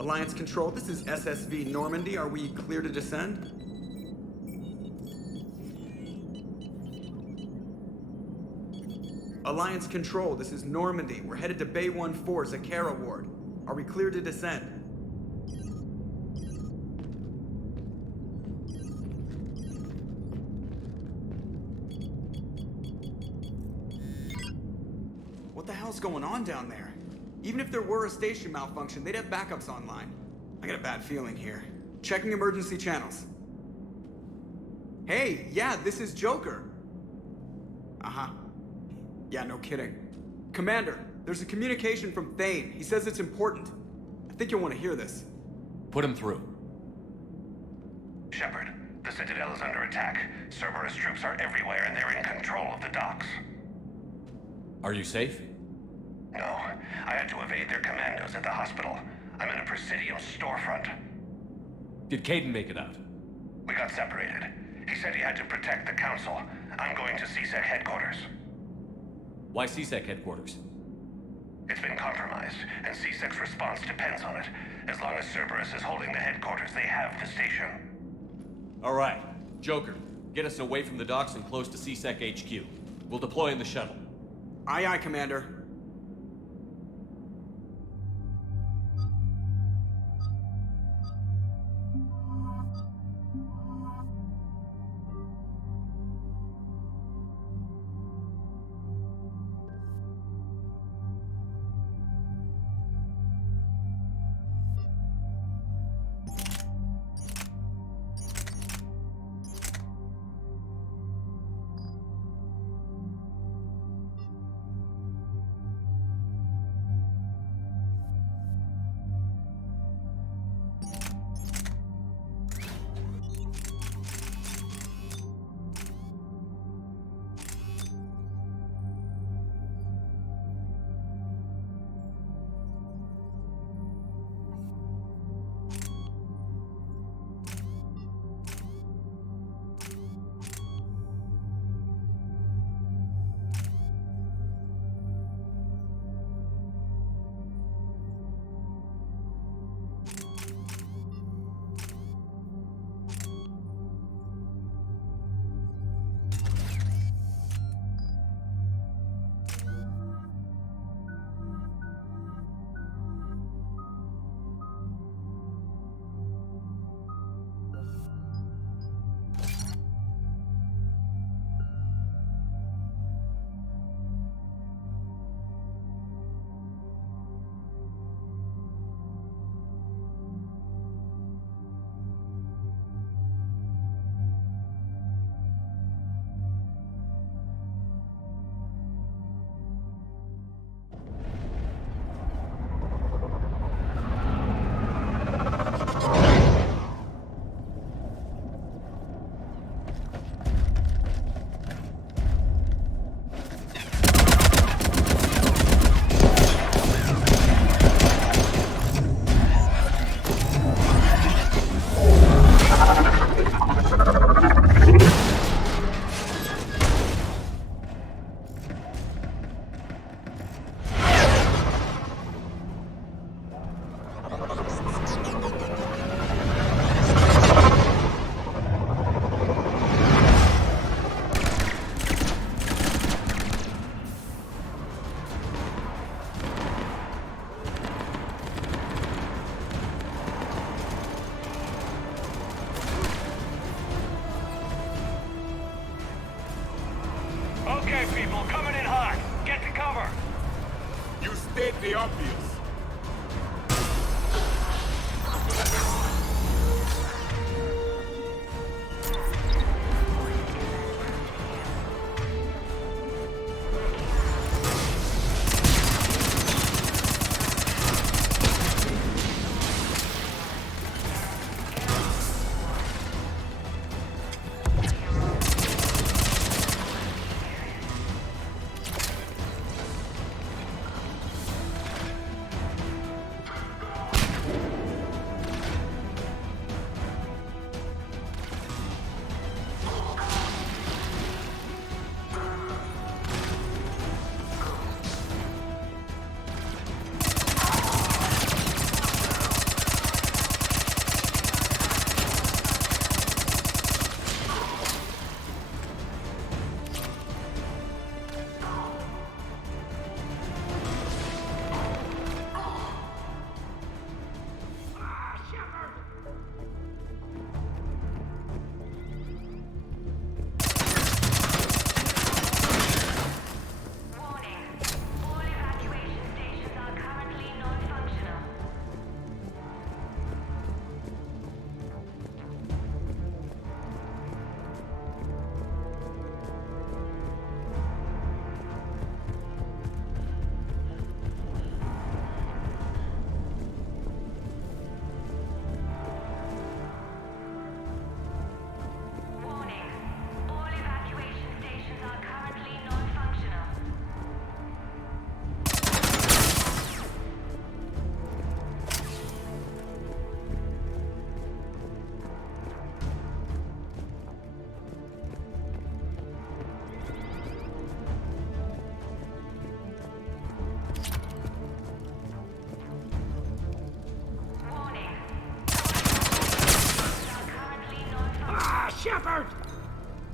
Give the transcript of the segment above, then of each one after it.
Alliance Control, this is SSV Normandy. Are we clear to descend? Alliance Control, this is Normandy. We're headed to Bay 1-4, Zakara Ward. Are we clear to descend? What the hell's going on down there? Even if there were a station malfunction, they'd have backups online. I got a bad feeling here. Checking emergency channels. Hey, yeah, this is Joker. Uh-huh. Yeah, no kidding. Commander, there's a communication from Thane. He says it's important. I think you'll want to hear this. Put him through. Shepard, the Citadel is under attack. Cerberus troops are everywhere and they're in control of the docks. Are you safe? No, I had to evade their commandos at the hospital. I'm in a Presidium storefront. Did Caden make it out? We got separated. He said he had to protect the Council. I'm going to CSEC headquarters. Why CSEC headquarters? It's been compromised, and CSEC's response depends on it. As long as Cerberus is holding the headquarters, they have the station. All right. Joker, get us away from the docks and close to CSEC HQ. We'll deploy in the shuttle. Aye, aye, Commander.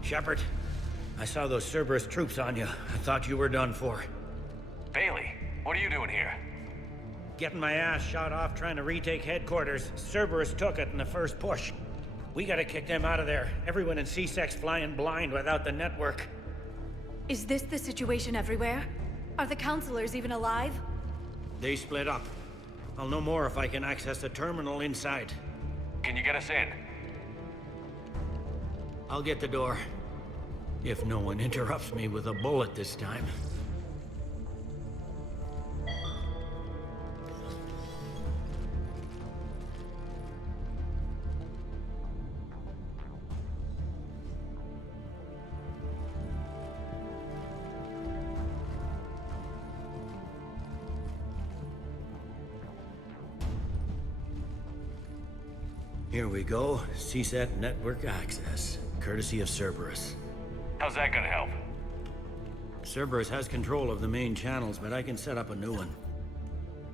Shepard, I saw those Cerberus troops on you. I thought you were done for. Bailey, what are you doing here? Getting my ass shot off trying to retake headquarters. Cerberus took it in the first push. We gotta kick them out of there. Everyone in C-Sec's flying blind without the network. Is this the situation everywhere? Are the counselors even alive? They split up. I'll know more if I can access the terminal inside. Can you get us in? I'll get the door. If no one interrupts me with a bullet this time. Here we go. CSAT network access, courtesy of Cerberus. How's that gonna help? Cerberus has control of the main channels, but I can set up a new one.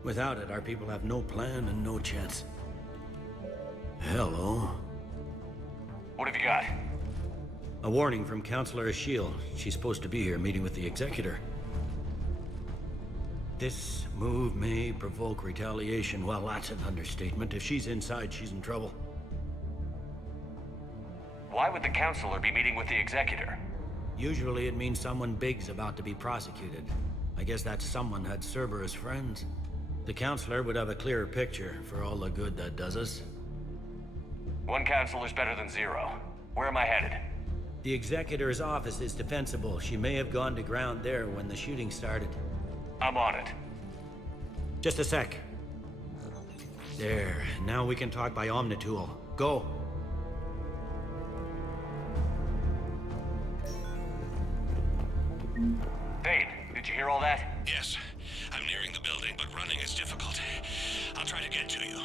Without it, our people have no plan and no chance. Hello. What have you got? A warning from Counselor Ashiel. She's supposed to be here meeting with the Executor. This move may provoke retaliation. Well, that's an understatement. If she's inside, she's in trouble. Why would the counselor be meeting with the Executor? Usually it means someone big's about to be prosecuted. I guess that someone had Cerberus friends. The Counselor would have a clearer picture for all the good that does us. One counselor's better than zero. Where am I headed? The Executor's office is defensible. She may have gone to ground there when the shooting started. I'm on it. Just a sec. There. Now we can talk by Omnitool. Go. Thane, did you hear all that? Yes. I'm nearing the building, but running is difficult. I'll try to get to you.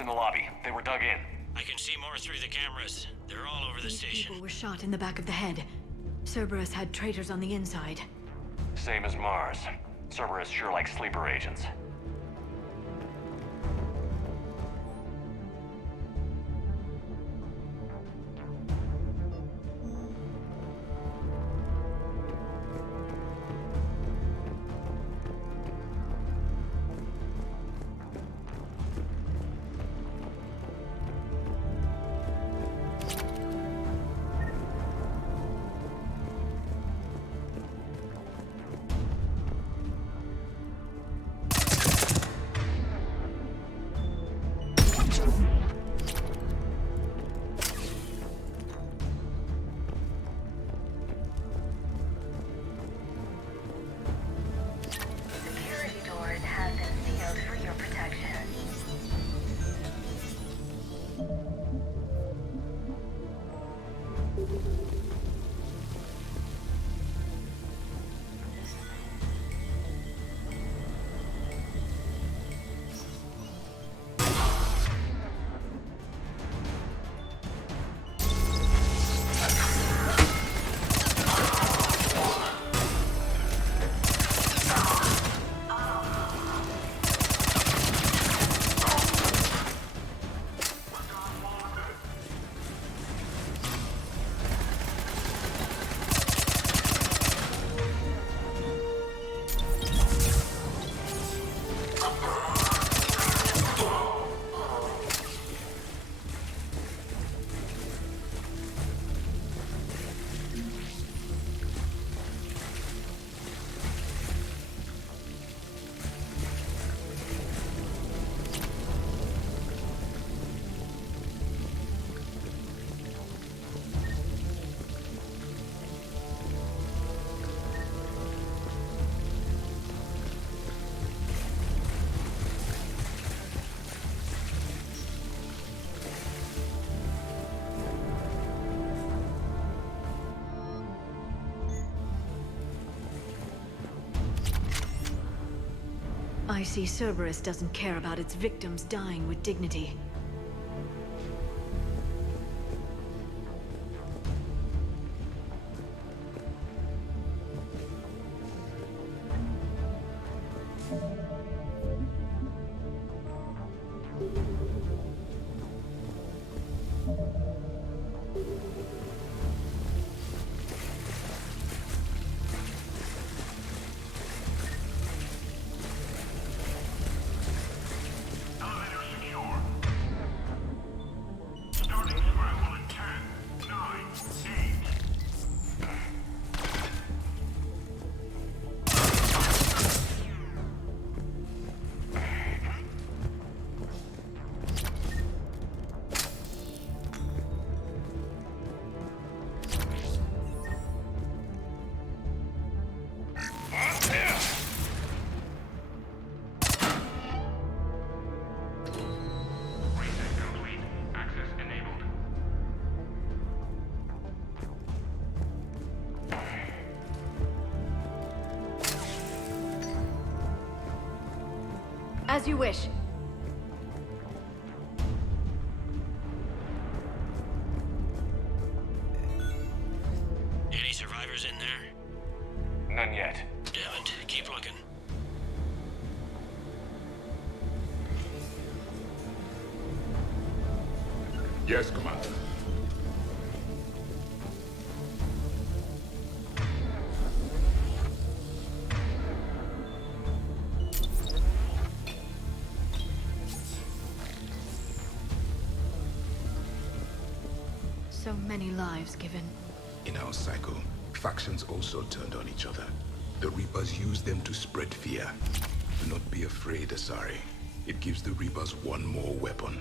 In the lobby. They were dug in. I can see more through the cameras. They're all over the These station. people were shot in the back of the head. Cerberus had traitors on the inside. Same as Mars. Cerberus sure likes sleeper agents. I see Cerberus doesn't care about its victims dying with dignity. Elevator secure. Starting scramble in 10, 9, 8. Reset complete. Access enabled. As you wish. Any survivors in there? None yet. Damn it. Keep looking. Yes, Commander. So many lives given. In our cycle, factions also turned on each other. The Reapers used them to spread fear. Do not be afraid, Asari. It gives the Reapers one more weapon.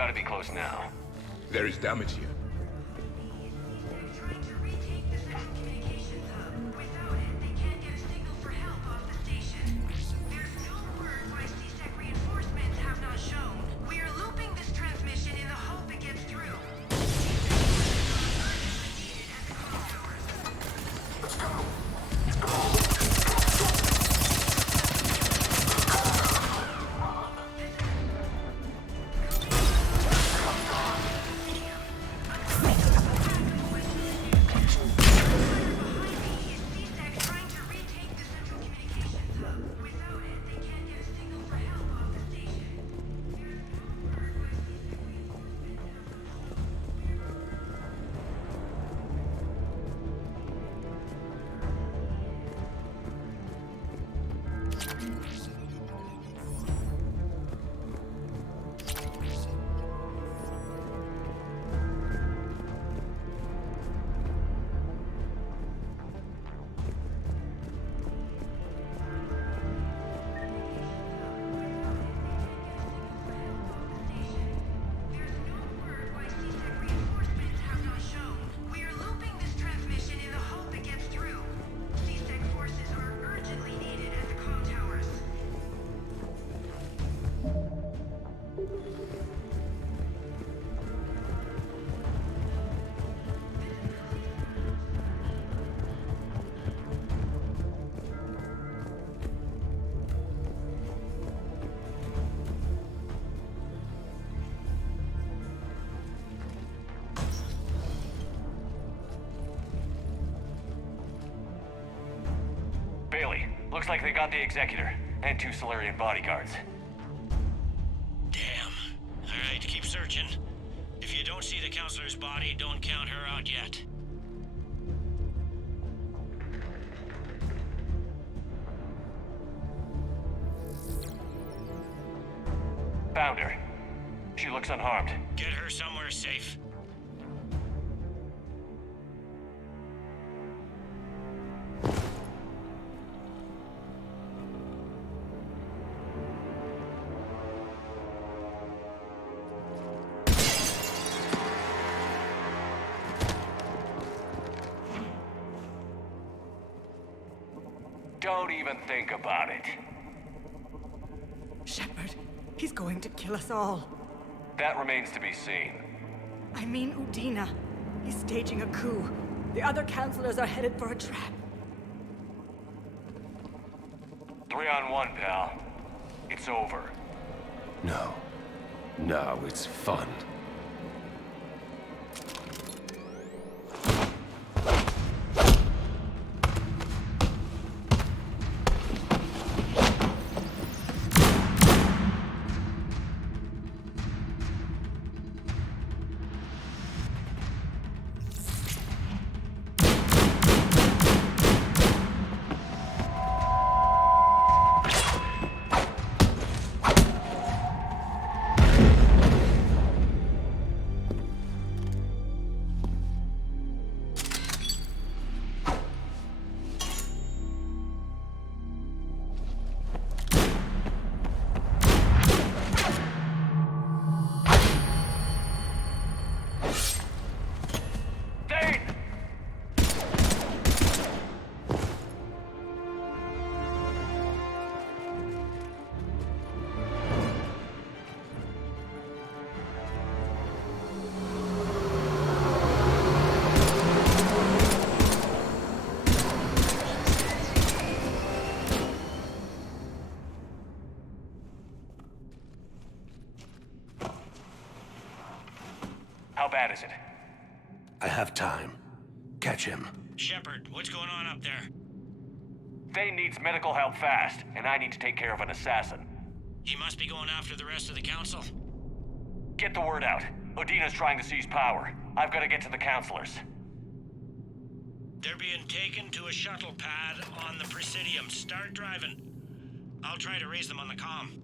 gotta be close now. There is damage here. Trying to retake the central communications hub. Without it, they can't get a signal for help off the station. There's no word why CSEC reinforcements have not shown. We are looping this transmission in the hope it gets through. Let's go. Bailey, looks like they got the Executor and 2 Solarian bodyguards. Damn. Alright, keep searching. If you don't see the counselor's body, don't count her out yet. Found her. She looks unharmed. Get her somewhere safe. Don't even think about it. Shepard, he's going to kill us all. That remains to be seen. I mean Udina. He's staging a coup. The other counselors are headed for a trap. 3-on-1, pal. It's over. No. No, it's fun. How bad is it? I have time. Catch him. Shepard, what's going on up there? Thane needs medical help fast, and I need to take care of an assassin. He must be going after the rest of the council. Get the word out. Udina's trying to seize power. I've got to get to the counselors. They're being taken to a shuttle pad on the Presidium. Start driving. I'll try to raise them on the comm.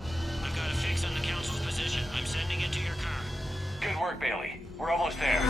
I've got a fix on the council's position. I'm sending it to your car. Good work, Bailey. We're almost there.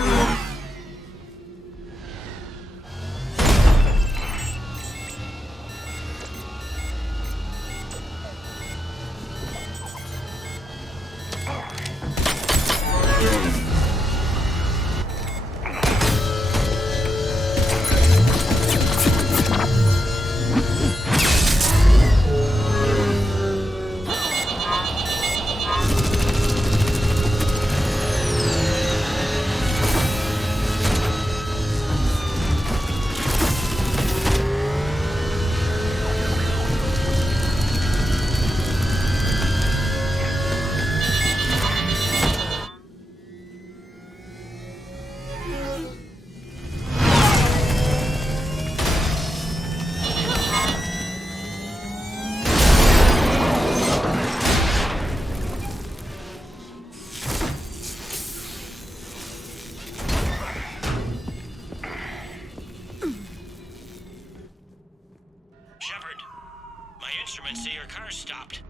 say your car's stopped.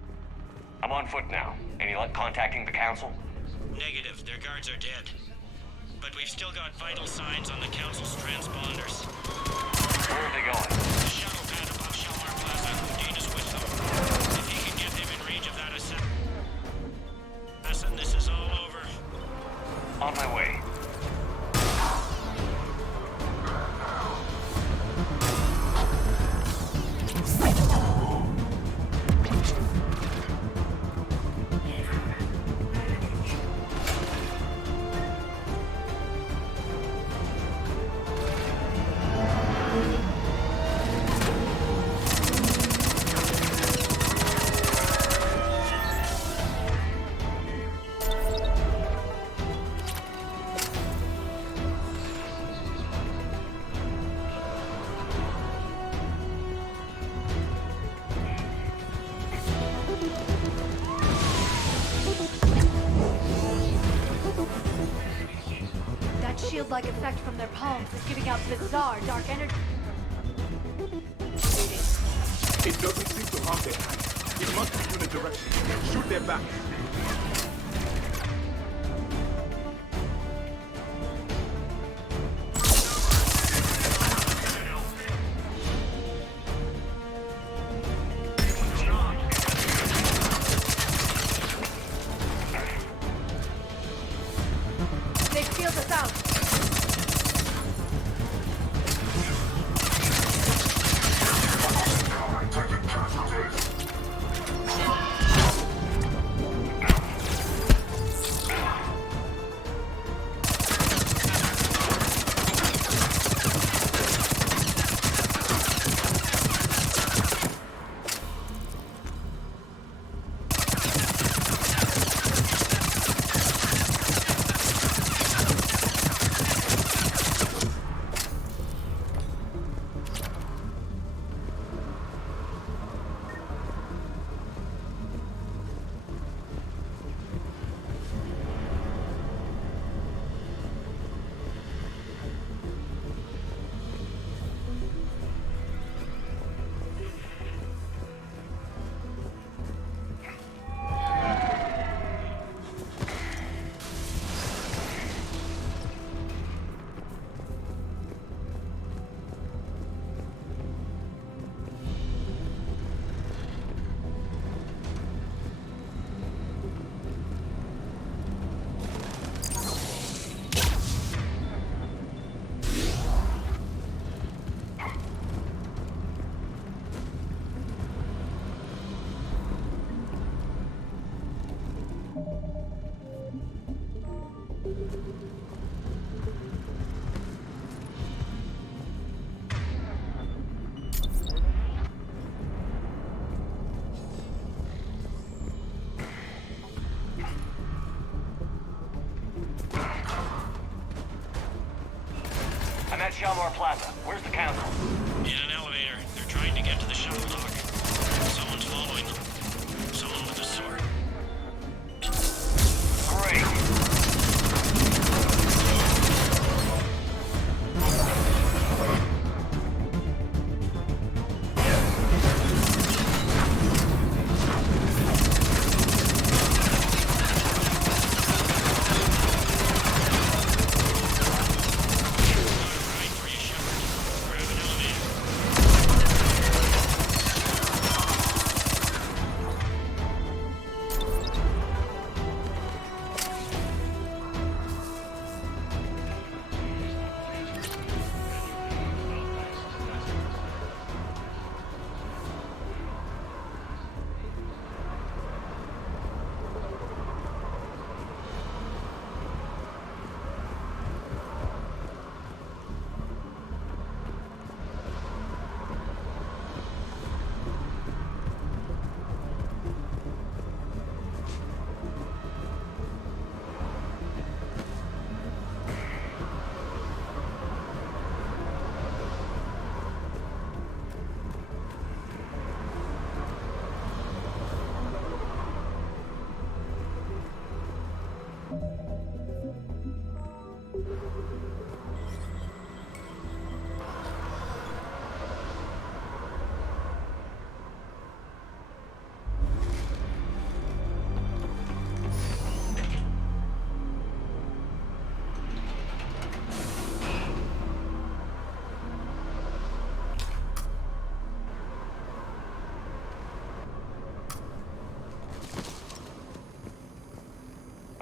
I'm on foot now. Any luck contacting the council? Negative. Their guards are dead. But we've still got vital signs on the council's transponders. Where are they going? The shuttle pad above Shelmar Plaza. Udina's with them. If he can get them in range of that assassin, this is all over. On my way. That shield-like effect from their palms is giving out bizarre dark energy. It doesn't seem to harm their hands. It must be unidirectional. Shoot their back. They shield us out. I'm at Shelmar Plaza. Where's the council? In an elevator. They're trying to get to the shuttle dock. Someone's following them. Someone with a sword. Great. Right for you, Shepard. Grab an elevator.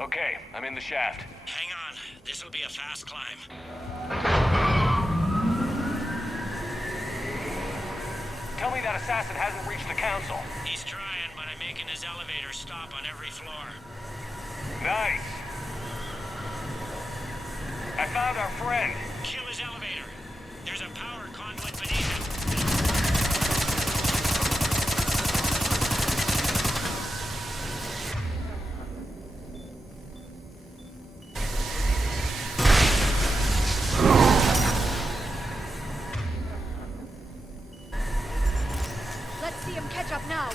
Okay, I'm in the shaft. Hang on. This'll be a fast climb. Tell me that assassin hasn't reached the council. He's trying, but I'm making his elevator stop on every floor. Nice. I found our friend. Kill his elevator. There's a power conduit beneath it. Let's see him catch up now.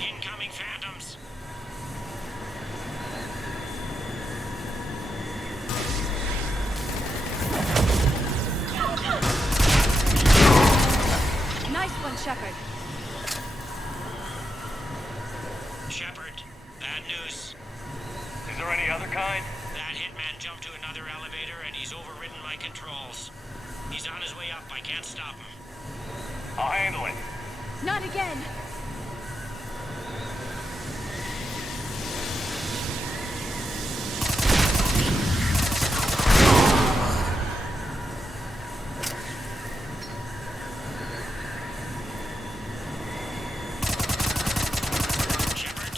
Incoming phantoms. Nice one, Shepard. Shepard, bad news. Is there any other kind? That hitman jumped to another elevator and he's overridden my controls. He's on his way up. I can't stop him. I'll handle it. Not again. Shepard,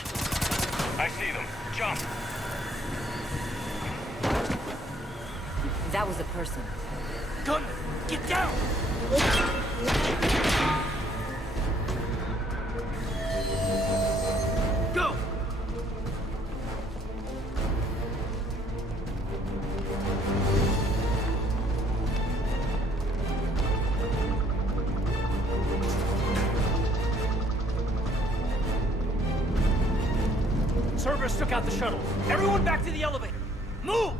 I see them. Jump. That was a person. Gunman, get down! Go! Cerberus took out the shuttle. Everyone back to the elevator. Move!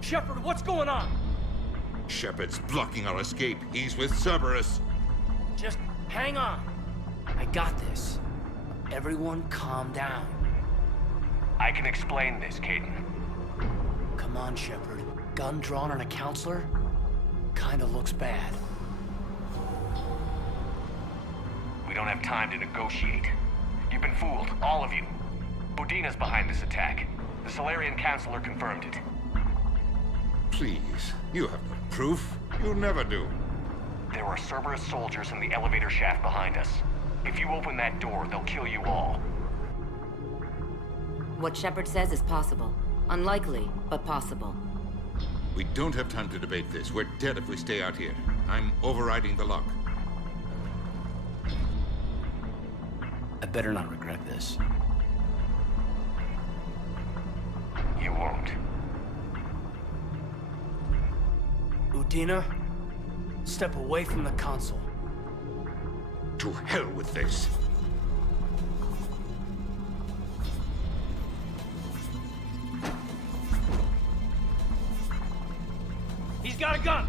Shepard, what's going on? Shepard's blocking our escape. He's with Cerberus. Just hang on. I got this. Everyone calm down. I can explain this, Caden. Come on, Shepard. Gun drawn on a counselor? Kinda looks bad. We don't have time to negotiate. You've been fooled, all of you. Udina's behind this attack. The Solarian Counselor confirmed it. Please, you have no proof. You never do. There are Cerberus soldiers in the elevator shaft behind us. If you open that door, they'll kill you all. What Shepard says is possible. Unlikely, but possible. We don't have time to debate this. We're dead if we stay out here. I'm overriding the lock. I better not regret this. You won't. Udina, step away from the console. To hell with this. He's got a gun!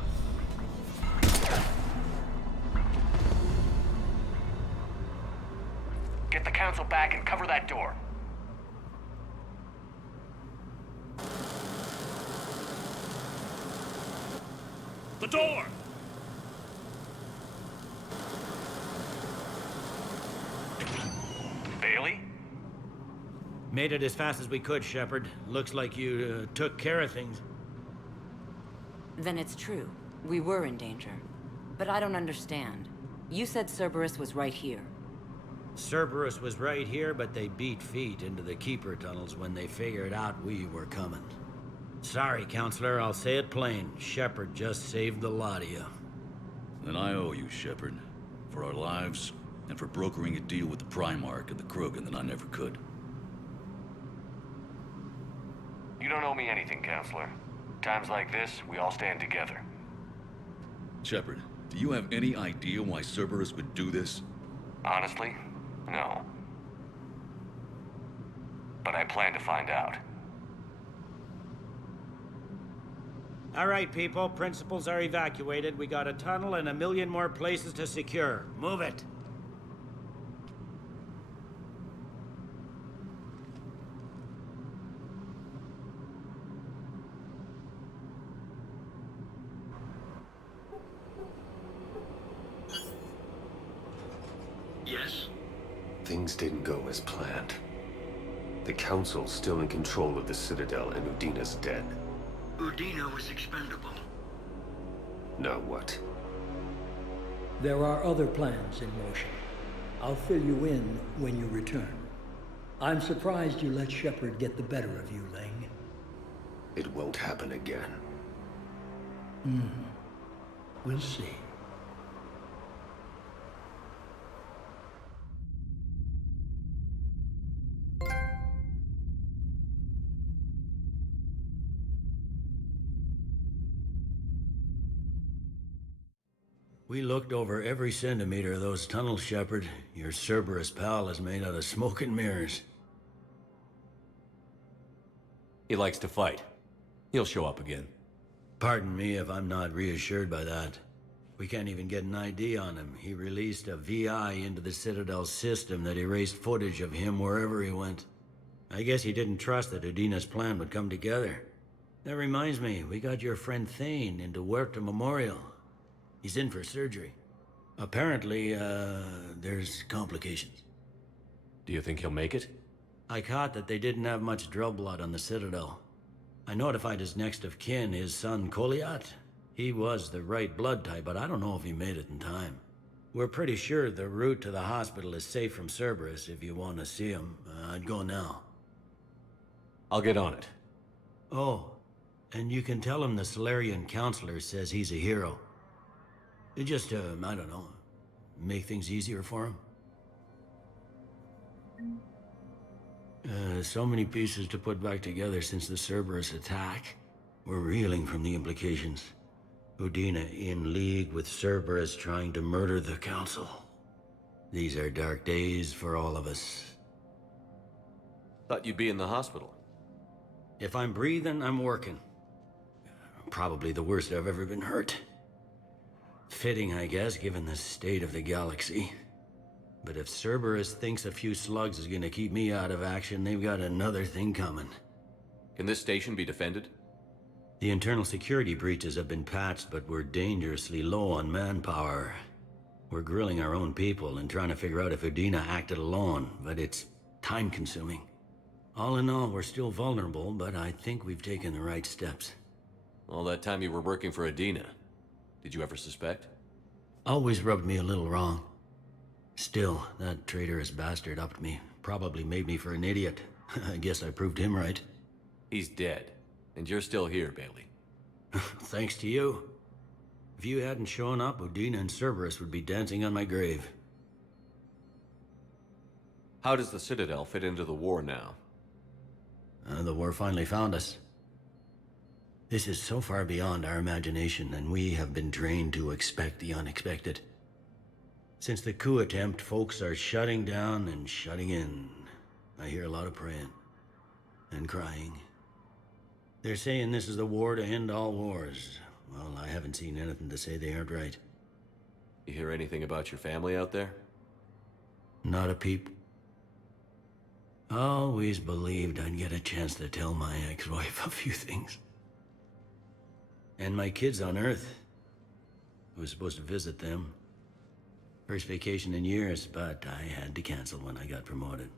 Get the Council back and cover that door. the door! Bailey? Made it as fast as we could, Shepard. Looks like you took care of things. Then it's true. We were in danger. But I don't understand. You said Cerberus was right here. Cerberus was right here, but they beat feet into the Keeper tunnels when they figured out we were coming. Sorry, Counselor, I'll say it plain. Shepard just saved the lot of you. Then I owe you, Shepard. For our lives, and for brokering a deal with the Primarch and the Krogan that I never could. You don't owe me anything, Counselor. Times like this, we all stand together. Shepard, do you have any idea why Cerberus would do this? Honestly, no. But I plan to find out. All right, people. Principals are evacuated. We got a tunnel and 1 million more places to secure. Move it. Things didn't go as planned. The Council's still in control of the Citadel and Udina's dead. Udina was expendable. Now what? There are other plans in motion. I'll fill you in when you return. I'm surprised you let Shepard get the better of you, Ling. It won't happen again. We'll see. We looked over every centimeter of those tunnels, Shepard. Your Cerberus pal is made out of smoke and mirrors. He likes to fight. He'll show up again. Pardon me if I'm not reassured by that. We can't even get an ID on him. He released a VI into the Citadel system that erased footage of him wherever he went. I guess he didn't trust that Udina's plan would come together. That reminds me, we got your friend Thane into Huerta Memorial. He's in for surgery. Apparently, there's complications. Do you think he'll make it? I caught that they didn't have much drill blood on the Citadel. I notified his next of kin, his son Koliat. He was the right blood type, but I don't know if he made it in time. We're pretty sure the route to the hospital is safe from Cerberus. If you want to see him, I'd go now. I'll get on it. Oh, and you can tell him the Solarian Counselor says he's a hero. It just, I don't know, make things easier for him. So many pieces to put back together since the Cerberus attack. We're reeling from the implications. Udina in league with Cerberus trying to murder the Council. These are dark days for all of us. Thought you'd be in the hospital. If I'm breathing, I'm working. Probably the worst I've ever been hurt. Fitting, I guess, given the state of the galaxy. But if Cerberus thinks a few slugs is gonna keep me out of action, they've got another thing coming. Can this station be defended? The internal security breaches have been patched, but we're dangerously low on manpower. We're grilling our own people and trying to figure out if Udina acted alone, but it's time-consuming. All in all, we're still vulnerable, but I think we've taken the right steps. All that time you were working for Udina, did you ever suspect? Always rubbed me a little wrong. Still, that traitorous bastard upped me. Probably made me for an idiot. I guess I proved him right. He's dead, and you're still here, Bailey. Thanks to you. If you hadn't shown up, Udina and Cerberus would be dancing on my grave. How does the Citadel fit into the war now? The war finally found us. This is so far beyond our imagination, and we have been trained to expect the unexpected. Since the coup attempt, folks are shutting down and shutting in. I hear a lot of praying. And crying. They're saying this is the war to end all wars. Well, I haven't seen anything to say they aren't right. You hear anything about your family out there? Not a peep. Always believed I'd get a chance to tell my ex-wife a few things. And my kids on Earth. I was supposed to visit them. First vacation in years, but I had to cancel when I got promoted.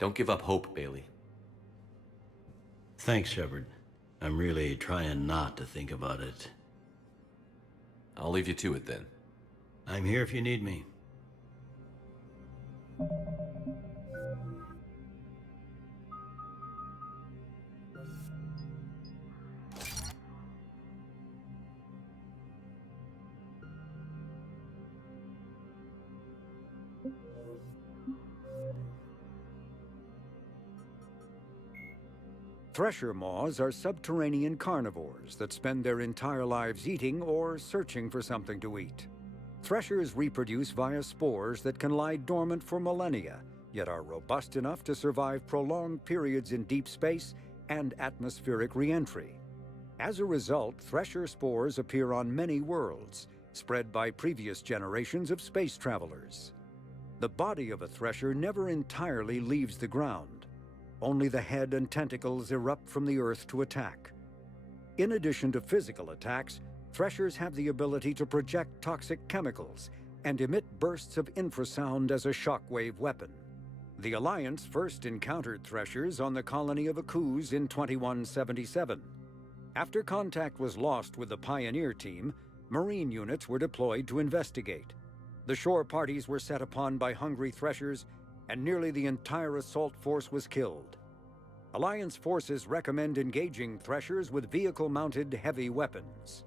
Don't give up hope, Bailey. Thanks, Shepard. I'm really trying not to think about it. I'll leave you to it then. I'm here if you need me. Thresher moths are subterranean carnivores that spend their entire lives eating or searching for something to eat. Threshers reproduce via spores that can lie dormant for millennia, yet are robust enough to survive prolonged periods in deep space and atmospheric re-entry. As a result, thresher spores appear on many worlds, spread by previous generations of space travelers. The body of a thresher never entirely leaves the ground. Only the head and tentacles erupt from the earth to attack. In addition to physical attacks, threshers have the ability to project toxic chemicals, and emit bursts of infrasound as a shockwave weapon. The Alliance first encountered Threshers on the colony of Akuz in 2177. After contact was lost with the Pioneer team, Marine units were deployed to investigate. The shore parties were set upon by hungry Threshers, and nearly the entire assault force was killed. Alliance forces recommend engaging Threshers with vehicle-mounted heavy weapons.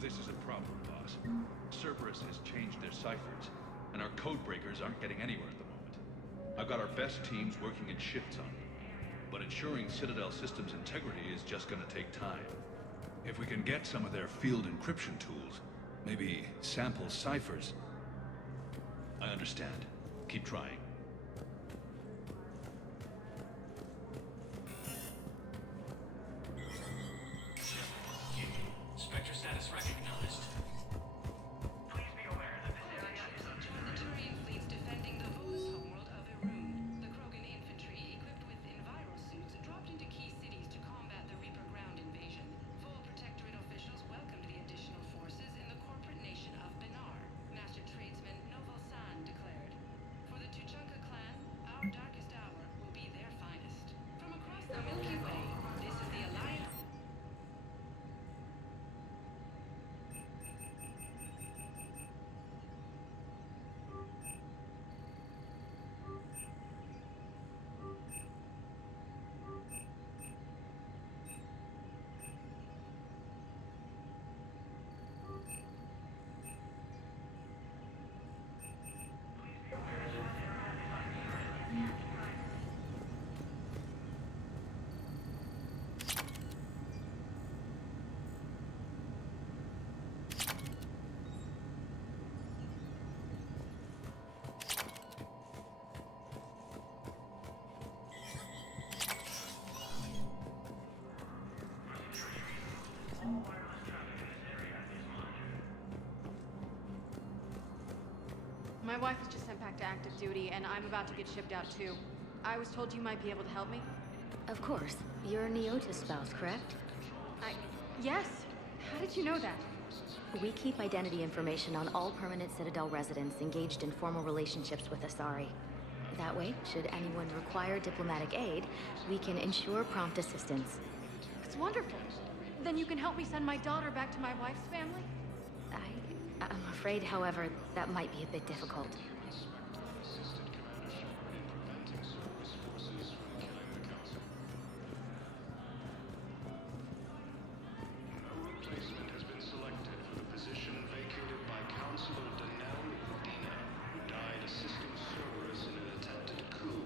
This is a problem, boss. Cerberus has changed their ciphers, and our code breakers aren't getting anywhere at the moment. I've got our best teams working in shifts on them, but ensuring Citadel systems integrity is just gonna take time. If we can get some of their field encryption tools, maybe sample ciphers. I understand. Keep trying. Spectre status recognized. Please be aware that this area is under the Turian fleets defending the Volus homeworld of Irun. The Krogan infantry, equipped with envirosuits, dropped into key cities to combat the Reaper ground invasion. Vol Protectorate officials welcomed the additional forces in the corporate nation of Benar, Master Tradesman Noval San declared. For the Tuchunga My wife was just sent back to active duty, and I'm about to get shipped out too. I was told you might be able to help me. Of course. You're a Neota's spouse, correct? Yes. How did you know that? We keep identity information on all permanent Citadel residents engaged in formal relationships with Asari. That way, should anyone require diplomatic aid, we can ensure prompt assistance. It's wonderful. Then you can help me send my daughter back to my wife's family? I'm afraid, however, that might be a bit difficult.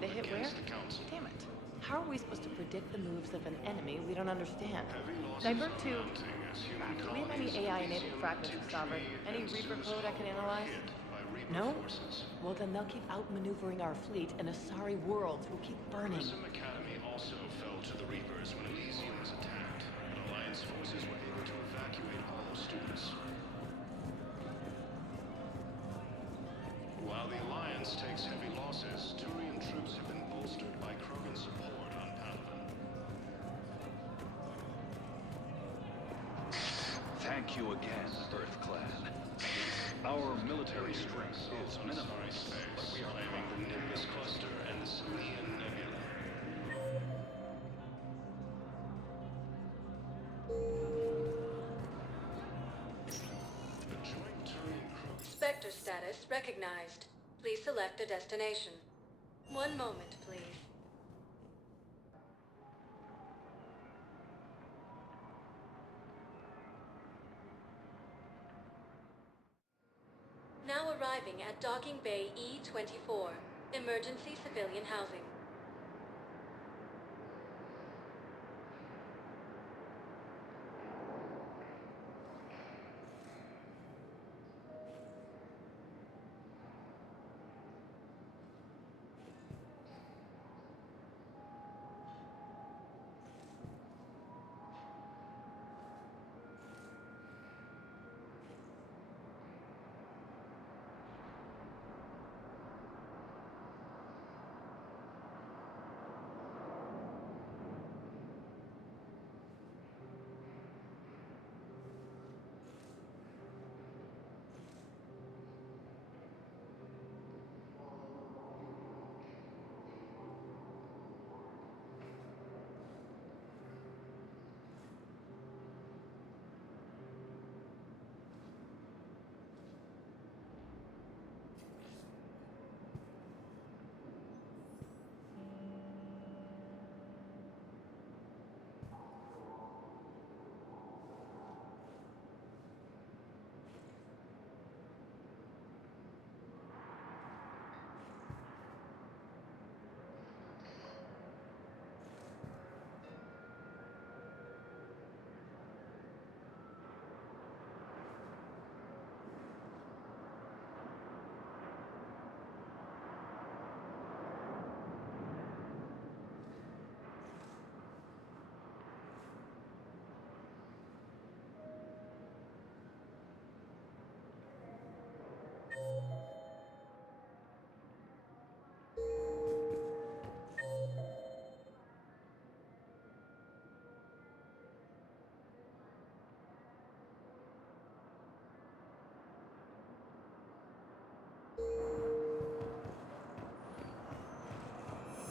They hit where? Damn it. How are we supposed to predict the moves of an enemy we don't understand? Divert to... Do we have any AI-enabled fragments of Sovereign? Any Reaper code I can analyze? No? Well, then they'll keep outmaneuvering our fleet, and Asari worlds will keep burning. Prism Academy also fell to the Reapers when Elysium was attacked, and Alliance forces were able to evacuate all students. While the Alliance takes heavy losses, Turian troops have been bolstered by Krogan support on Palaven. Thank you again, Earth Clan. Our military strength is minimized, but we are claiming the Nimbus Cluster and the Simian Nebula. Spectre status recognized. Please select a destination. One moment, please. Now arriving at Docking Bay E-24, emergency civilian housing.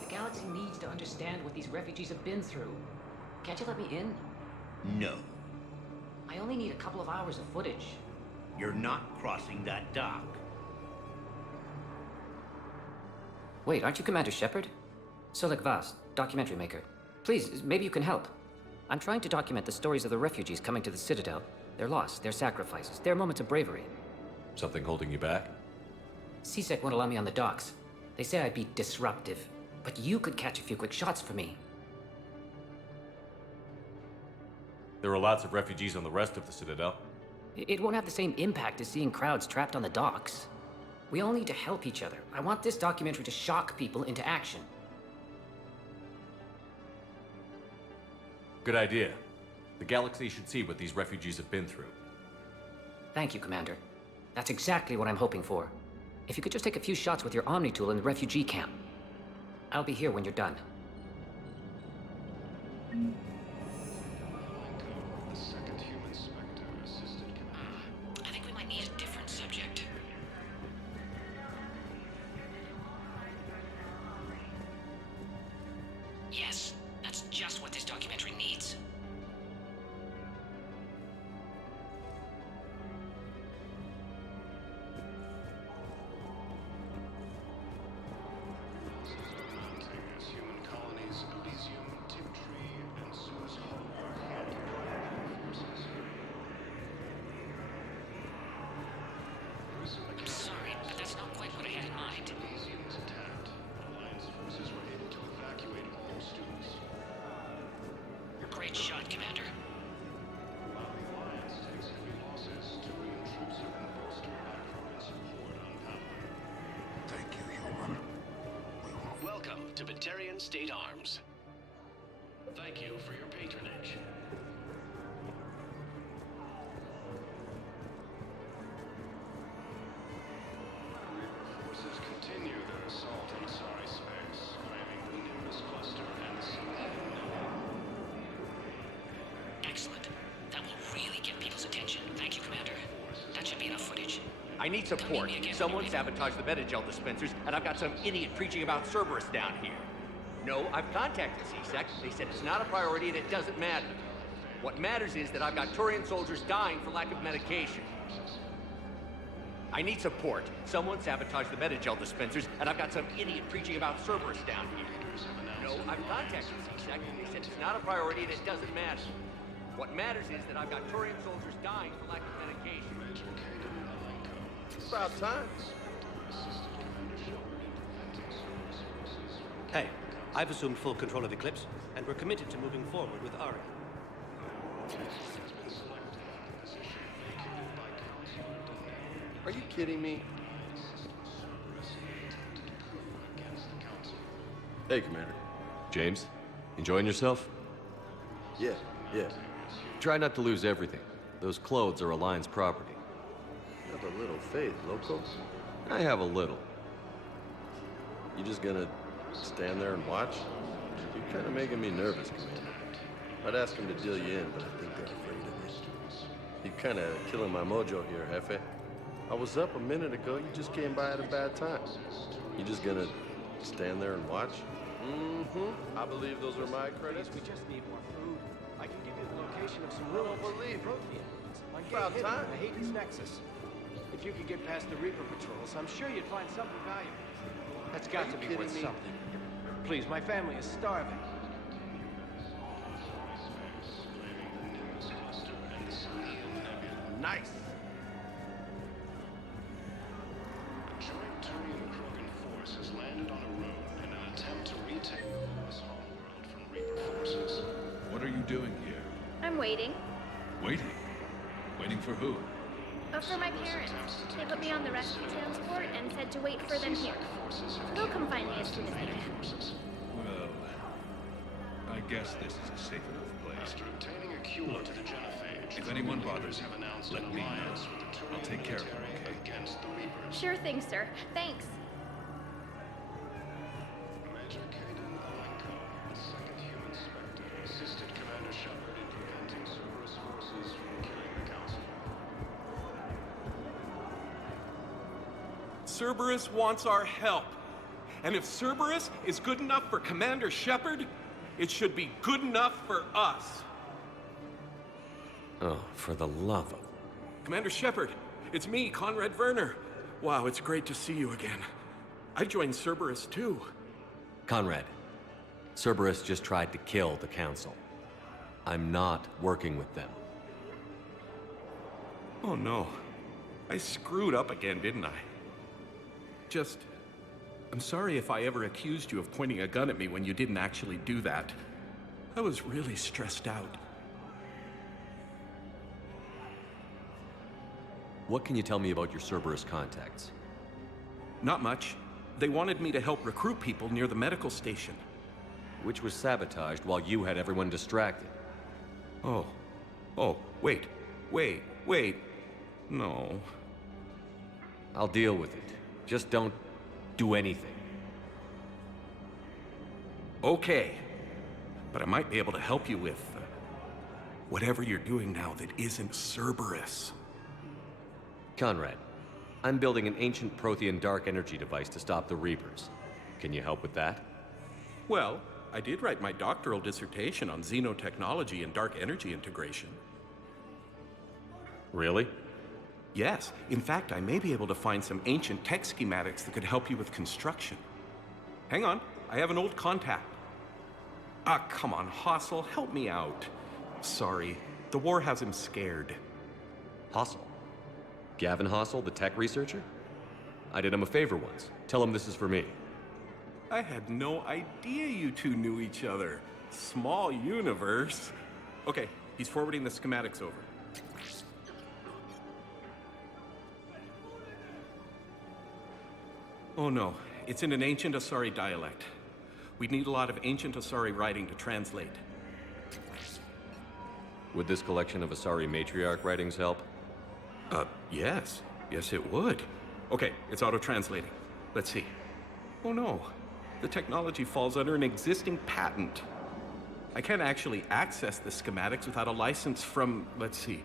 The galaxy needs to understand what these refugees have been through. Can't you let me in? No. I only need a couple of hours of footage. You're not crossing that dock. Wait, aren't you Commander Shepard? Solik Vast, documentary maker. Please, maybe you can help. I'm trying to document the stories of the refugees coming to the Citadel. Their loss, their sacrifices, their moments of bravery. Something holding you back? CSEC won't allow me on the docks. They say I'd be disruptive. But you could catch a few quick shots for me. There are lots of refugees on the rest of the Citadel. It won't have the same impact as seeing crowds trapped on the docks. We all need to help each other. I want this documentary to shock people into action. Good idea. The galaxy should see what these refugees have been through. Thank you, Commander. That's exactly what I'm hoping for. if you could just take a few shots with your Omni tool in the refugee camp. I'll be here when you're done. I think we might need a different subject. Yes, that's just what this documentary needs. I'm sorry, but that's not quite what I had in mind. Great shot, Commander. Thank you, human. Welcome to Batarian State Arms. Thank you for your patronage. Forces continue their assault on Asari space, claiming the Nimbus cluster and the Selenium nebula. Excellent. That will really get people's attention. Thank you, Commander. That should be enough footage. I need support. Someone sabotaged the Metagel dispensers, and I've got some idiot preaching about Cerberus down here. No, I've contacted CSEC. They said it's not a priority and it doesn't matter. What matters is that I've got Turian soldiers dying for lack of medication. I need support. Someone sabotaged the Metagel dispensers, and I've got some idiot preaching about Cerberus down here. No, I've contacted CSEC. They said it's not a priority and it doesn't matter. What matters is that I've got Turian soldiers dying for lack of medication. It's about time. Hey, I've assumed full control of Eclipse, and we're committed to moving forward with Ari. Are you kidding me? Hey, Commander. James, enjoying yourself? Yeah. Try not to lose everything. Those clothes are Alliance property. You have a little faith, loco. I have a little. You just gonna stand there and watch? You're kind of making me nervous, Commander. I'd ask them to deal you in, but I think they're afraid of you. You're kind of killing my mojo here, Jefe. I was up a minute ago. You just came by at a bad time. You just gonna stand there and watch? Mm-hmm. I believe those are my credits. We just need more food. I can give you the location of some ruins. Protein. On About Gate time. Hidden, the Hades Nexus. If you could get past the Reaper patrols, I'm sure you'd find something valuable. That's got to be kidding worth me? something. Please, my family is starving. Nice. A joint Turian-Krogan force has landed on a road in an attempt to retake the Lewis homeworld from Reaper forces. What are you doing here? I'm waiting. Waiting? Waiting for who? For my parents. They put me on the rescue transport and said to wait for them here. They'll come find me as soon as they can. Well, I guess this is a safe enough place. After obtaining a cure to the genophage, If anyone bothers have you, announced let an me know. alliance with the Turian I'll take care of them, military okay? against the Reapers. Sure thing, sir. Thanks. Major Kaden Alenko, the second human Spectre, assisted Commander Shepard in preventing Cerberus forces from killing the Council. Cerberus wants our help. And if Cerberus is good enough for Commander Shepard, it should be good enough for us. Oh, for the love of... Commander Shepard, it's me, Conrad Werner. Wow, it's great to see you again. I joined Cerberus too. Conrad, Cerberus just tried to kill the Council. I'm not working with them. Oh no. I screwed up again, didn't I? I'm sorry if I ever accused you of pointing a gun at me when you didn't actually do that. I was really stressed out. What can you tell me about your Cerberus contacts? Not much. They wanted me to help recruit people near the medical station. Which was sabotaged while you had everyone distracted. Oh, wait. No. I'll deal with it. Just don't do anything. Okay. But I might be able to help you with whatever you're doing now that isn't Cerberus. Conrad, I'm building an ancient Prothean dark energy device to stop the Reapers. Can you help with that? Well, I did write my doctoral dissertation on xenotechnology and dark energy integration. Really? Yes. In fact, I may be able to find some ancient tech schematics that could help you with construction. Hang on, I have an old contact. Ah, come on, Hossel, help me out. Sorry, the war has him scared. Hossel? Gavin Hossel, the tech researcher? I did him a favor once. Tell him this is for me. I had no idea you two knew each other. Small universe. Okay, he's forwarding the schematics over. Oh no, it's in an ancient Asari dialect. We'd need a lot of ancient Asari writing to translate. Would this collection of Asari matriarch writings help? Yes. Yes, it would. Okay, it's auto-translating. Let's see. Oh no, the technology falls under an existing patent. I can't actually access the schematics without a license from, let's see,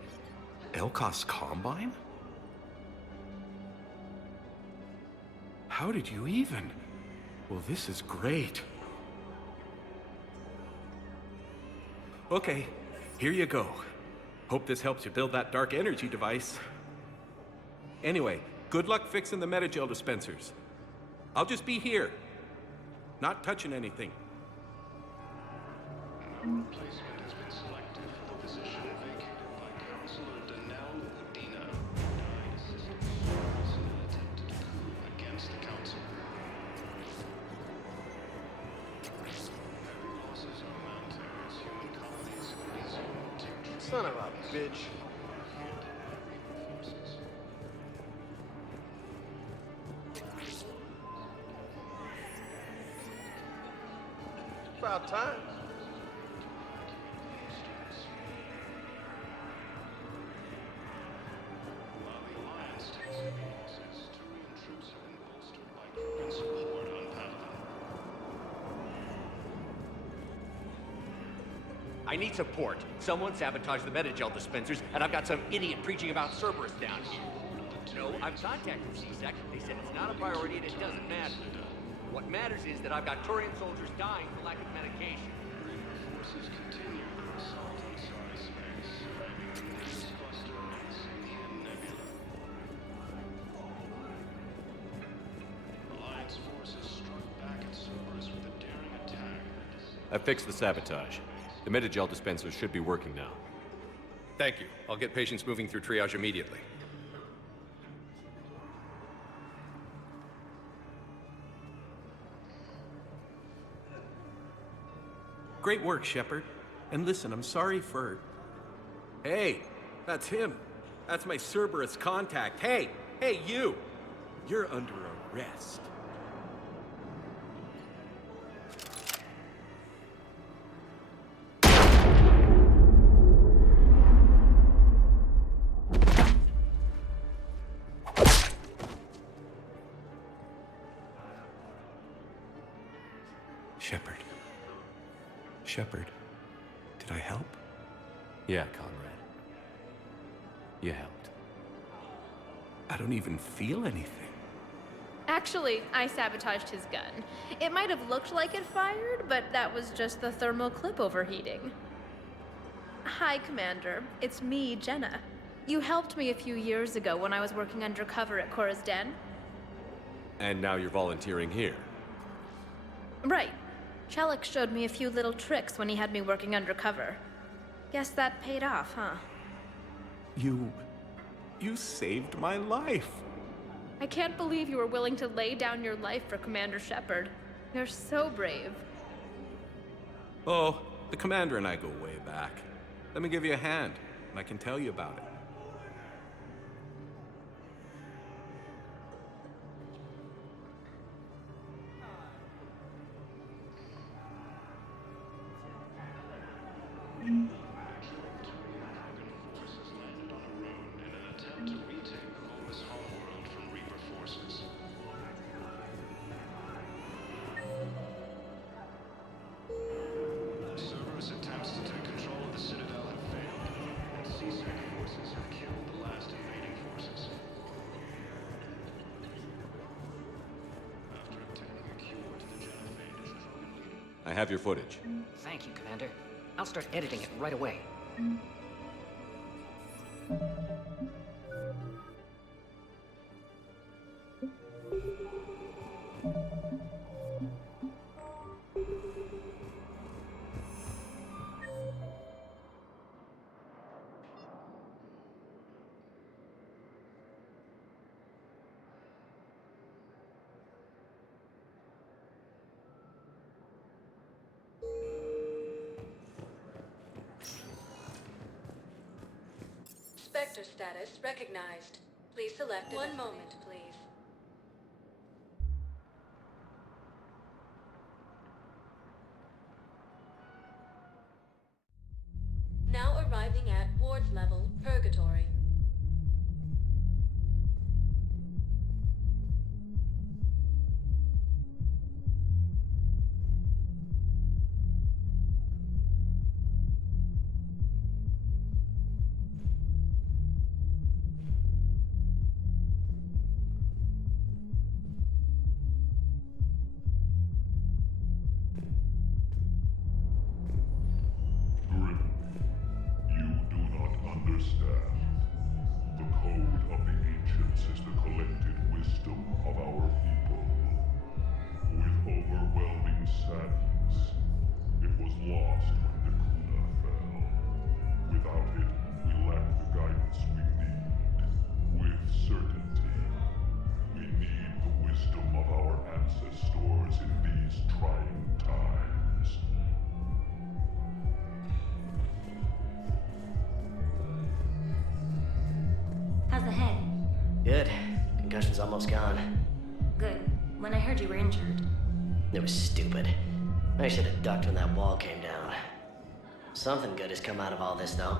Elkos Combine? How did you even? Well, this is great. Okay, here you go. Hope this helps you build that dark energy device. Anyway, good luck fixing the metagel dispensers. I'll just be here. Not touching anything. Replacement has been selected for the position vacated by Councilor Danelle Udina, who died assisting Cerberus in an attempted coup against the Council. Heavy losses are mounting as human colonies resume territory. Son of a bitch. About time. While the Alliance takes heavy losses, Turian troops have been bolstered by Krogan support on Padawan. I need support. Someone sabotaged the metagel dispensers, and I've got some idiot preaching about Cerberus down here. No, I've contacted CSEC. They said it's not a priority and it doesn't matter. What matters is that I've got Turian soldiers dying for lack of medication. Reaper forces continue their assault on Asari space, ramming the nearest cluster of the Samian Nebula. Alliance forces struck back at Cerberus with a daring attack. I fixed the sabotage. The metagel dispensers should be working now. Thank you. I'll get patients moving through triage immediately. Great work, Shepard. And listen, I'm sorry for... Hey, that's him. That's my Cerberus contact. Hey, you! You're under arrest. Shepard, did I help? Yeah, Conrad. You helped. I don't even feel anything. Actually, I sabotaged his gun. It might have looked like it fired, but that was just the thermal clip overheating. Hi, Commander. It's me, Jenna. You helped me a few years ago when I was working undercover at Cora's Den. And now you're volunteering here. Right. Shellick showed me a few little tricks when he had me working undercover. Guess that paid off, huh? You saved my life. I can't believe you were willing to lay down your life for Commander Shepard. You're so brave. Oh, the Commander and I go way back. Let me give you a hand, and I can tell you about it. To retake Volus homeworld from Reaper forces. I have your footage. Thank you, Commander. I'll start editing it right away. Spectre status recognized. Please select one moment, please. Now arriving at Ward's level, Purgatory. You do not understand. The code of the ancients is the collected wisdom of our people. With overwhelming sadness, it was lost when Dakuna fell. Without it, we lack the guidance we need. With certainty, we need the wisdom of our ancestors in these trying times. How's the head? Good. Concussion's almost gone. Good. When I heard you were injured. It was stupid. I should have ducked when that wall came down. Something good has come out of all this, though.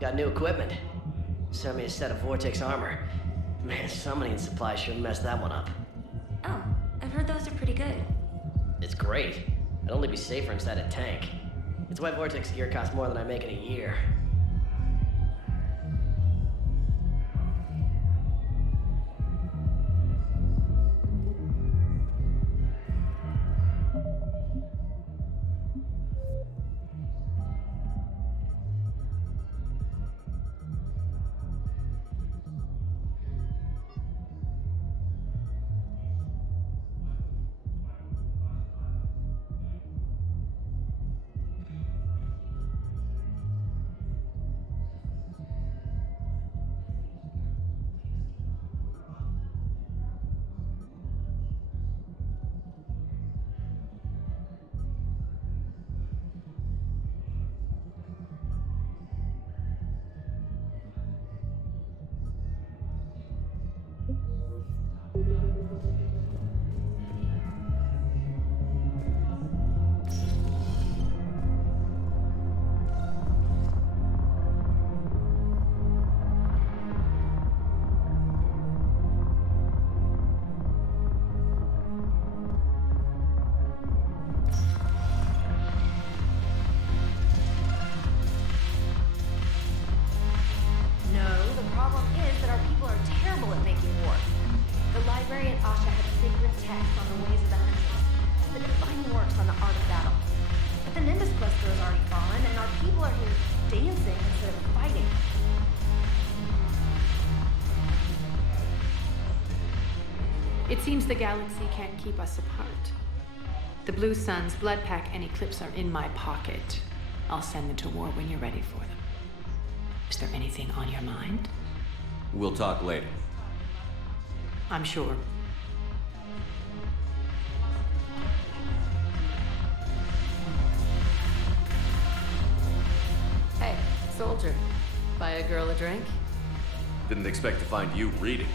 Got new equipment. Sent me a set of Vortex armor. Man, somebody in supply sure messed that one up. Oh, I've heard those are pretty good. It's great. I'd only be safer inside a tank. It's why Vortex gear costs more than I make in a year. It seems the galaxy can't keep us apart. The Blue Suns, Blood Pack, and Eclipse are in my pocket. I'll send them to war when you're ready for them. Is there anything on your mind? We'll talk later. I'm sure. Hey, soldier. Buy a girl a drink? Didn't expect to find you reading.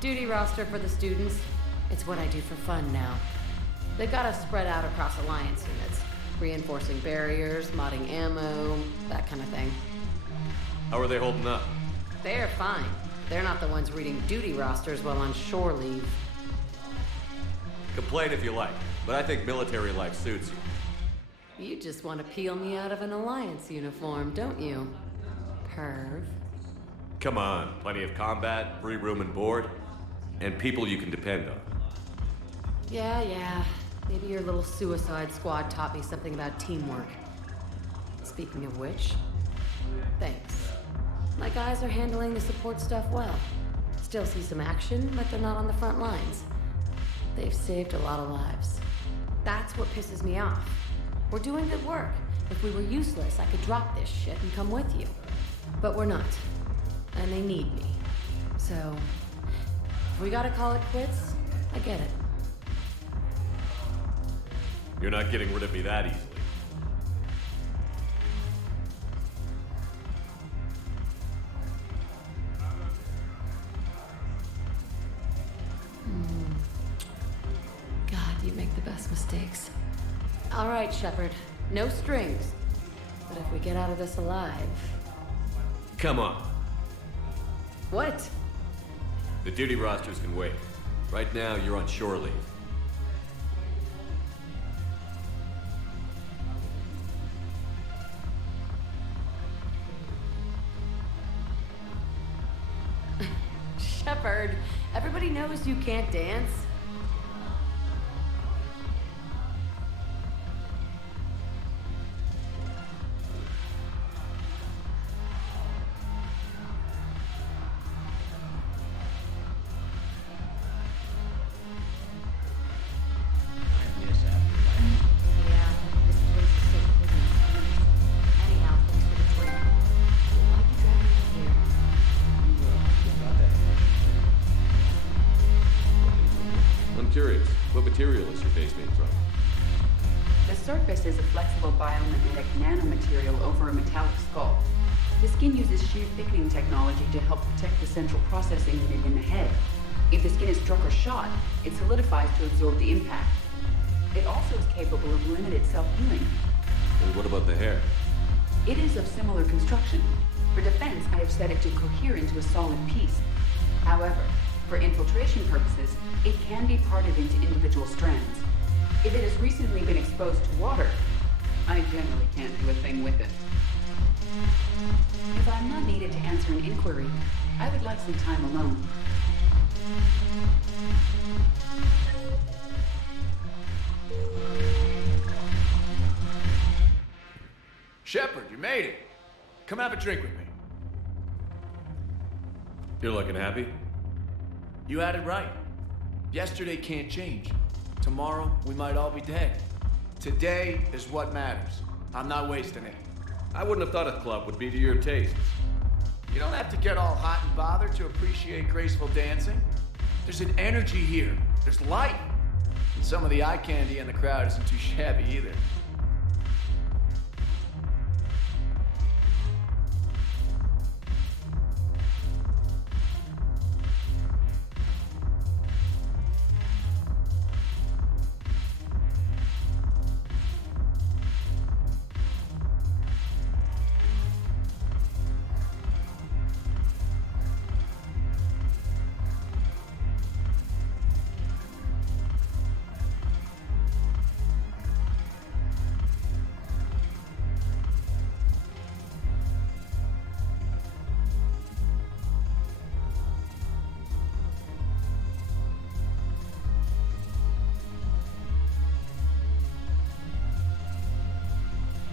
Duty roster for the students. It's what I do for fun now. They've got us spread out across Alliance units. Reinforcing barriers, modding ammo, that kind of thing. How are they holding up? They're fine. They're not the ones reading duty rosters while on shore leave. Complain if you like, but I think military life suits you. You just want to peel me out of an Alliance uniform, don't you? Perv. Come on, plenty of combat, free room and board, and people you can depend on. Yeah. Maybe your little suicide squad taught me something about teamwork. Speaking of which, thanks. My guys are handling the support stuff well. Still see some action, but they're not on the front lines. They've saved a lot of lives. That's what pisses me off. We're doing good work. If we were useless, I could drop this shit and come with you. But we're not. And they need me. So, if we gotta call it quits, I get it. You're not getting rid of me that easily. God, you make the best mistakes. All right, Shepard. No strings. But if we get out of this alive... Come on. What? The duty rosters can wait. Right now, you're on shore leave. Shepard, everybody knows you can't dance. I'm curious, what material is your base made from? The surface is a flexible biomimetic nanomaterial over a metallic skull. The skin uses shear thickening technology to help protect the central processing unit in the head. If the skin is struck or shot, it solidifies to absorb the impact. It also is capable of limited self-healing. And what about the hair? It is of similar construction. For defense, I have set it to cohere into a solid piece. However, for infiltration purposes, it can be parted into individual strands. If it has recently been exposed to water, I generally can't do a thing with it. If I'm not needed to answer an inquiry, I would like some time alone. Shepard, you made it. Come have a drink with me. You're looking happy? You had it right. Yesterday can't change. Tomorrow, we might all be dead. Today is what matters. I'm not wasting it. I wouldn't have thought a club would be to your tastes. You don't have to get all hot and bothered to appreciate graceful dancing. There's an energy here. There's light. And some of the eye candy in the crowd isn't too shabby either.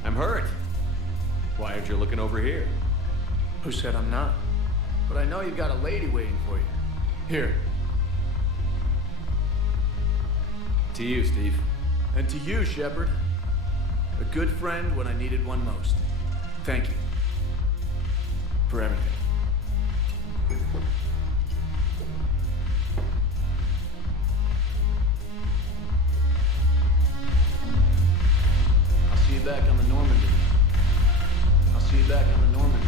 I'm hurt. Why aren't you looking over here? Who said I'm not? But I know you've got a lady waiting for you. Here. To you, Steve. And to you, Shepard. A good friend when I needed one most. Thank you. For everything. I'll see you back on the Normandy. I'll see you back on the Normandy.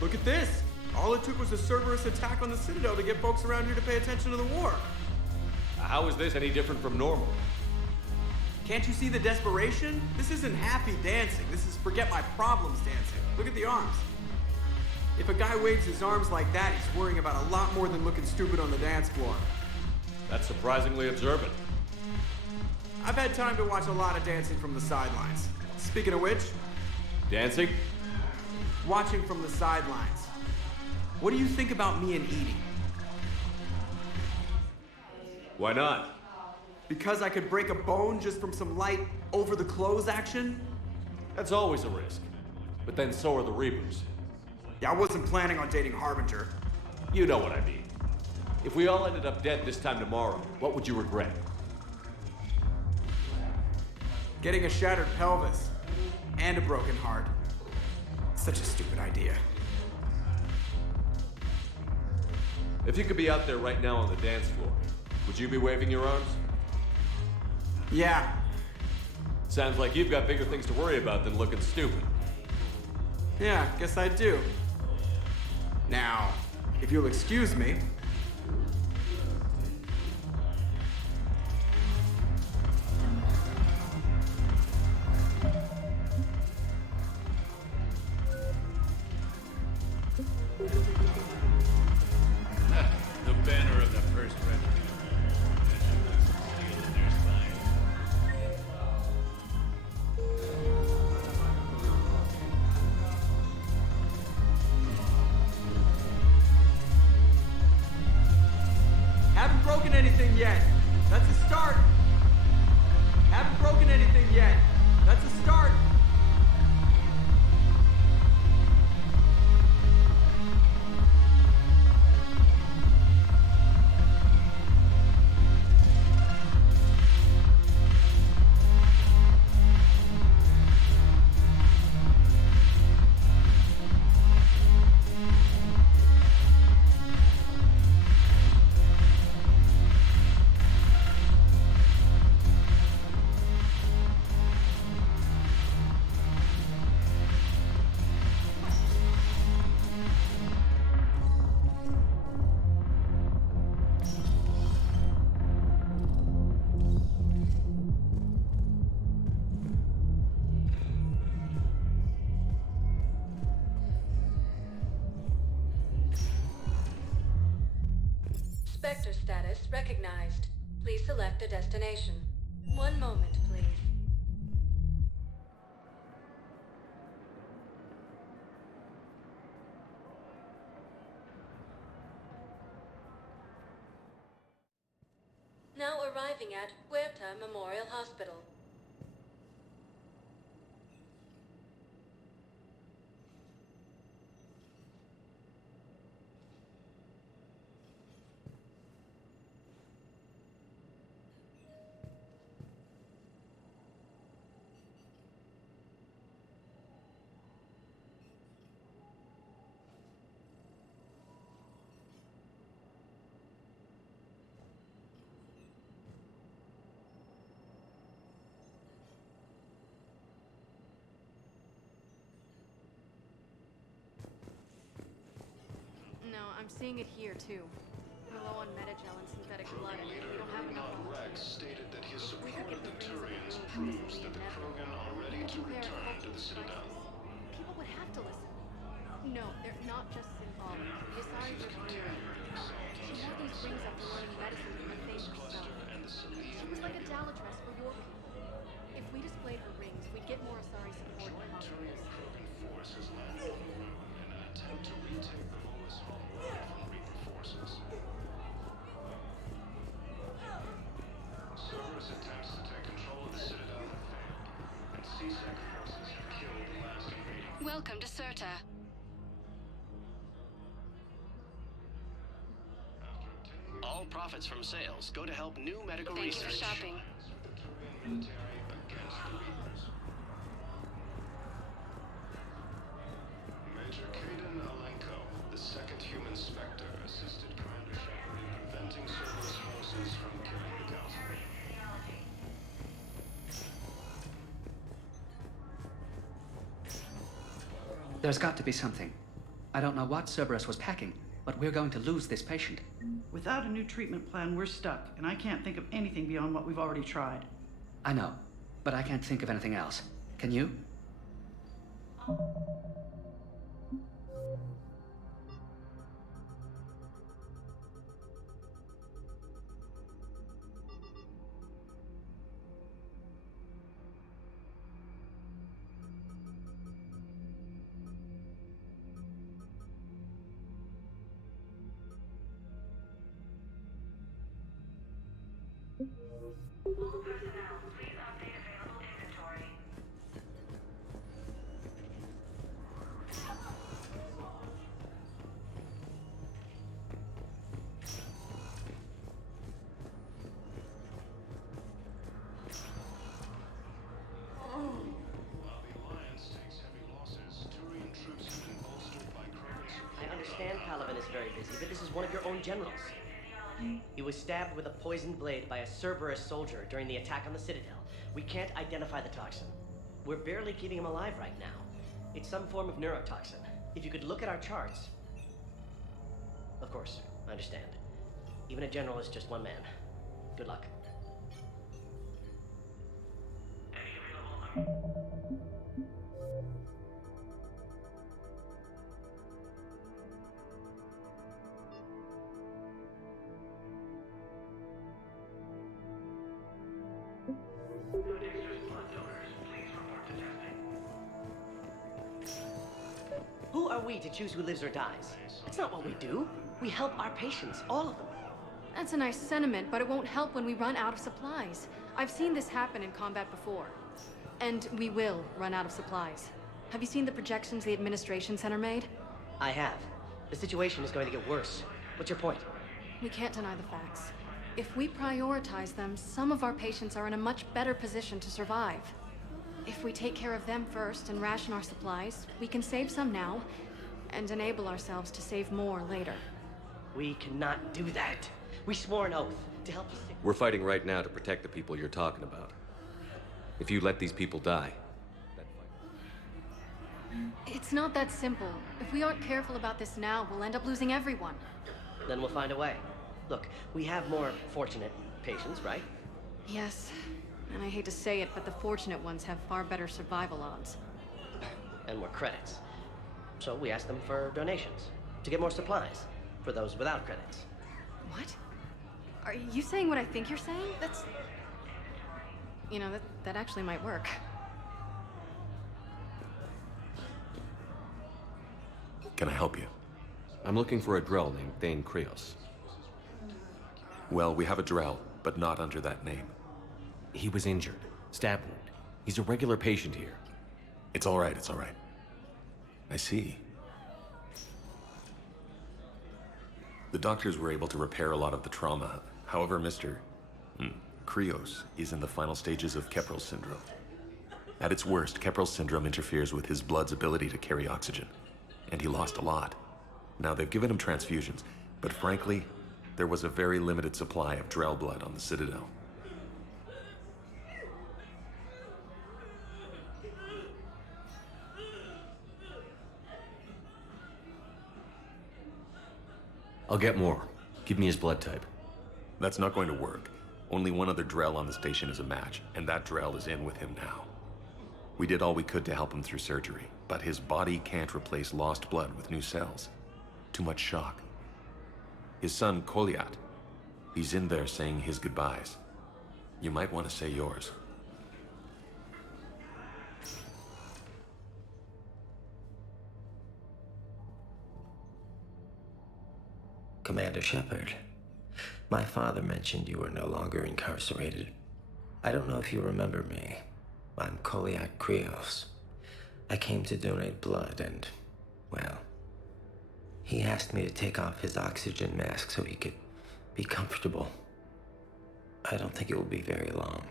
Look at this! All it took was a Cerberus attack on the Citadel to get folks around here to pay attention to the war. How is this any different from normal? Can't you see the desperation? This isn't happy dancing. This is forget my problems dancing. Look at the arms. If a guy waves his arms like that, he's worrying about a lot more than looking stupid on the dance floor. That's surprisingly observant. I've had time to watch a lot of dancing from the sidelines. Speaking of which... Dancing? Watching from the sidelines. What do you think about me and Edie? Why not? Because I could break a bone just from some light over-the-clothes action? That's always a risk. But then so are the Reapers. Yeah, I wasn't planning on dating Harbinger. You know what I mean. If we all ended up dead this time tomorrow, what would you regret? Getting a shattered pelvis. And a broken heart. Such a stupid idea. If you could be out there right now on the dance floor, would you be waving your arms? Yeah. Sounds like you've got bigger things to worry about than looking stupid. Yeah, guess I do. Now, if you'll excuse me. The banner of the First Regiment. Haven't broken anything yet. That's a start. Haven't broken anything yet. That's a start. Spectre status recognized. Please select a destination. One moment, please. Now arriving at Huerta Memorial Hospital. No, I'm seeing it here too. We're low on Metagel and synthetic blood. We don't have enough. Rex stated that his support of the Turians proves that the Krogan are ready to return to the Citadel. People would have to listen. No, they're not just symbolic. The Asari were real. She wore these rings after learning medicine from the famed herself. She was like a Dalatress for war people. If we displayed her rings, we'd get more Asari support in hospitals. Turian Krogan force has landed on Rune in an attempt to retake the Volus homeworld from Reaper forces. Cerberus attempts to take control of the Citadel have failed, and CSEC forces have killed the last invading. Welcome to Serta. All profits from sales go to help new medical Thank you for research. shopping. Military against the Reapers. Major Kaden Alenko, the second human Spectre, assisted Commander Shepard in preventing Cerberus forces from killing the Council. There's got to be something. I don't know what Cerberus was packing, but we're going to lose this patient. Without a new treatment plan, we're stuck, and I can't think of anything beyond what we've already tried. I know, but I can't think of anything else. Can you? I understand Paladin is very busy, but this is one of your own generals. He was stabbed with a poisoned blade by a Cerberus soldier during the attack on the Citadel. We can't identify the toxin. We're barely keeping him alive right now. It's some form of neurotoxin. If you could look at our charts... Of course, I understand. Even a general is just one man. Good luck. Who are we to choose who lives or dies? That's not what we do. We help our patients, all of them. That's a nice sentiment, but it won't help when we run out of supplies. I've seen this happen in combat before. And we will run out of supplies. Have you seen the projections the administration center made? I have. The situation is going to get worse. What's your point? We can't deny the facts. If we prioritize them, some of our patients are in a much better position to survive. If we take care of them first and ration our supplies, we can save some now and enable ourselves to save more later. We cannot do that. We swore an oath to help the sick. We're fighting right now to protect the people you're talking about. If you let these people die, It's not that simple. If we aren't careful about this now, we'll end up losing everyone. Then we'll find a way. Look, we have more fortunate patients, right? Yes, and I hate to say it, but the fortunate ones have far better survival odds. And more credits. So we asked them for donations to get more supplies for those without credits. What? Are you saying what I think you're saying? That's... You know, that actually might work. Can I help you? I'm looking for a Drell named Thane Krios. Well, we have a Drell, but not under that name. He was injured. Stab wound. He's a regular patient here. It's all right, it's all right. I see. The doctors were able to repair a lot of the trauma. However, Mr. Krios is in the final stages of Keprel's syndrome. At its worst, Keprel's syndrome interferes with his blood's ability to carry oxygen, and he lost a lot. Now, they've given him transfusions, but frankly, there was a very limited supply of Drell blood on the Citadel. I'll get more. Give me his blood type. That's not going to work. Only one other Drell on the station is a match, and that Drell is in with him now. We did all we could to help him through surgery, but his body can't replace lost blood with new cells. Too much shock. His son, Koliat, he's in there saying his goodbyes. You might want to say yours. Commander Shepard, my father mentioned you were no longer incarcerated. I don't know if you remember me. I'm Koliak Krios. I came to donate blood and, well, he asked me to take off his oxygen mask so he could be comfortable. I don't think it will be very long.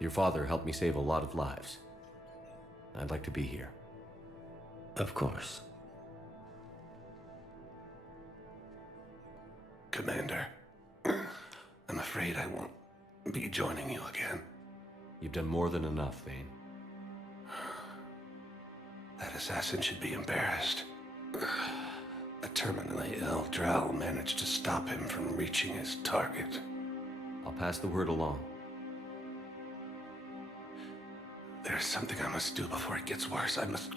Your father helped me save a lot of lives. I'd like to be here. Of course. Commander, I'm afraid I won't be joining you again. You've done more than enough, Thane. That assassin should be embarrassed. A terminally ill Drell managed to stop him from reaching his target. I'll pass the word along. There's something I must do before it gets worse. I must...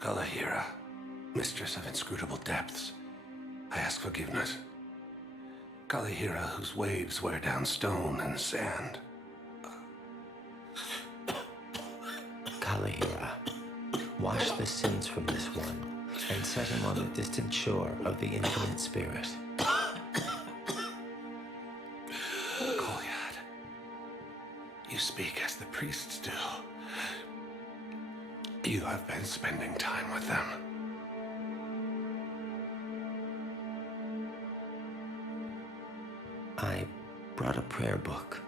Kalahira, mistress of inscrutable depths, I ask forgiveness. Kalahira whose waves wear down stone and sand. Kalahira, wash the sins from this one and set him on the distant shore of the infinite spirit. Kolyat, you speak as the priests do. You have been spending time with them. I brought a prayer book.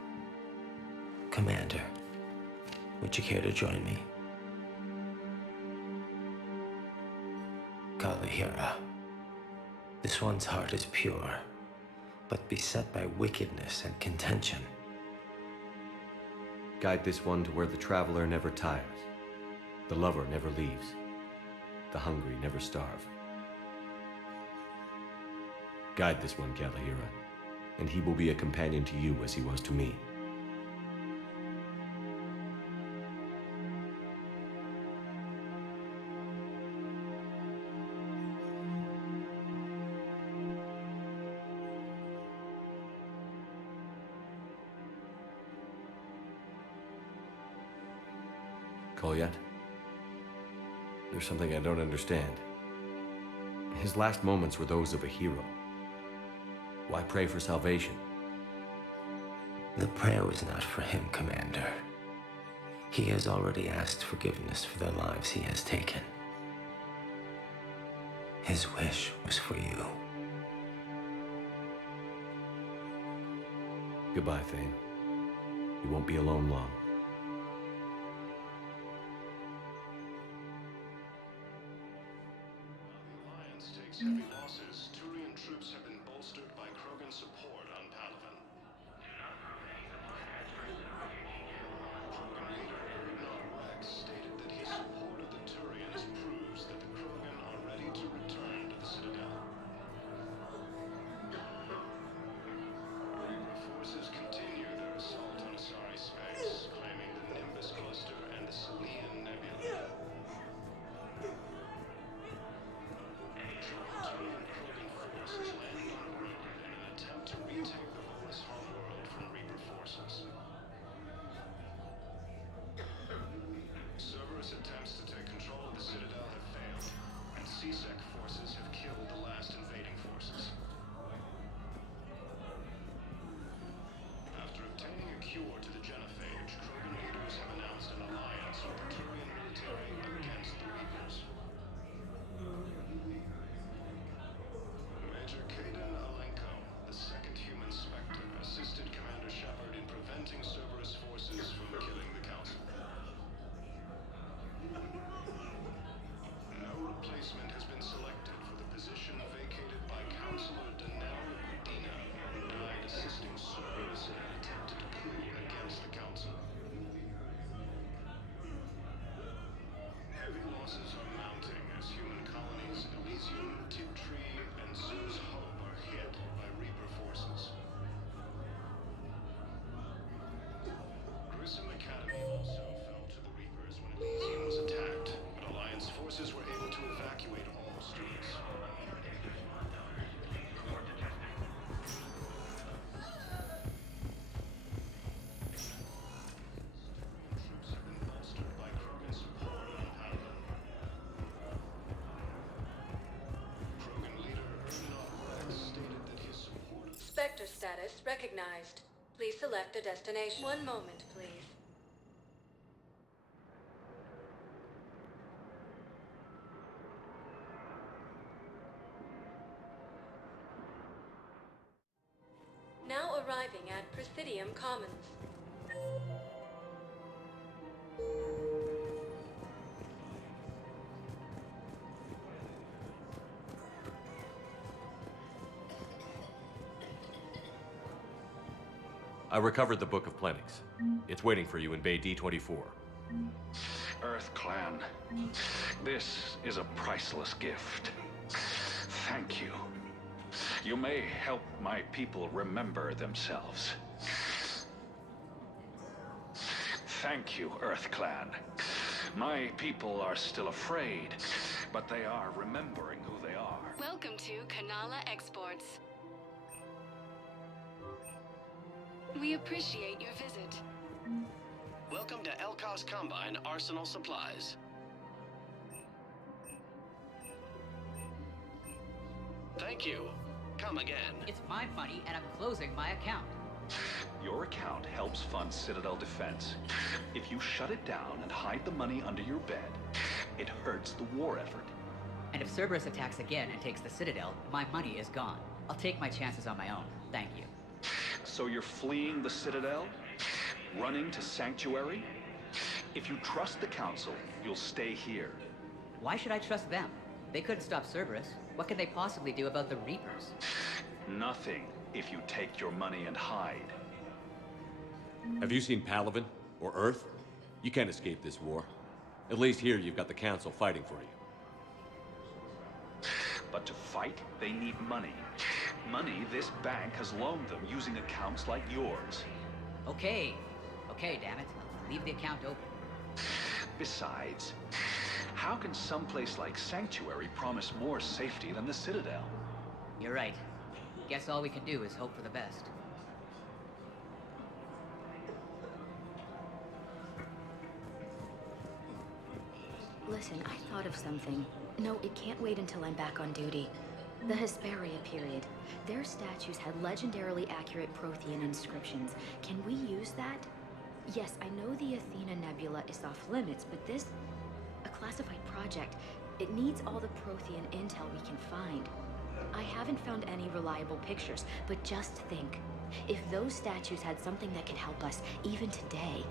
Commander, would you care to join me? Kalahira, this one's heart is pure, but beset by wickedness and contention. Guide this one to where the traveler never tires, the lover never leaves, the hungry never starve. Guide this one, Kalahira, and he will be a companion to you as he was to me. Kolyat? There's something I don't understand. His last moments were those of a hero. Why pray for salvation? The prayer was not for him, Commander. He has already asked forgiveness for the lives he has taken. His wish was for you. Goodbye, Thane. You won't be alone long. Takes heavy losses. Turian troops have been bolstered by Krogan support on Palaven. Krogan leader Rex stated that his support of the Turians proves that the Krogan are ready to return to the Citadel. Reaper forces continue their assault on Asari space, claiming the Nimbus cluster and the Selian Nebula. Turian Krogan forces landed on Rune in an attempt to retake the Volus homeworld from Reaper forces. Cerberus attempts to take control of the Citadel have failed, and C-Sec forces have killed the last invading forces. After obtaining a cure to the genophage, Krogan leaders have announced an alliance with the Turian military against the Reapers. Major Kaden Alenko, the second human Spectre, assisted Commander Shepard in preventing Cerberus forces from killing the Council. No replacement has been selected for the position vacated by Counselor Danelle Udina, who died assisting Cerberus in an attempted coup against the Council. Heavy losses are mounting as human colonies Elysium, Tiptree, and Zoo's Hope are hit by Reaper forces. Grissom Academy also fell to the Reapers when Elysium was attacked, but Alliance forces were able to evacuate all students. Troops have been bolstered by Krogan support on Palaven. Krogan leader Rex stated that his support of Spectre status recognized. Please select a destination. One moment, please. Now arriving at Presidium Commons. I recovered the Book of Plenix. It's waiting for you in Bay D24. Earth Clan, this is a priceless gift. Thank you. You may help my people remember themselves. Thank you, Earth Clan. My people are still afraid, but they are remembering who they are. Welcome to Kanala Exports. We appreciate your visit. Welcome to Elkos Combine Arsenal Supplies. Thank you. Come again. It's my money, and I'm closing my account. Your account helps fund Citadel defense. If you shut it down and hide the money under your bed, it hurts the war effort. And if Cerberus attacks again and takes the Citadel, my money is gone. I'll take my chances on my own. Thank you. So you're fleeing the Citadel? Running to Sanctuary? If you trust the Council, you'll stay here. Why should I trust them? They couldn't stop Cerberus. What could they possibly do about the Reapers? Nothing if you take your money and hide. Have you seen Palaven or Earth? You can't escape this war. At least here you've got the Council fighting for you. But to fight, they need money. Money this bank has loaned them using accounts like yours. Okay, damn it. Leave the account open. Besides, how can someplace like Sanctuary promise more safety than the Citadel? You're right. Guess all we can do is hope for the best. Listen, I thought of something. No, it can't wait until I'm back on duty. The Hesperia period. Their statues had legendarily accurate Prothean inscriptions. Can we use that? Yes, I know the Athena Nebula is off limits, but this... a classified project. It needs all the Prothean intel we can find. I haven't found any reliable pictures, but just think. If those statues had something that could help us, even today...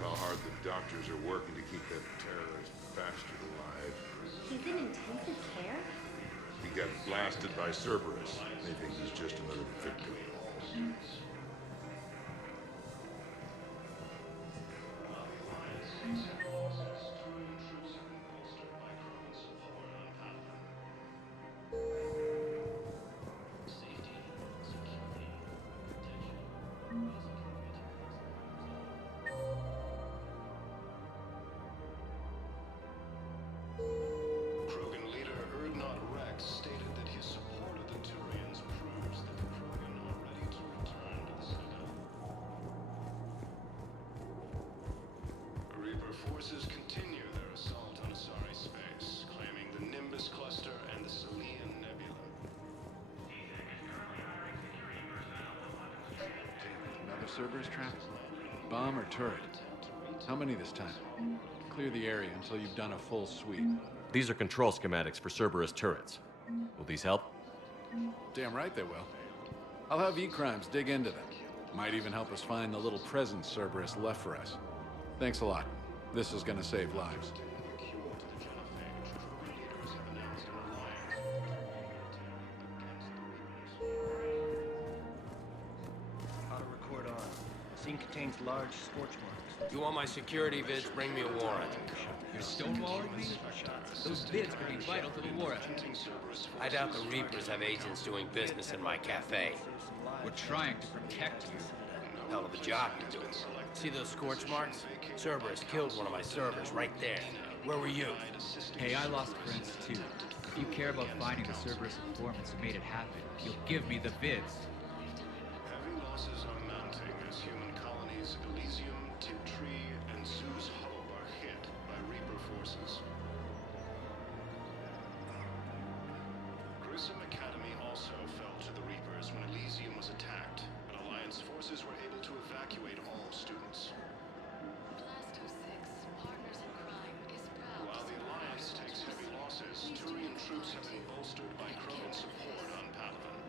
How hard the doctors are working to keep that terrorist bastard alive. He's in intensive care? He got blasted by Cerberus. They think he's just another victim. Cerberus trap? Bomb or turret? How many this time? Clear the area until you've done a full sweep. These are control schematics for Cerberus turrets. Will these help? Damn right they will. I'll have E-Crimes dig into them. Might even help us find the little presents Cerberus left for us. Thanks a lot. This is gonna save lives. Auto record on. Scene contains large scorch marks. You want my security vids? Bring me a warrant. You're stonewalling me? Those vids could be vital to the war effort. I doubt the Reapers have agents doing business in my cafe. We're trying to protect you. Hell of a job you're doing. See those scorch marks? Cerberus killed one of my servers right there. Where were you? Hey, I lost friends too. If you care about finding the Cerberus informants who made it happen, you'll give me the vids. Heavy losses are mounting as human colonies Elysium, Tiptree, and Zoo's Hope are hit by Reaper forces. Grissom Academy also fell to the Reapers when Elysium was attacked, but Alliance forces were able to evacuate all students. While the Alliance takes heavy losses, Turian troops have been bolstered by Krogan support on Palaven.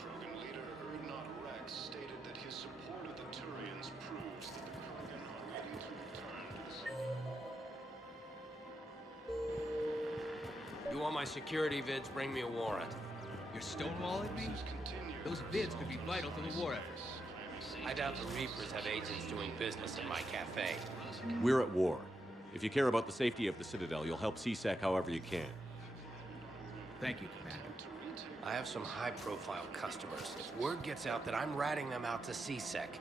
Krogan leader Erdnot Rex stated that his support of the Turians proves that the Krogan are ready to return to the city. You want my security vids? Bring me a warrant. You're stonewalling me? Those vids could be vital to the war effort. I doubt the Reapers have agents doing business in my cafe. We're at war. If you care about the safety of the Citadel, you'll help CSEC however you can. Thank you, Commander. I have some high-profile customers. If word gets out that I'm ratting them out to CSEC.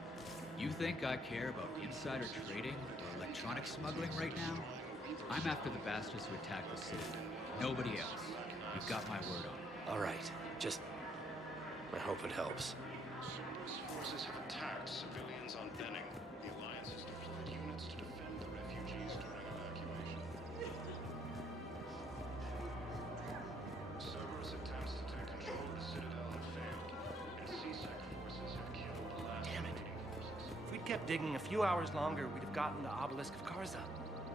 You think I care about insider trading or electronic smuggling right now? I'm after the bastards who attacked the Citadel. Nobody else. You've got my word on it. All right. Just... I hope it helps. Cerberus forces have attacked civilians on Benning. The Alliance has deployed units to defend the refugees during evacuation. Cerberus attempts to take control of the Citadel have failed, and CSEC forces have killed the last remaining forces. If we'd kept digging a few hours longer, we'd have gotten the Obelisk of Karza.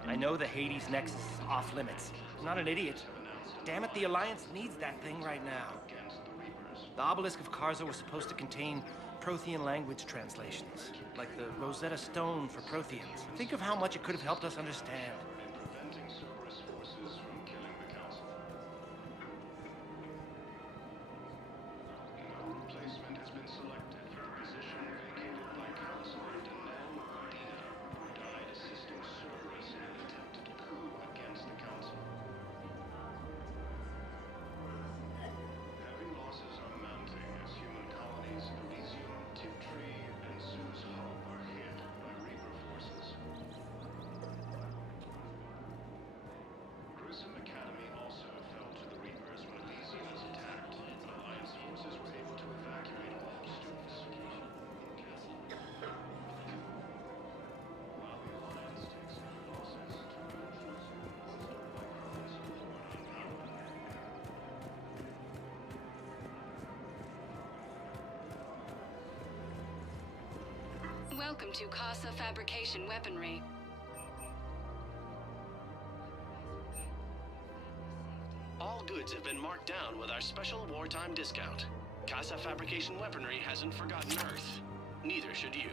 I know the Hades Nexus is off limits. I'm not an idiot. Damn it, the Alliance needs that thing right now. The Obelisk of Karza was supposed to contain Prothean language translations, like the Rosetta Stone for Protheans. Think of how much it could have helped us understand. Preventing Cerberus forces from killing the Council. No replacement has been selected for the position vacated by Counselor Danelle Udina, who died assisting Cerberus in an attempted coup against the Council. Heavy losses are mounting as human colonies Elysium, Tiptree, and Zoo's Hope are hit by Reaper forces. Grissom Academy also fell to the Reapers when Elysium was attacked, but Alliance forces were able to evacuate all students. While the Alliance takes heavy losses, Turian troops have been bolstered by Krogan support on Palaven. Welcome to Casa Fabrication Weaponry. All goods have been marked down with our special wartime discount. Casa Fabrication Weaponry hasn't forgotten Earth. Neither should you.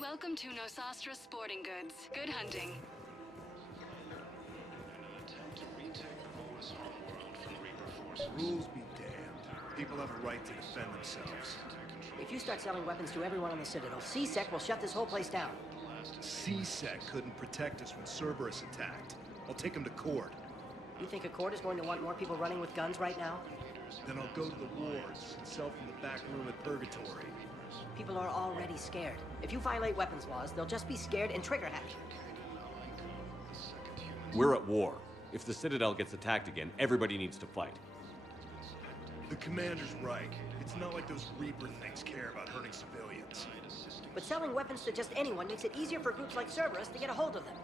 Welcome to Nosastra Sporting Goods. Good hunting. In an attempt to retake Volus homeworld from Reaper forces. Rules be damned. People have a right to defend themselves. If you start selling weapons to everyone on the Citadel, CSEC will shut this whole place down. CSEC couldn't protect us when Cerberus attacked. I'll take him to court. You think a court is going to want more people running with guns right now? Then I'll go to the wards and sell from the back room at Purgatory. People are already scared. If you violate weapons laws, they'll just be scared and trigger happy. We're at war. If the Citadel gets attacked again, everybody needs to fight. The commander's right. It's not like those Reaper things care about hurting civilians. But selling weapons to just anyone makes it easier for groups like Cerberus to get a hold of them.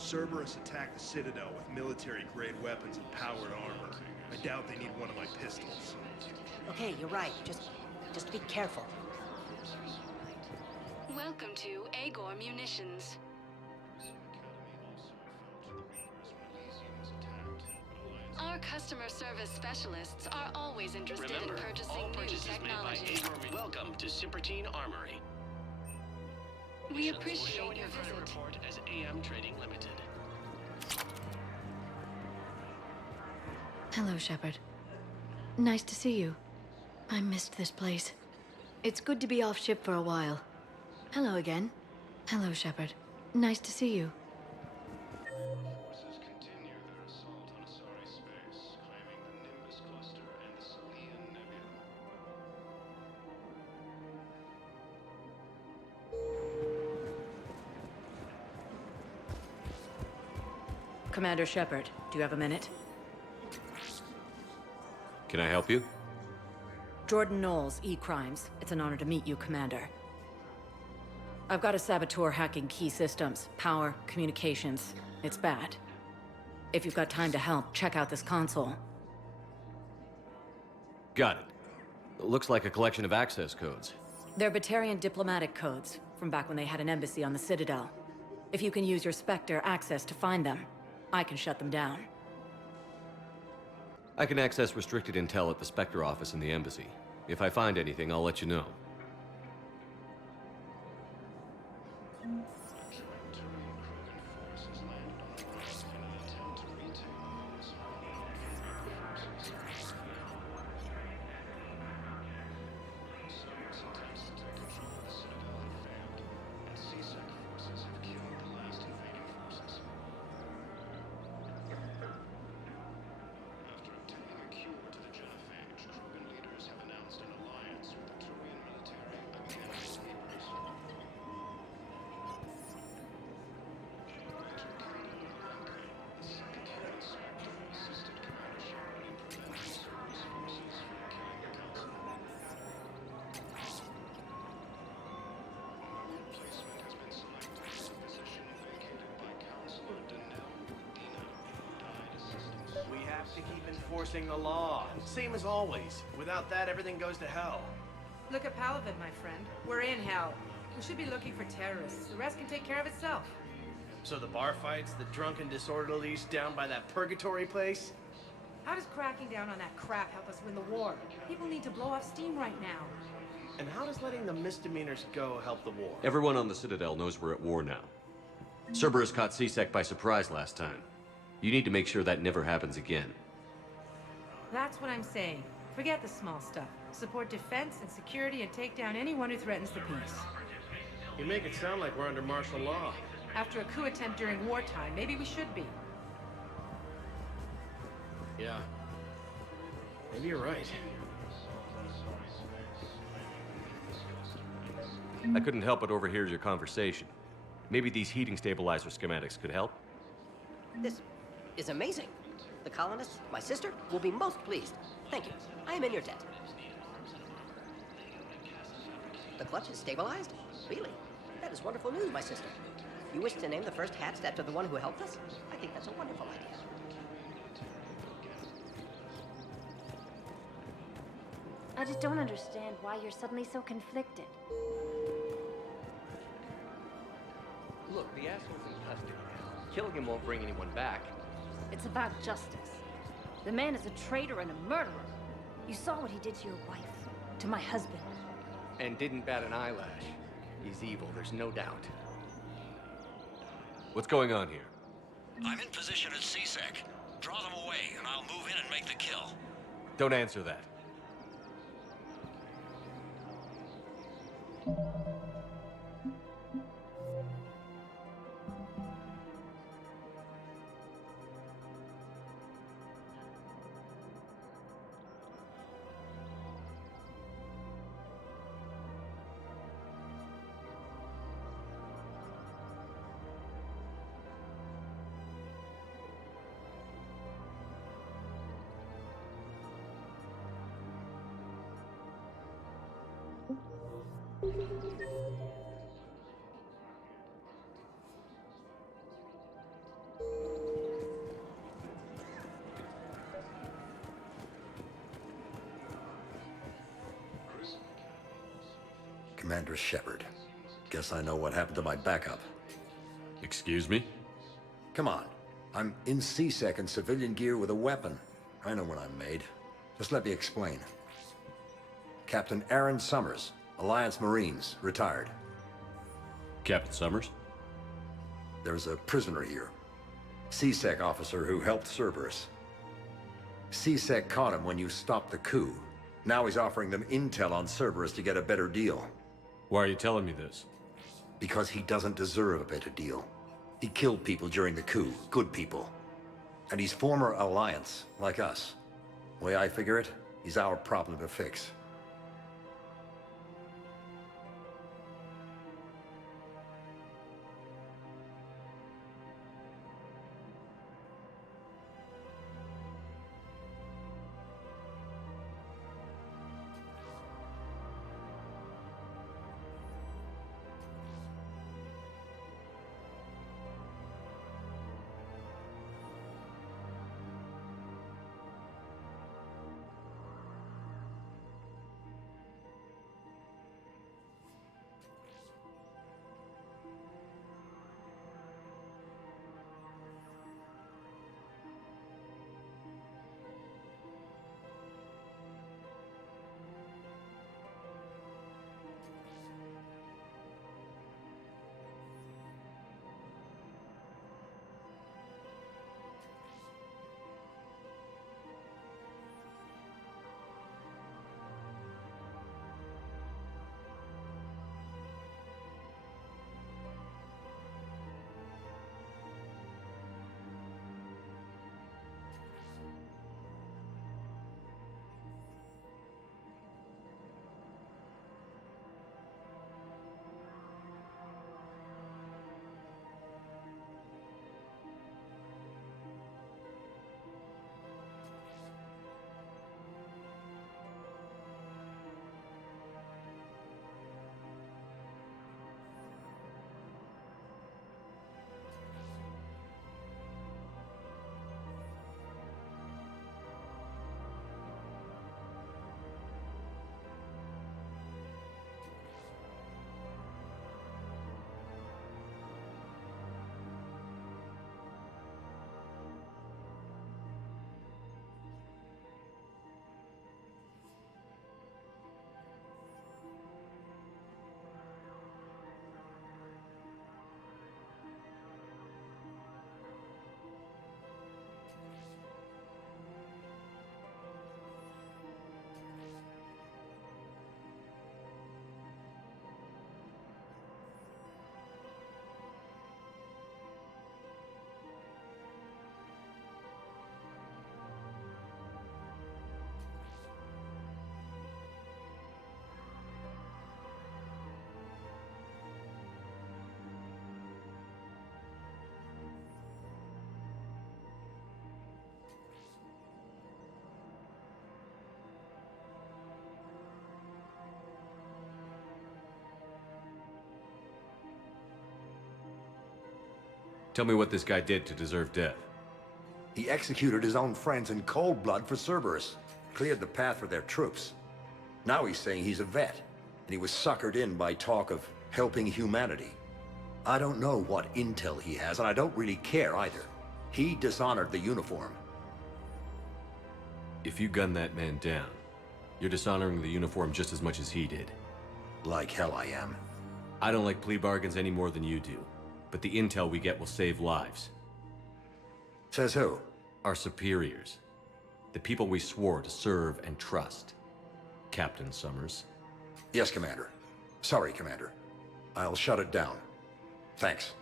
Cerberus attacked the Citadel with military-grade weapons and powered armor. I doubt they need one of my pistols. Okay, you're right. Just be careful. Welcome to Agor Munitions. Our customer service specialists are always interested Remember, in purchasing all new purchases made by technology. Agor. Welcome to Simpertine Armory. We Will appreciate show in your credit visit. report as AM Trading Limited. Hello, Shepard. Nice to see you. I missed this place. It's good to be off ship for a while. Hello again. Hello, Shepard. Nice to see you. Forces continue their assault on Asari space, claiming the Nimbus cluster and the Salian Nebula. Commander Shepard, do you have a minute? Can I help you? Jordan Knowles, E-Crimes. It's an honor to meet you, Commander. I've got a saboteur hacking key systems, power, communications. It's bad. If you've got time to help, check out this console. Got it. Looks like a collection of access codes. They're Batarian diplomatic codes, from back when they had an embassy on the Citadel. If you can use your Spectre access to find them, I can shut them down. I can access restricted intel at the Spectre office in the embassy. If I find anything, I'll let you know. We have to keep enforcing the law. Same as always. Without that, everything goes to hell. Look at Paladin, my friend. We're in hell. We should be looking for terrorists. The rest can take care of itself. So the bar fights, the drunken disorderlies down by that purgatory place? How does cracking down on that crap help us win the war? People need to blow off steam right now. And how does letting the misdemeanors go help the war? Everyone on the Citadel knows we're at war now. Cerberus caught C-Sec by surprise last time. You need to make sure that never happens again. That's what I'm saying. Forget the small stuff. Support defense and security and take down anyone who threatens the peace. You make it sound like we're under martial law. After a coup attempt during wartime, maybe we should be. Yeah. Maybe you're right. I couldn't help but overhear your conversation. Maybe these heating stabilizer schematics could help? This is amazing. The colonists, my sister, will be most pleased. Thank you. I am in your debt. The clutch is stabilized? Really? That is wonderful news, my sister. You wish to name the first hatched after the one who helped us? I think that's a wonderful idea. I just don't understand why you're suddenly so conflicted. Look, the asshole's in custody. Killing him won't bring anyone back. It's about justice. The man is a traitor and a murderer. You saw what he did to your wife, to my husband. And didn't bat an eyelash. He's evil, there's no doubt. What's going on here? I'm in position at C-Sec. Draw them away, and I'll move in and make the kill. Don't answer that. Commander Shepard. Guess I know what happened to my backup. Excuse me? Come on. I'm in CSEC in civilian gear with a weapon. I know what I'm made. Just let me explain. Captain Aaron Summers, Alliance Marines, retired. Captain Summers? There's a prisoner here. CSEC officer who helped Cerberus. CSEC caught him when you stopped the coup. Now he's offering them intel on Cerberus to get a better deal. Why are you telling me this? Because he doesn't deserve a better deal. He killed people during the coup, good people. And he's former Alliance, like us. The way I figure it, he's our problem to fix. Tell me what this guy did to deserve death. He executed his own friends in cold blood for Cerberus. Cleared the path for their troops. Now he's saying he's a vet, and he was suckered in by talk of helping humanity. I don't know what intel he has, and I don't really care either. He dishonored the uniform. If you gun that man down, you're dishonoring the uniform just as much as he did. Like hell I am. I don't like plea bargains any more than you do, but the intel we get will save lives. Says who? Our superiors. The people we swore to serve and trust. Captain Summers. Yes, Commander. Sorry, Commander. I'll shut it down. Thanks.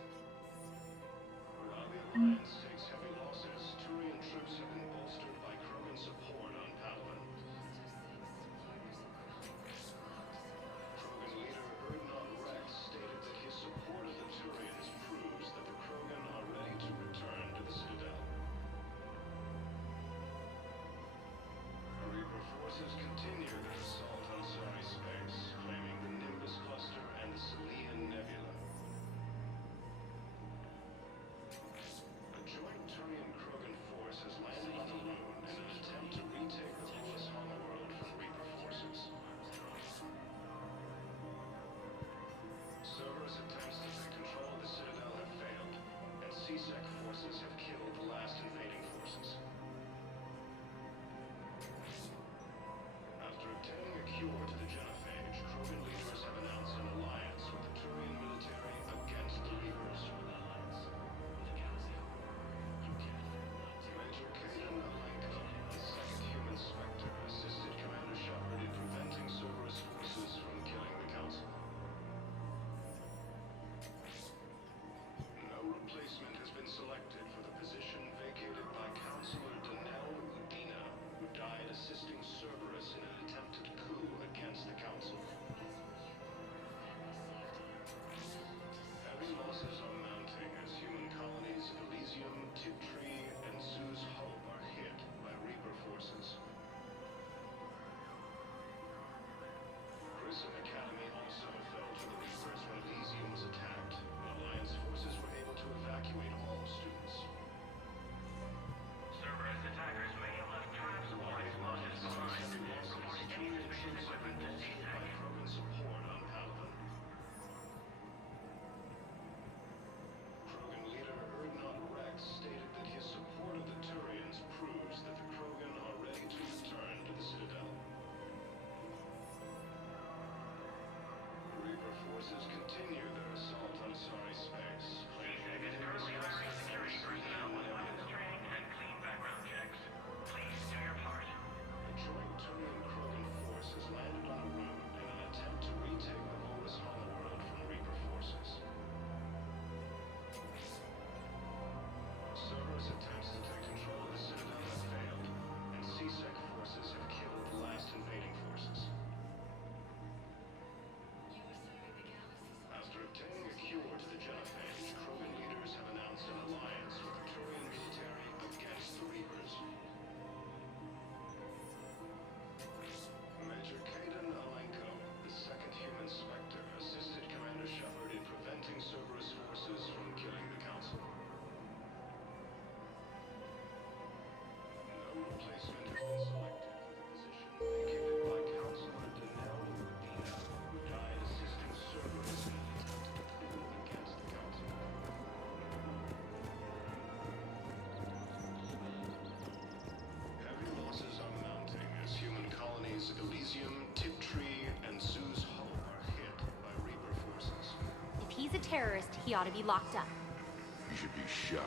Joint colonies Elysium, Tiptree, and Zeus Hull are hit by Reaper forces. If he's a terrorist, he ought to be locked up. He should be shot.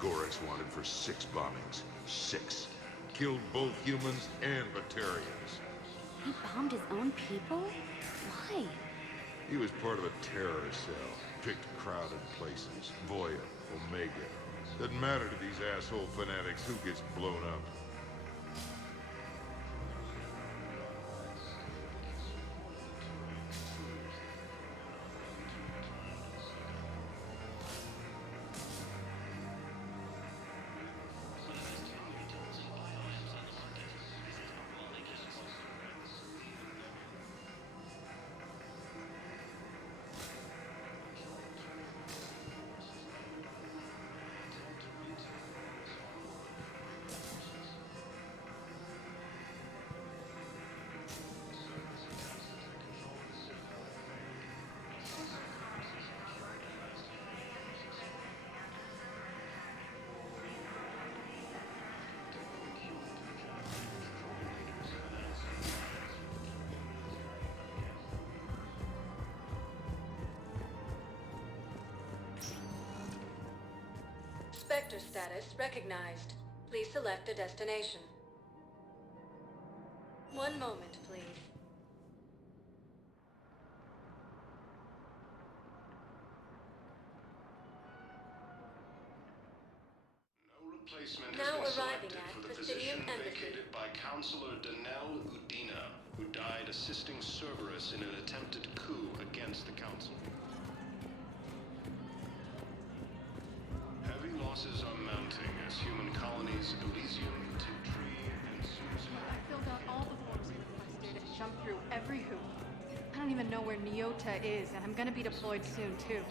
Gorex wanted for 6 bombings. 6. Killed both humans and Batarians. He bombed his own people? Why? He was part of a terror cell. Picked crowded places. Voya, Omega. Doesn't matter to these asshole fanatics who gets blown up. Spectre status recognized. Please select a destination. One moment, please. Replacement Now has been arriving selected at for the Presidium position Embassy. vacated by Counselor Danelle Udina, who died assisting Cerberus in an attempted coup against the Council. Heavy losses are mounting as human colonies Elysium, Tiptree, and Zeus. I filled out all the forms you requested and jumped through every hoop. I don't even know where Neota is, and I'm gonna be deployed soon, too.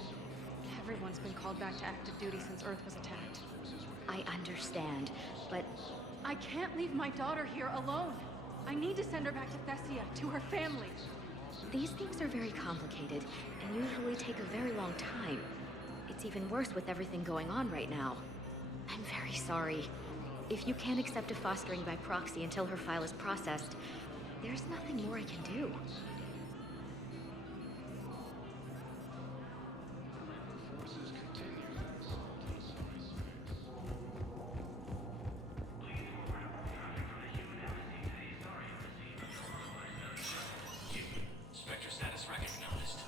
Everyone's been called back to active duty since Earth was attacked. I understand, but I can't leave my daughter here alone. I need to send her back to Thessia, to her family. these things are very complicated and usually take a very long time. It's even worse with everything going on right now. I'm very sorry. If you can't accept a fostering by proxy until her file is processed, there's nothing more I can do. Spectre status recognized.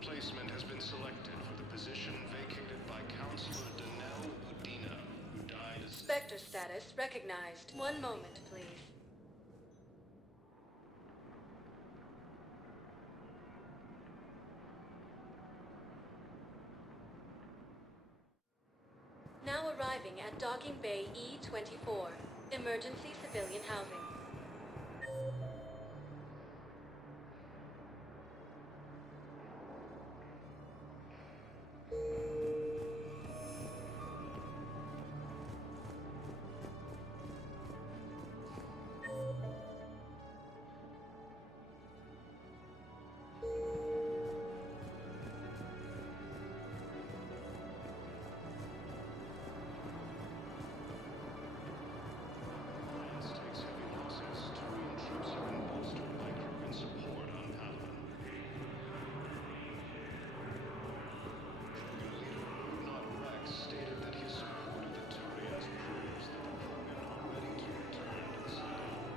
replacement has been selected for the position vacated by Counselor Danelle Udina, who died as... Spectre status recognized. One moment, please. Now arriving at Docking Bay E-24. Emergency civilian housing.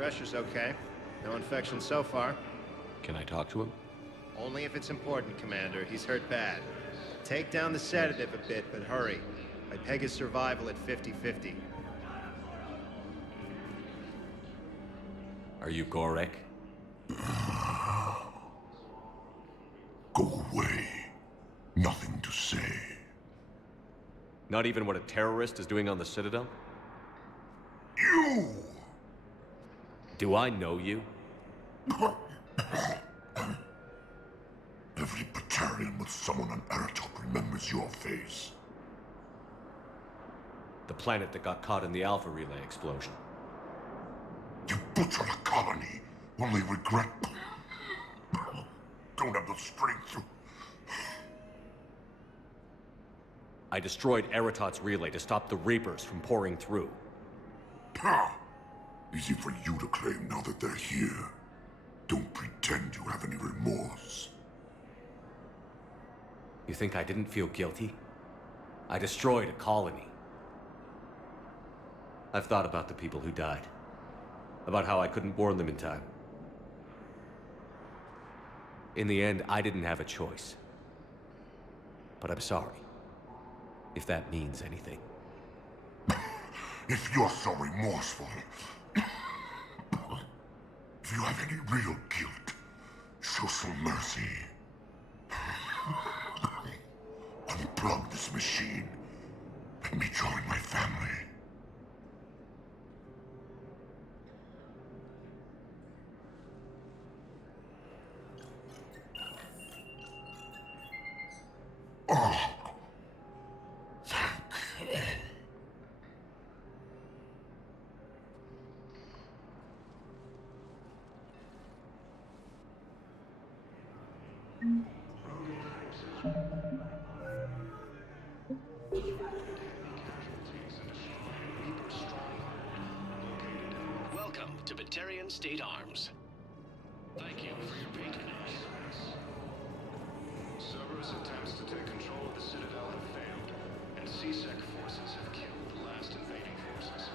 Pressure's okay. No infection so far. Can I talk to him? Only if it's important, Commander. He's hurt bad. Take down the sedative a bit, but hurry. I peg his survival at 50-50. Are you Gorek? Go away. Nothing to say. Not even what a terrorist is doing on the Citadel? You! Do I know you? Every Batarian with someone on Aratok remembers your face. The planet that got caught in the Alpha Relay explosion. You butchered a colony, only regret... Don't have the strength to... I destroyed Eratot's relay to stop the Reapers from pouring through. Easy for you to claim now that they're here. Don't pretend you have any remorse. You think I didn't feel guilty? I destroyed a colony. I've thought about the people who died. About how I couldn't warn them in time. In the end, I didn't have a choice. But I'm sorry. If that means anything. If you're so remorseful, if you have any real guilt, show some mercy. Unplug this machine. Let me join my family. Oh. Welcome to Batarian State Arms. Thank you for your patronage. Cerberus attempts to take control of the Citadel have failed, and CSEC forces have killed the last invading forces.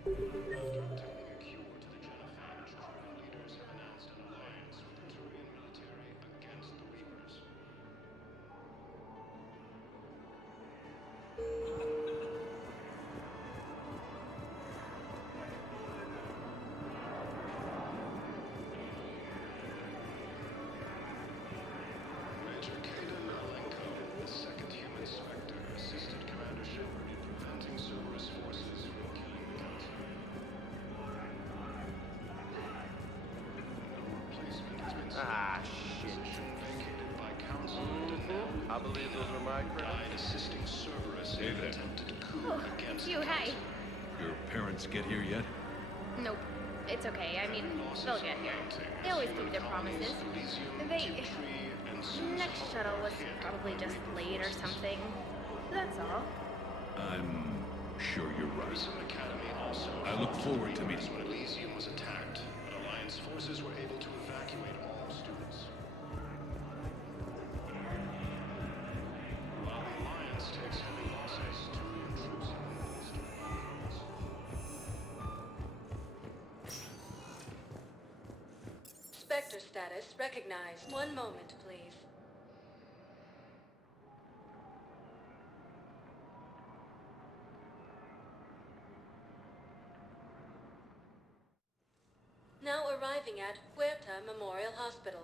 Obtaining a cure to the genophage, crew leaders have announced an alliance with the Turian military against the Reapers. Major Kaden Alenko, the second human Spectre, assisted Commander Shepard in preventing Cerberus forces from killing the Council. No replacement has been selected. Position vacated by Council I believe those were my died assisting Cerberus in an attempted coup against You, hey. Your parents get here yet? Nope. It's okay. I mean, they'll get here. They always keep their promises. They... Next shuttle was probably just late or something. That's all. I'm sure you're right. Academy also I look forward to meeting when Elysium was attacked, but Alliance forces were able to evacuate all students. While the Alliance takes heavy losses, Turian troops have been lost. Spectre status recognized. One moment, please. Now arriving at Huerta Memorial Hospital.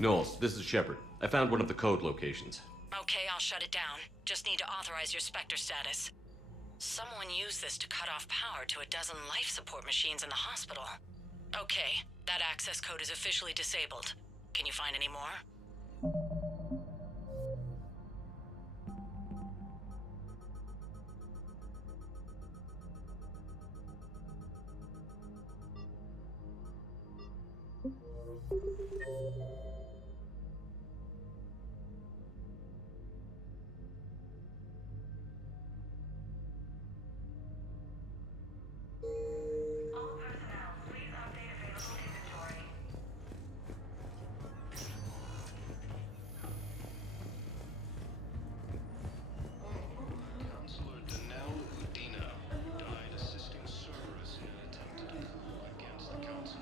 Knowles, this is Shepard. I found one of the code locations. Okay, I'll shut it down. Just need to authorize your Spectre status. Someone used this to cut off power to a dozen life support machines in the hospital. Okay, that access code is officially disabled. Can you find any more? Counselor Danelle Udina died assisting Cerberus in an attempted coup against the Council.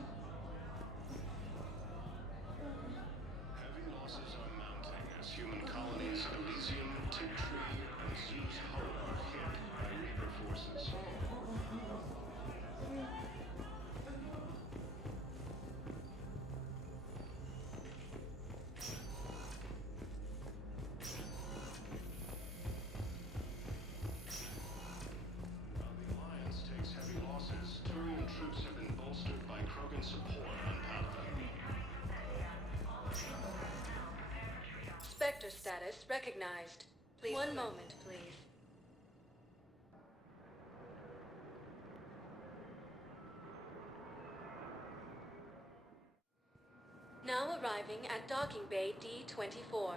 Heavy losses are mounting as human colonies Elysium, Tiptree, and Zeus Hull are hit by Reaper forces. While the Alliance takes heavy losses, Turian troops have been bolstered by Krogan support on Palaven. Spectre status recognized. Please. One moment, please. Now arriving at docking bay D-24.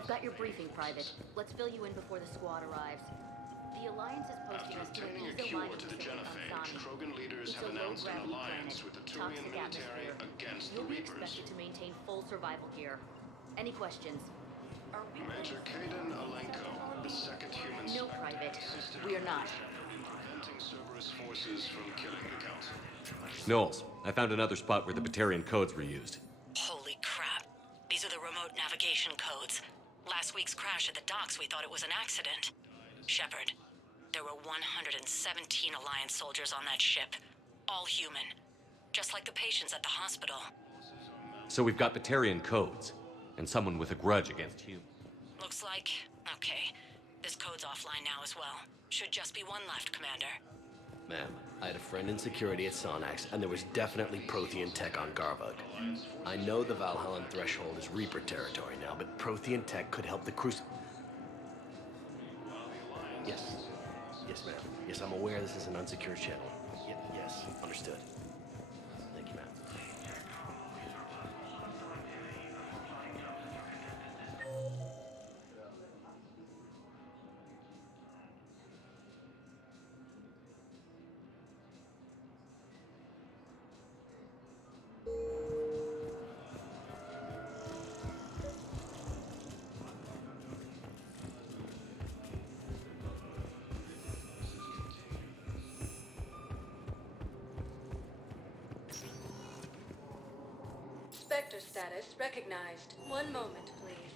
I've got your briefing, Private. Let's fill you in before the squad arrives. The Alliance is posting us to Obtaining a the cure mining to the facility on genophage, Sani. Krogan leaders It's have a announced an low-gravity alliance planet. with the Turian Toxic military atmosphere. against the You'll be Reapers. expected to maintain full survival gear. Any questions? Major Kaden Alenko, the second human No, Spectre, Private. assisted We are not. in preventing Cerberus forces from killing the Council. Knowles, I found another spot where the Batarian codes were used. Holy crap. These are the remote navigation codes. Last week's crash at the docks, we thought it was an accident. Shepard, there were 117 Alliance soldiers on that ship. All human. Just like the patients at the hospital. So we've got Batarian codes, and someone with a grudge against humans. Looks like... okay. This code's offline now as well. Should just be one left, Commander. Ma'am, I had a friend in security at Sonax, and there was definitely Prothean tech on Garvug. I know the Valhallan threshold is Reaper territory now, but Prothean tech could help the Yes. Yes, ma'am. Yes, I'm aware this is an unsecured channel. Yes, understood. Thank you, ma'am. Spectre status recognized. One moment, please.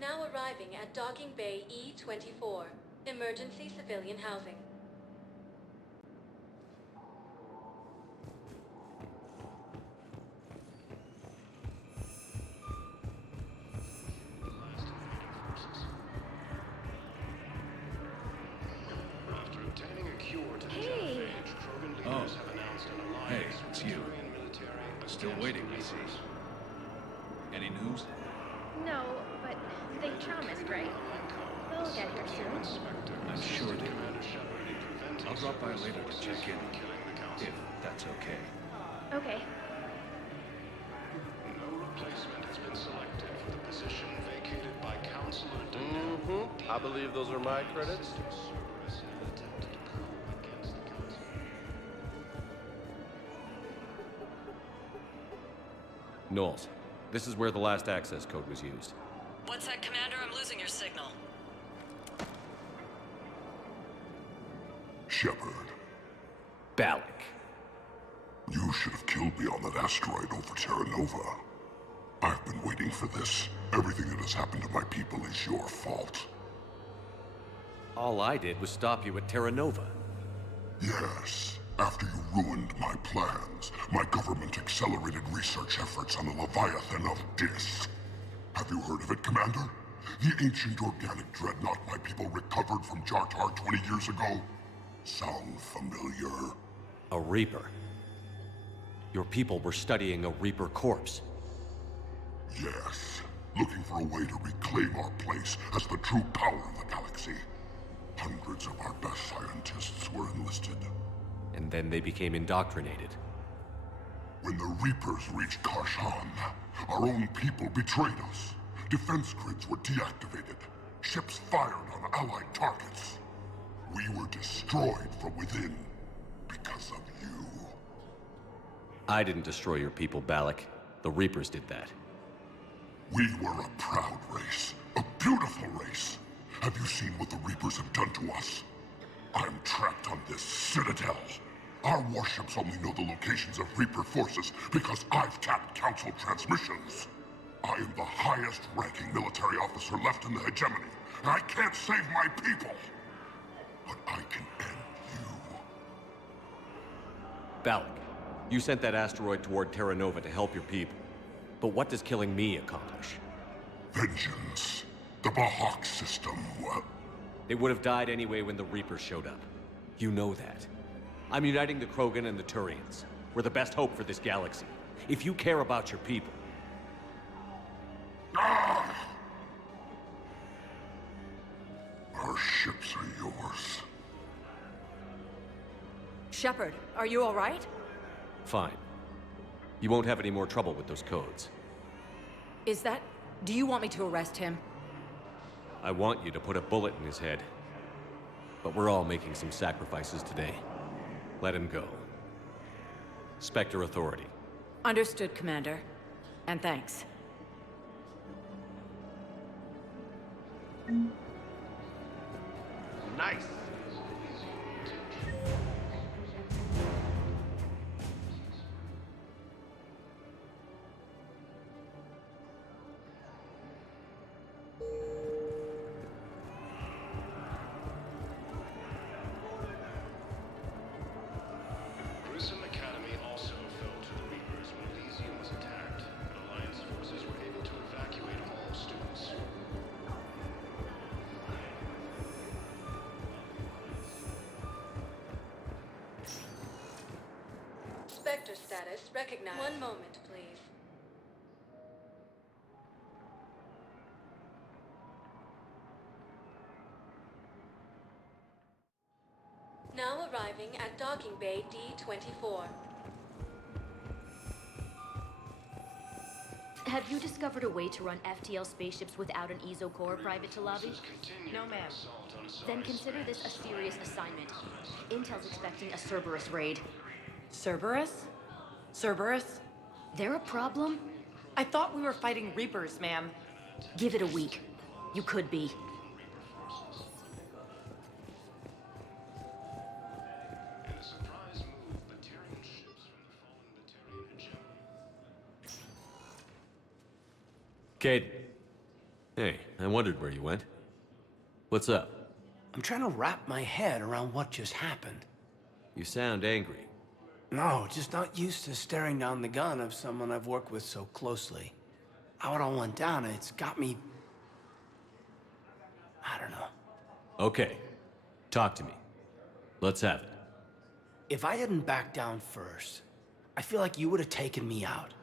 Now arriving at Docking Bay E-24. Emergency civilian housing. After obtaining a cure to the Hey. genophage, Krogan leaders have announced an Hey, alliance with it's the you. Turian military Still against waiting, the I see. Reapers. Any news? No, but they promised, right? They'll get here soon. I'm sure they will. I'll drop by later to check in, if that's okay. Okay. No replacement has been selected for the position vacated by Councilor I believe those are my credits. Knowles, this is where the last access code was used. What's that, Commander? I'm losing your signal. Shepard, Balak. you should have killed me on that asteroid over Terra Nova. I've been waiting for this. Everything that has happened to my people is your fault. All I did was stop you at Terra Nova. Yes. After you ruined my plans, my government accelerated research efforts on the Leviathan of Dis. Have you heard of it, Commander? The ancient organic dreadnought my people recovered from Jartar 20 years ago? Sound familiar? A Reaper. Your people were studying a Reaper corpse. Yes. Looking for a way to reclaim our place as the true power of the galaxy. Hundreds of our best scientists were enlisted. And then they became indoctrinated. When the Reapers reached Karshan, our own people betrayed us. Defense grids were deactivated. Ships fired on Allied targets. We were destroyed from within because of you. I didn't destroy your people, Balak. The Reapers did that. We were a proud race. A beautiful race. Have you seen what the Reapers have done to us? I'm trapped on this citadel. Our warships only know the locations of Reaper forces because I've tapped Council transmissions. I am the highest-ranking military officer left in the hegemony, and I can't save my people. But I can end you. Balak, you sent that asteroid toward Terra Nova to help your people. But what does killing me accomplish? Vengeance. The Bahak system, well... They would have died anyway when the Reapers showed up. You know that. I'm uniting the Krogan and the Turians. We're the best hope for this galaxy. If you care about your people... Our ships are yours. Shepard, are you all right? Fine. You won't have any more trouble with those codes. Is that... Do you want me to arrest him? I want you to put a bullet in his head. But we're all making some sacrifices today. Let him go. Spectre Authority. Understood, Commander. And thanks. Nice. Grissom Academy also fell to the Reapers when Elysium was attacked, but Alliance forces were able to evacuate all students. Spectre status recognized. One moment, please. Now arriving at docking bay D-24. Have you discovered a way to run FTL spaceships without an ESO core, Private Talavi? No, ma'am. Then consider this a serious assignment. Intel's expecting a Cerberus raid. Cerberus? Cerberus? They're a problem? I thought we were fighting Reapers, ma'am. Give it a week. You could be. In a surprise move, Batarian ships from the fallen Batarian hegemony. Caden. Hey, I wondered where you went. What's up? I'm trying to wrap my head around what just happened. You sound angry. No, just not used to staring down the gun of someone I've worked with so closely. How it all went down, it's got me... I don't know. Okay. Talk to me. Let's have it. If I hadn't backed down first, I feel like you would have taken me out.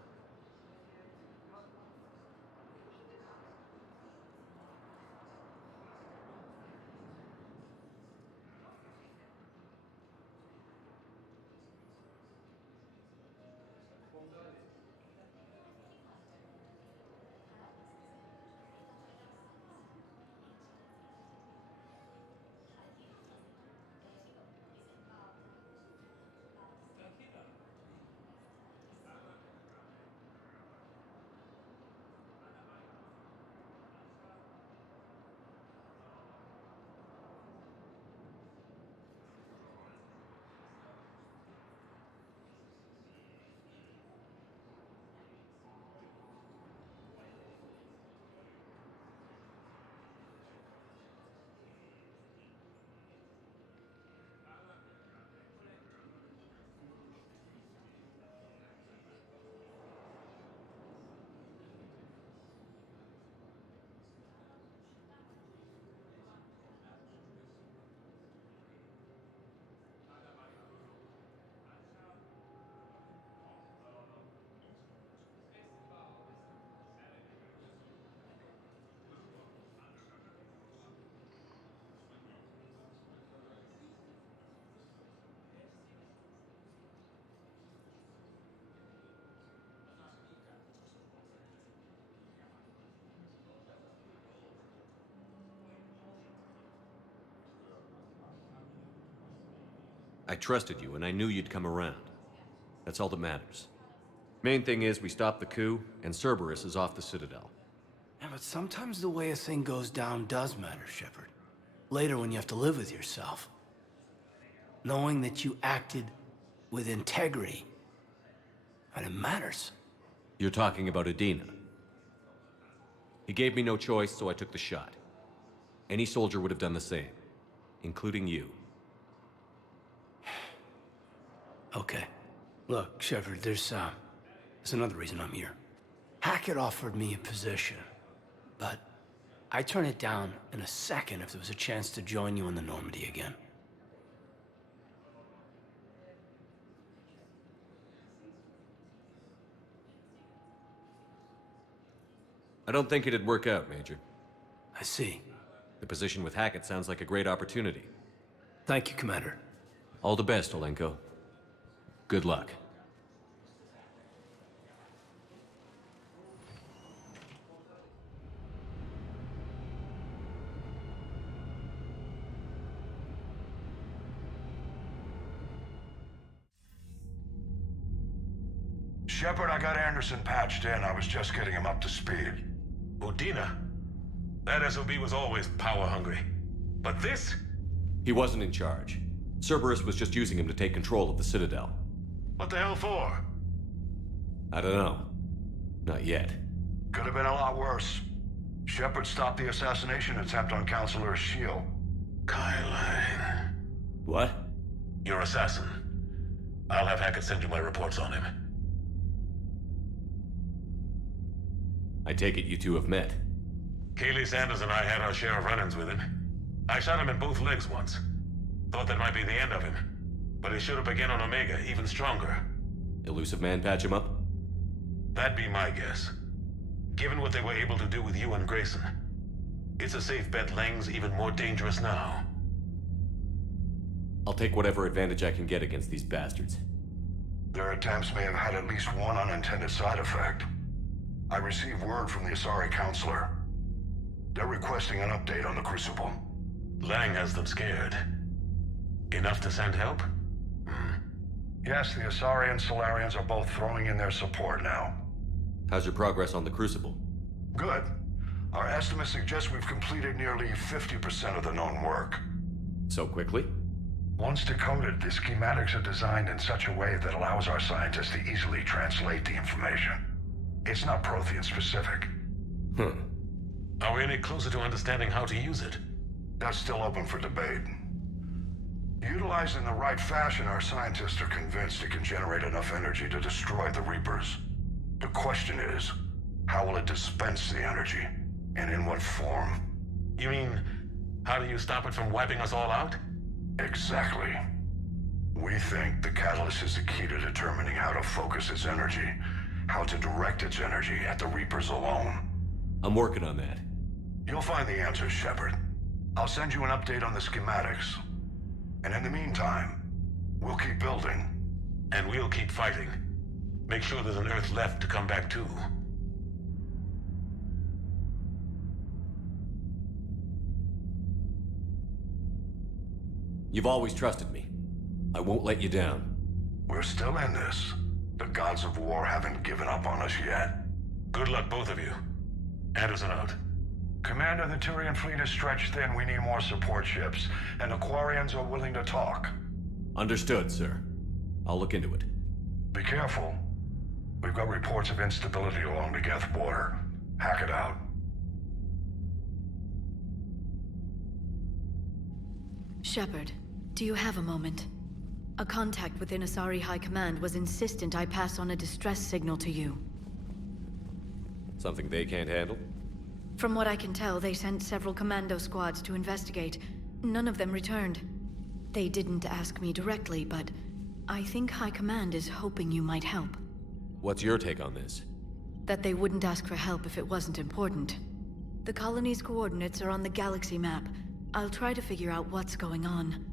I trusted you, and I knew you'd come around. That's all that matters. Main thing is we stopped the coup, and Cerberus is off the Citadel. Yeah, but sometimes the way a thing goes down does matter, Shepard. Later when you have to live with yourself. Knowing that you acted with integrity, and it matters. You're talking about Adina. He gave me no choice, so I took the shot. Any soldier would have done the same, including you. Okay. Look, Shepard, there's another reason I'm here. Hackett offered me a position, but I'd turn it down in a second if there was a chance to join you in the Normandy again. I don't think it'd work out, Major. I see. The position with Hackett sounds like a great opportunity. Thank you, Commander. All the best, Olenko. Good luck. Shepard, I got Anderson patched in. I was just getting him up to speed. Udina? That SOB was always power-hungry. But this? He wasn't in charge. Cerberus was just using him to take control of the Citadel. What the hell for? I don't know. Not yet. Could have been a lot worse. Shepard stopped the assassination attempt on Counselor Shield. Kyline. What? Your assassin. I'll have Hackett send you my reports on him. I take it you two have met. Kaylee Sanders and I had our share of run-ins with him. I shot him in both legs once. Thought that might be the end of him. But he showed up again on Omega, even stronger. Elusive Man patch him up? That'd be my guess. Given what they were able to do with you and Grayson, it's a safe bet Lang's even more dangerous now. I'll take whatever advantage I can get against these bastards. Their attempts may have had at least one unintended side effect. I received word from the Asari Counselor. They're requesting an update on the Crucible. Lang has them scared. Enough to send help? Yes, the Asari and Solarians are both throwing in their support now. How's your progress on the Crucible? Good. Our estimates suggest we've completed nearly 50% of the known work. So quickly? Once decoded, the schematics are designed in such a way that allows our scientists to easily translate the information. It's not Prothean specific. Are we any closer to understanding how to use it? That's still open for debate. Utilized in the right fashion, our scientists are convinced it can generate enough energy to destroy the Reapers. The question is, how will it dispense the energy? And in what form? You mean, how do you stop it from wiping us all out? Exactly. We think the catalyst is the key to determining how to focus its energy, how to direct its energy at the Reapers alone. I'm working on that. You'll find the answers, Shepard. I'll send you an update on the schematics. And in the meantime, we'll keep building. And we'll keep fighting. Make sure there's an Earth left to come back to. You've always trusted me. I won't let you down. We're still in this. The gods of war haven't given up on us yet. Good luck, both of you. Anderson out. Commander, the Turian fleet is stretched thin. We need more support ships. And the Quarians are willing to talk. Understood, sir. I'll look into it. Be careful. We've got reports of instability along the Geth border. Hack it out. Shepard, do you have a moment? A contact within Asari High Command was insistent I pass on a distress signal to you. Something they can't handle? From what I can tell, they sent several commando squads to investigate. None of them returned. They didn't ask me directly, but I think High Command is hoping you might help. What's your take on this? That they wouldn't ask for help if it wasn't important. The colony's coordinates are on the galaxy map. I'll try to figure out what's going on.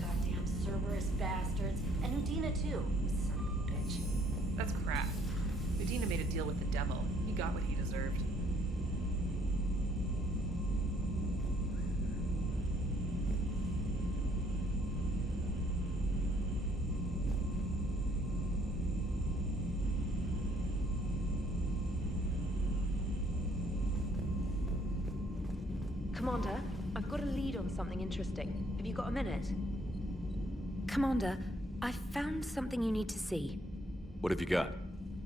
Goddamn Cerberus bastards. And Udina too. Son of a bitch. That's crap. Medina made a deal with the devil. He got what he deserved. Commander, I've got a lead on something interesting. Have you got a minute? Commander, I found something you need to see. What have you got?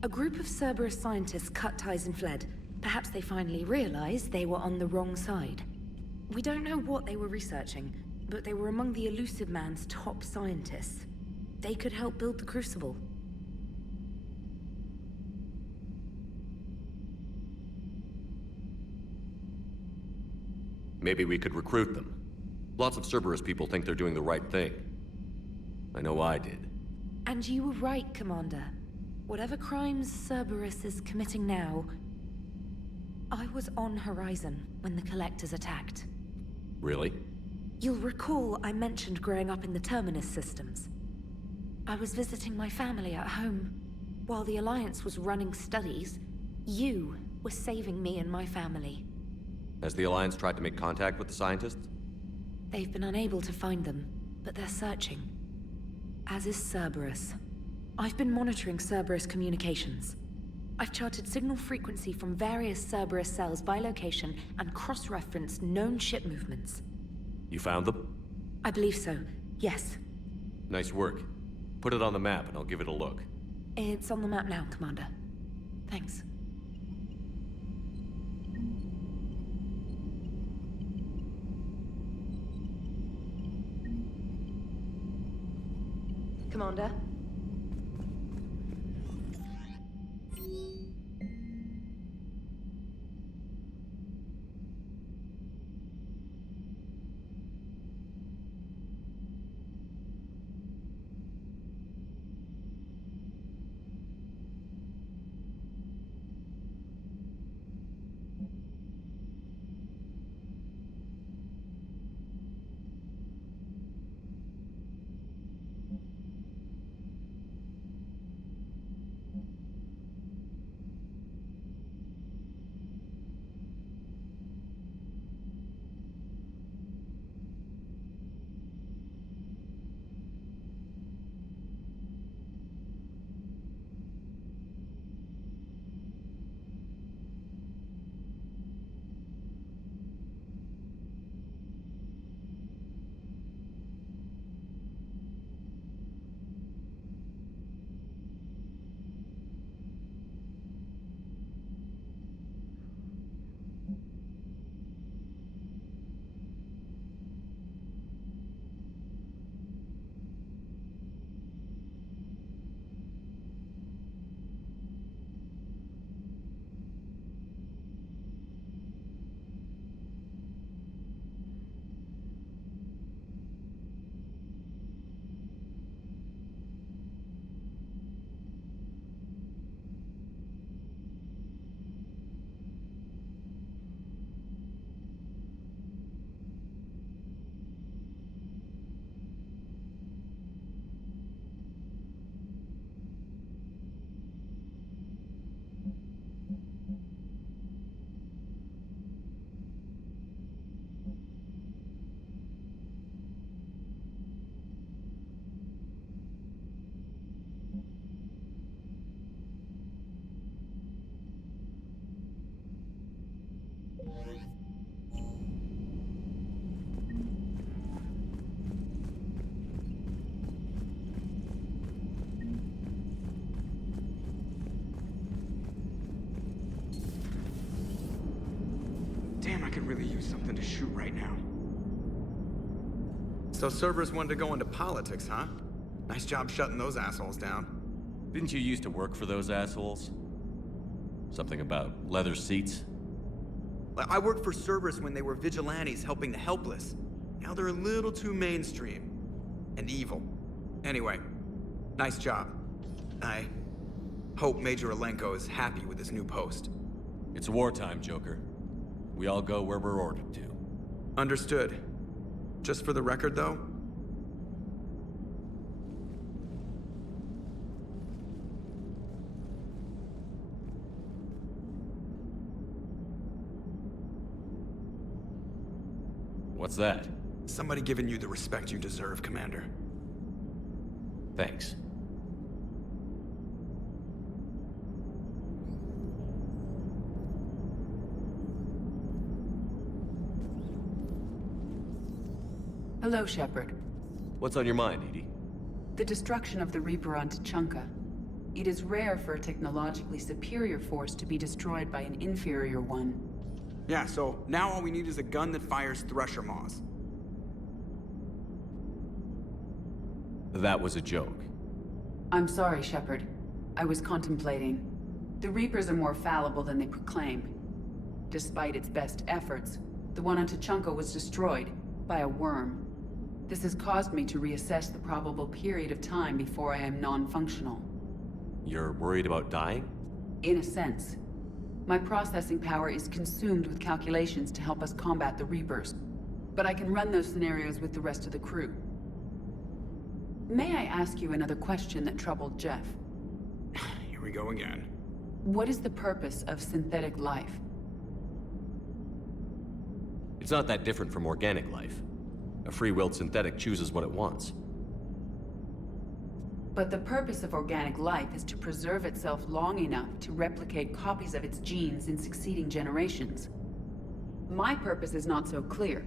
A group of Cerberus scientists cut ties and fled. Perhaps they finally realized they were on the wrong side. We don't know what they were researching, but they were among the Elusive Man's top scientists. They could help build the Crucible. Maybe we could recruit them. Lots of Cerberus people think they're doing the right thing. I know I did. And you were right, Commander. Whatever crimes Cerberus is committing now, I was on Horizon when the Collectors attacked. Really? You'll recall I mentioned growing up in the Terminus systems. I was visiting my family at home. While the Alliance was running studies, you were saving me and my family. Has the Alliance tried to make contact with the scientists? They've been unable to find them, but they're searching. As is Cerberus. I've been monitoring Cerberus communications. I've charted signal frequency from various Cerberus cells by location and cross-referenced known ship movements. You found them? I believe so, yes. Nice work. Put it on the map and I'll give it a look. It's on the map now, Commander. Thanks. Commander? Damn, I could really use something to shoot right now. So Cerberus wanted to go into politics, huh? Nice job shutting those assholes down. Didn't you used to work for those assholes? Something about leather seats? I worked for Cerberus when they were vigilantes helping the helpless. Now they're a little too mainstream. And evil. Anyway, nice job. I hope Major Alenko is happy with his new post. It's wartime, Joker. We all go where we're ordered to. Understood. Just for the record, though, what's that? Somebody giving you the respect you deserve, Commander. Thanks. Hello, Shepard. What's on your mind, Edie? The destruction of the Reaper on Tuchanka. It is rare for a technologically superior force to be destroyed by an inferior one. Yeah, so now all we need is a gun that fires Thresher Maws. That was a joke. I'm sorry, Shepard. I was contemplating. The Reapers are more fallible than they proclaim. Despite its best efforts, the one on Tuchanka was destroyed by a worm. This has caused me to reassess the probable period of time before I am non-functional. You're worried about dying? In a sense. My processing power is consumed with calculations to help us combat the Reapers. But I can run those scenarios with the rest of the crew. May I ask you another question that troubled Jeff? Here we go again. What is the purpose of synthetic life? It's not that different from organic life. A free-willed synthetic chooses what it wants. But the purpose of organic life is to preserve itself long enough to replicate copies of its genes in succeeding generations. My purpose is not so clear.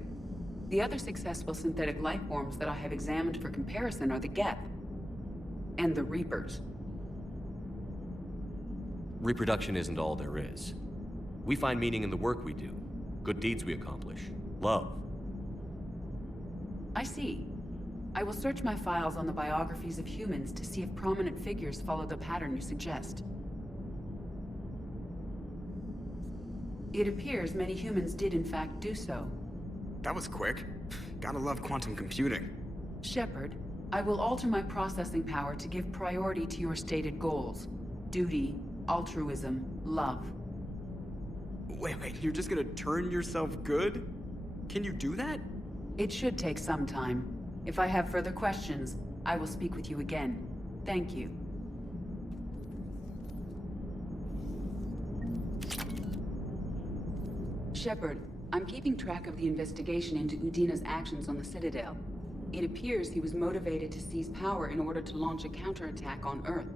The other successful synthetic life forms that I have examined for comparison are the Geth and the Reapers. Reproduction isn't all there is. We find meaning in the work we do, good deeds we accomplish, love. I see. I will search my files on the biographies of humans to see if prominent figures follow the pattern you suggest. It appears many humans did in fact do so. That was quick. Gotta love quantum computing. Shepard, I will alter my processing power to give priority to your stated goals. Duty, altruism, love. Wait, you're just gonna turn yourself good? Can you do that? It should take some time. If I have further questions, I will speak with you again. Thank you. Shepard, I'm keeping track of the investigation into Udina's actions on the Citadel. It appears he was motivated to seize power in order to launch a counterattack on Earth.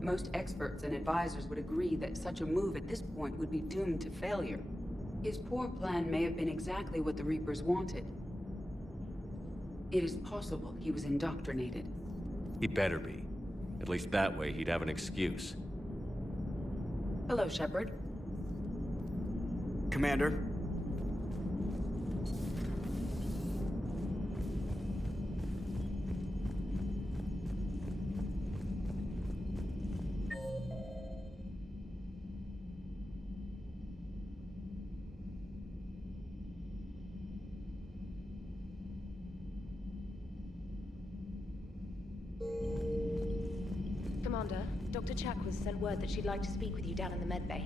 Most experts and advisors would agree that such a move at this point would be doomed to failure. His poor plan may have been exactly what the Reapers wanted. It is possible he was indoctrinated. He better be. At least that way he'd have an excuse. Hello, Shepard. Commander. Commander, Dr. Chakwas sent word that she'd like to speak with you down in the med bay.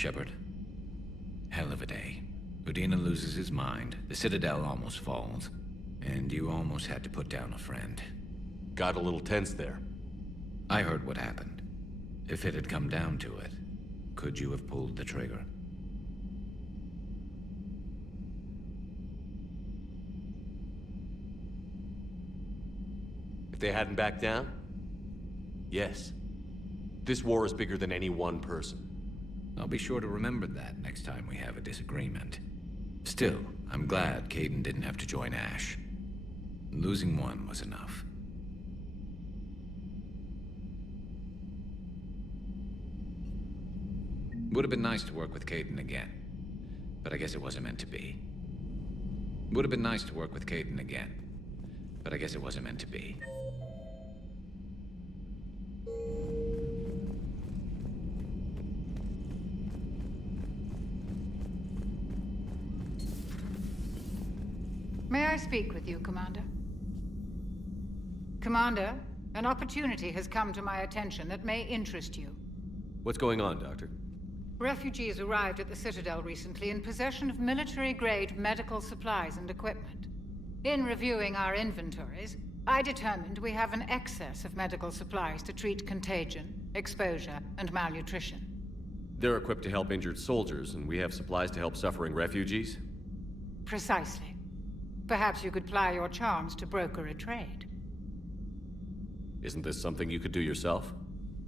Shepard, hell of a day. Udina loses his mind, the Citadel almost falls, and you almost had to put down a friend. Got a little tense there. I heard what happened. If it had come down to it, could you have pulled the trigger? If they hadn't backed down? Yes. This war is bigger than any one person. I'll be sure to remember that next time we have a disagreement. Still, I'm glad Kaidan didn't have to join Ash. Losing one was enough. Would have been nice to work with Kaidan again, but I guess it wasn't meant to be. Would have been nice to work with Kaidan again, but I guess it wasn't meant to be. May I speak with you, Commander? Commander, an opportunity has come to my attention that may interest you. What's going on, Doctor? Refugees arrived at the Citadel recently in possession of military-grade medical supplies and equipment. In reviewing our inventories, I determined we have an excess of medical supplies to treat contagion, exposure, and malnutrition. They're equipped to help injured soldiers, and we have supplies to help suffering refugees? Precisely. Perhaps you could ply your charms to broker a trade. Isn't this something you could do yourself?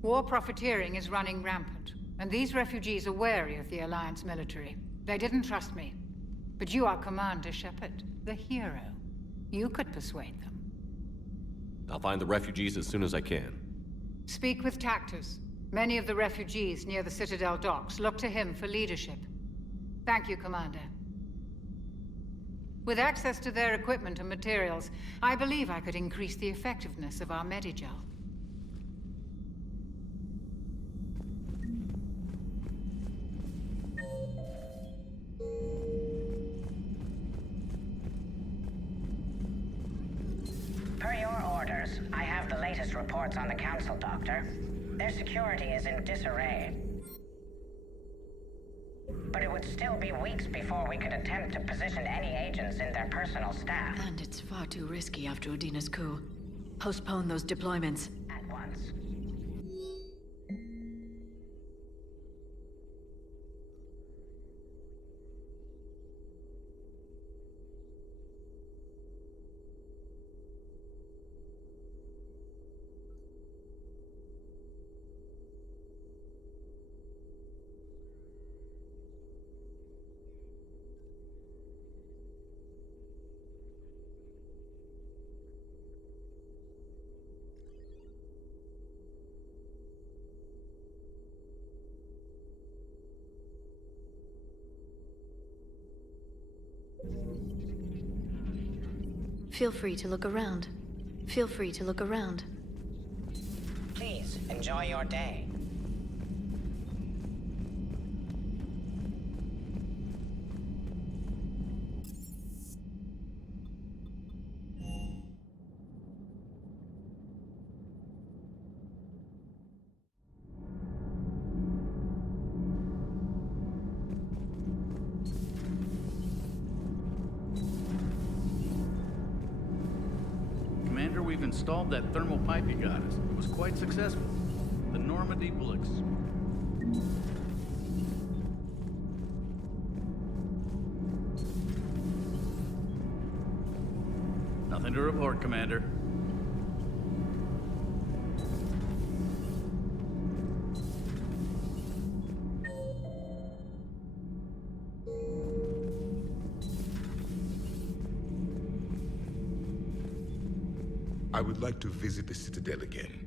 War profiteering is running rampant, and these refugees are wary of the Alliance military. They didn't trust me. But you are Commander Shepard, the hero. You could persuade them. I'll find the refugees as soon as I can. Speak with Tactus. Many of the refugees near the Citadel docks look to him for leadership. Thank you, Commander. With access to their equipment and materials, I believe I could increase the effectiveness of our Medigel. Per your orders, I have the latest reports on the Council, Doctor. Their security is in disarray. But it would still be weeks before we could attempt to position any agents in their personal staff. And it's far too risky after Udina's coup. Postpone those deployments. At once. Feel free to look around. Feel free to look around. Please, enjoy your day. Commander, we've installed that thermal pipe you got us. It was quite successful. The Normandy Bullocks. Nothing to report, Commander. I would like to visit the Citadel again,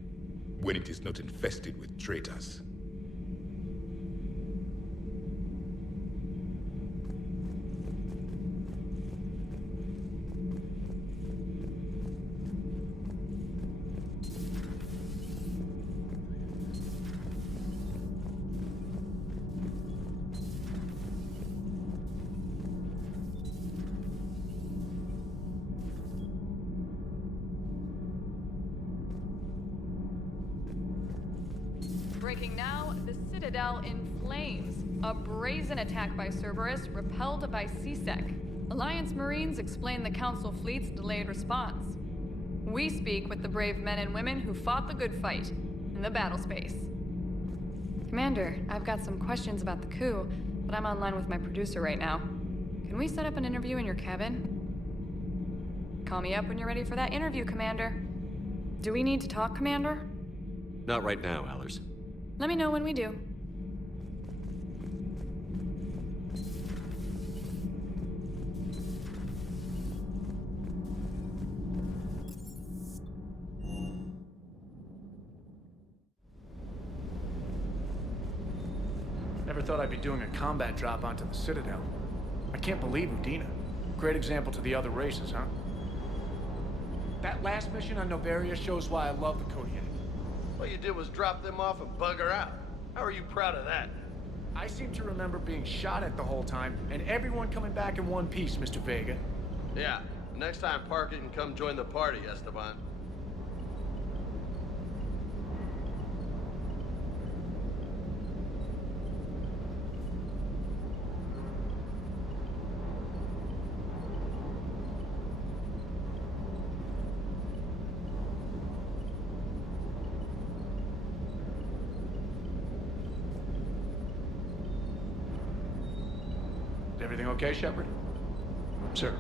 when it is not infested with traitors. Breaking now, the Citadel in flames. A brazen attack by Cerberus repelled by CSEC. Alliance Marines explain the Council fleet's delayed response. We speak with the brave men and women who fought the good fight in the battle space. Commander, I've got some questions about the coup, but I'm online with my producer right now. Can we set up an interview in your cabin? Call me up when you're ready for that interview, Commander. Do we need to talk, Commander? Not right now, Allers. Let me know when we do. Never thought I'd be doing a combat drop onto the Citadel. I can't believe Udina. Great example to the other races, huh? That last mission on Noveria shows why I love the Kodiak. All you did was drop them off and bugger out. How are you proud of that? I seem to remember being shot at the whole time, and everyone coming back in one piece, Mr. Vega. Yeah, next time park it and come join the party, Esteban. Everything okay, Shepard? Sir.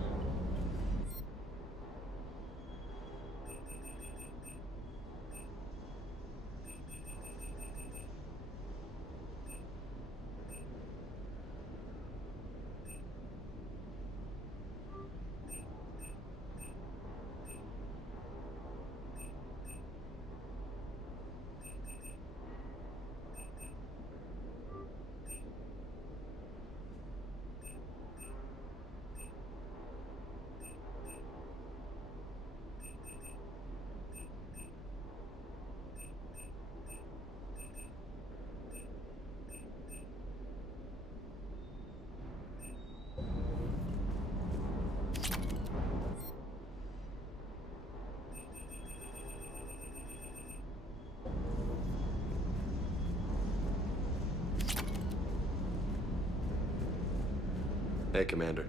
Hey, Commander.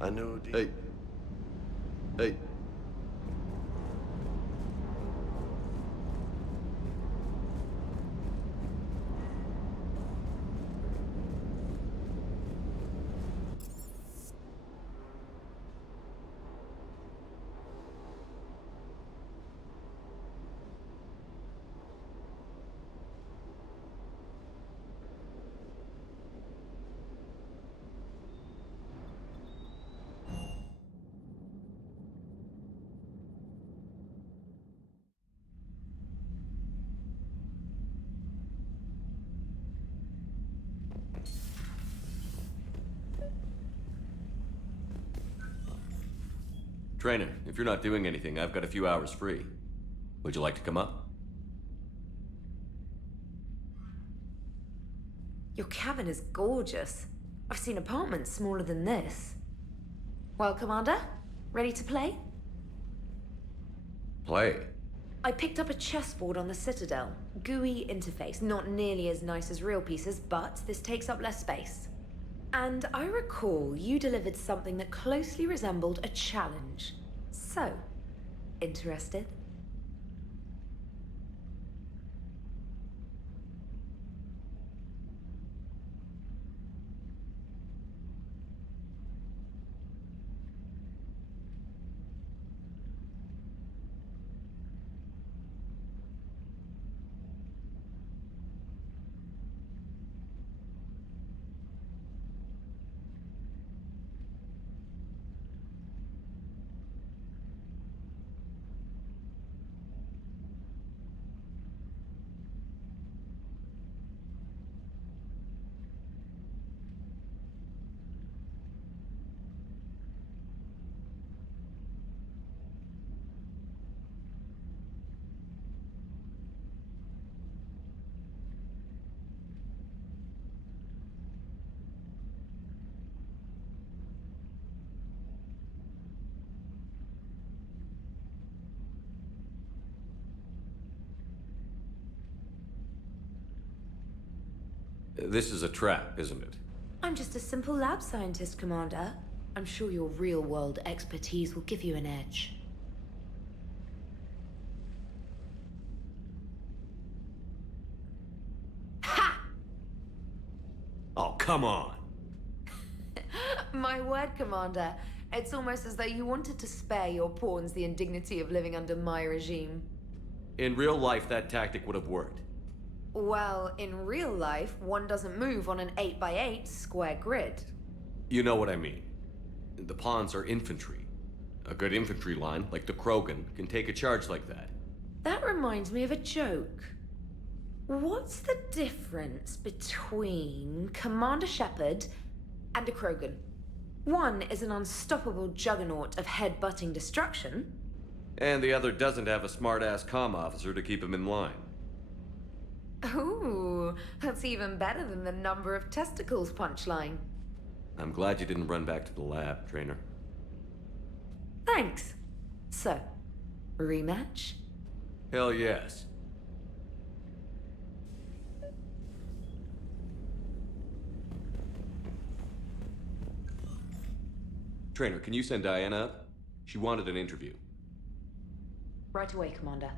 I know. Hey. Hey. Trainer, if you're not doing anything, I've got a few hours free. Would you like to come up? Your cabin is gorgeous. I've seen apartments smaller than this. Well, Commander, ready to play? Play? I picked up a chessboard on the Citadel. GUI interface, not nearly as nice as real pieces, but this takes up less space. And I recall you delivered something that closely resembled a challenge. So, interested? This is a trap, isn't it? I'm just a simple lab scientist, Commander. I'm sure your real-world expertise will give you an edge. Oh, come on! My word, Commander. It's almost as though you wanted to spare your pawns the indignity of living under my regime. In real life, that tactic would have worked. Well, in real life, one doesn't move on an 8x8 square grid. You know what I mean. The pawns are infantry. A good infantry line, like the Krogan, can take a charge like that. That reminds me of a joke. What's the difference between Commander Shepard and a Krogan? One is an unstoppable juggernaut of head-butting destruction. And the other doesn't have a smart-ass comm officer to keep him in line. Ooh, that's even better than the number of testicles punchline. I'm glad you didn't run back to the lab, Trainer. Thanks. So, rematch? Hell yes. Trainer, can you send Diana up? She wanted an interview. Right away, Commander.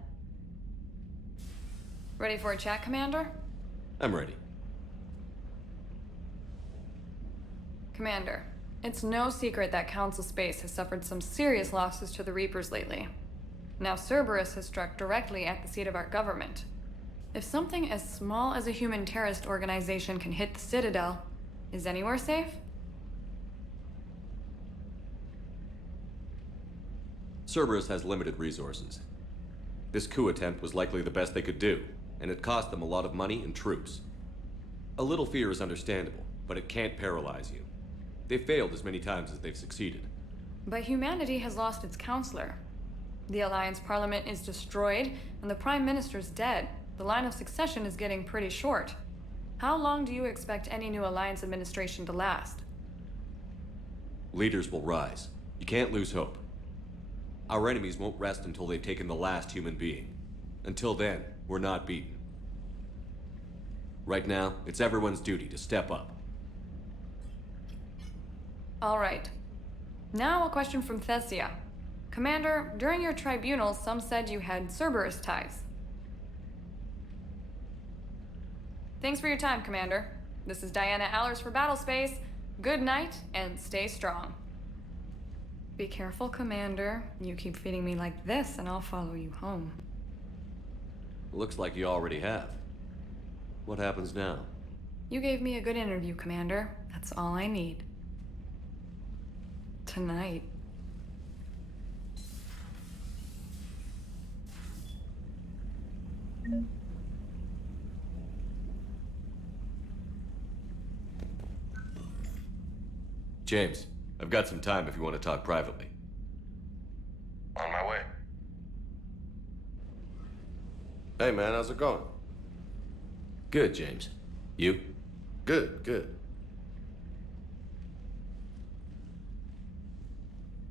Ready for a chat, Commander? I'm ready. Commander, it's no secret that Council Space has suffered some serious losses to the Reapers lately. Now Cerberus has struck directly at the seat of our government. If something as small as a human terrorist organization can hit the Citadel, is anywhere safe? Cerberus has limited resources. This coup attempt was likely the best they could do, and it cost them a lot of money and troops. A little fear is understandable, but it can't paralyze you. They've failed as many times as they've succeeded. But humanity has lost its counselor. The Alliance Parliament is destroyed, and the Prime Minister's dead. The line of succession is getting pretty short. How long do you expect any new Alliance administration to last? Leaders will rise. You can't lose hope. Our enemies won't rest until they've taken the last human being. Until then, we're not beaten. Right now, it's everyone's duty to step up. All right. Now a question from Thessia. Commander, during your tribunal, some said you had Cerberus ties. Thanks for your time, Commander. This is Diana Allers for Battlespace. Good night, and stay strong. Be careful, Commander. You keep feeding me like this, and I'll follow you home. Looks like you already have. What happens now? You gave me a good interview, Commander. That's all I need. Tonight. James, I've got some time if you want to talk privately. On my way. Hey man, how's it going? Good, James. You? Good, good.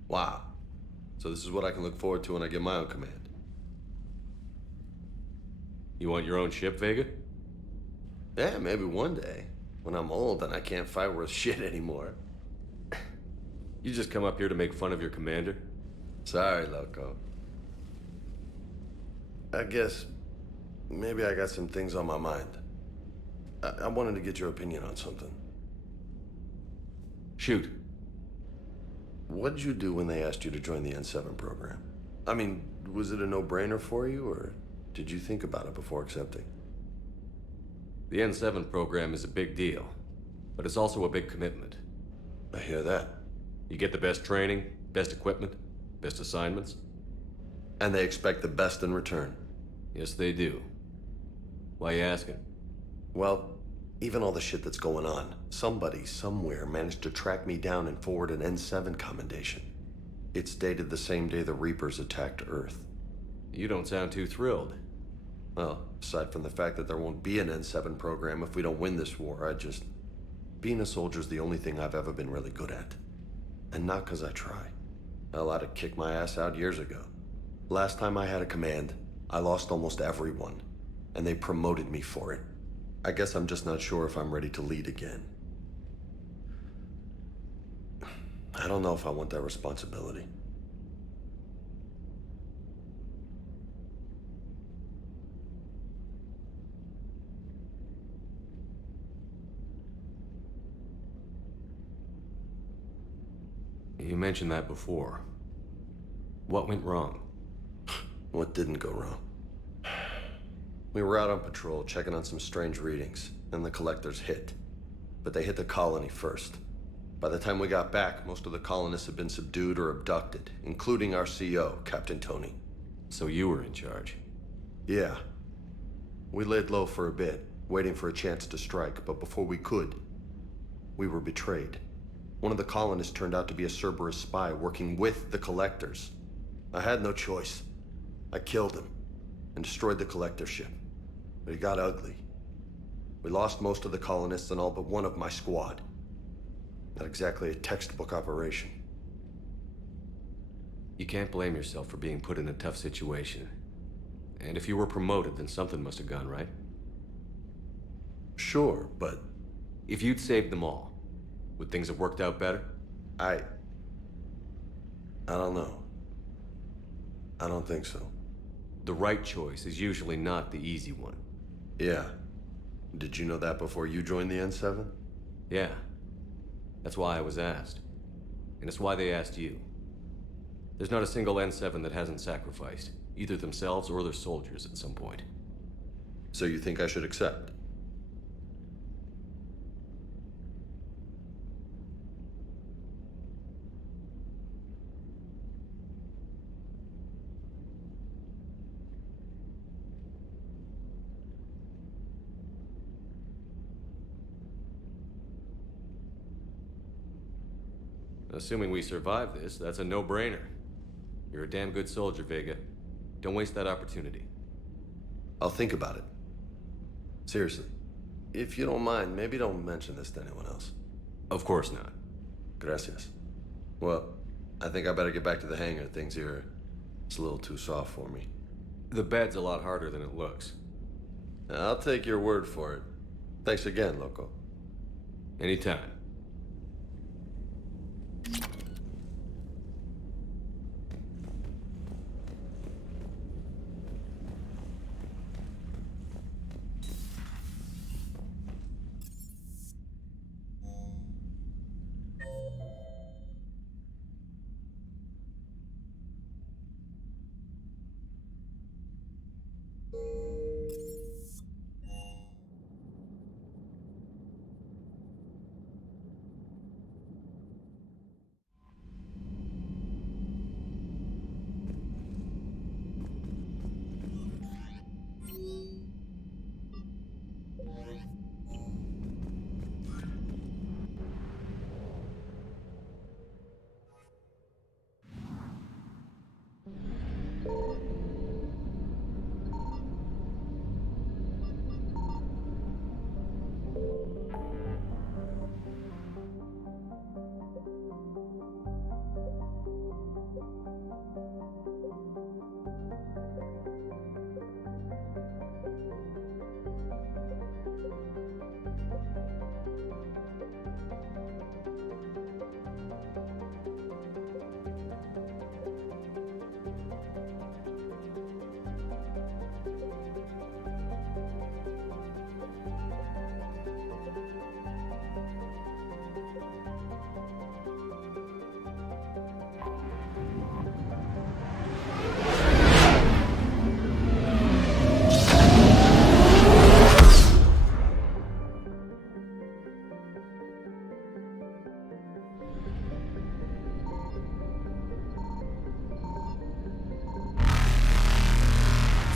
Wow. So this is what I can look forward to when I get my own command. You want your own ship, Vega? Yeah, maybe one day. When I'm old and I can't fight worth shit anymore. You just come up here to make fun of your commander? Sorry, loco. I guess maybe I got some things on my mind. I wanted to get your opinion on something. Shoot. What did you do when they asked you to join the N7 program? I mean, was it a no-brainer for you, or did you think about it before accepting? The N7 program is a big deal, but it's also a big commitment. I hear that. You get the best training, best equipment, best assignments. And they expect the best in return. Yes, they do. Why you asking? Well, even all the shit that's going on, somebody somewhere managed to track me down and forward an N7 commendation. It's dated the same day the Reapers attacked Earth. You don't sound too thrilled. Well, aside from the fact that there won't be an N7 program if we don't win this war, being a soldier's the only thing I've ever been really good at. And not because I try. Hell, I'd have kicked my ass out years ago. Last time I had a command, I lost almost everyone. And they promoted me for it. I guess I'm just not sure if I'm ready to lead again. I don't know if I want that responsibility. You mentioned that before. What went wrong? What didn't go wrong? We were out on patrol, checking on some strange readings, and the collectors hit. But they hit the colony first. By the time we got back, most of the colonists had been subdued or abducted, including our CO, Captain Tony. So you were in charge? Yeah. We laid low for a bit, waiting for a chance to strike, but before we could, we were betrayed. One of the colonists turned out to be a Cerberus spy working with the collectors. I had no choice. I killed him and destroyed the collector ship. But it got ugly. We lost most of the colonists and all but one of my squad. Not exactly a textbook operation. You can't blame yourself for being put in a tough situation. And if you were promoted, then something must have gone right. Sure, but... If you'd saved them all, would things have worked out better? I don't know. I don't think so. The right choice is usually not the easy one. Yeah. Did you know that before you joined the N7? Yeah. That's why I was asked. And it's why they asked you. There's not a single N7 that hasn't sacrificed, either themselves or their soldiers at some point. So you think I should accept? Assuming we survive this, that's a no-brainer. You're a damn good soldier, Vega. Don't waste that opportunity. I'll think about it. Seriously. If you don't mind, maybe don't mention this to anyone else. Of course not. Gracias. Well, I think I better get back to the hangar. Things here, it's a little too soft for me. The bed's a lot harder than it looks. I'll take your word for it. Thanks again, Loco. Anytime.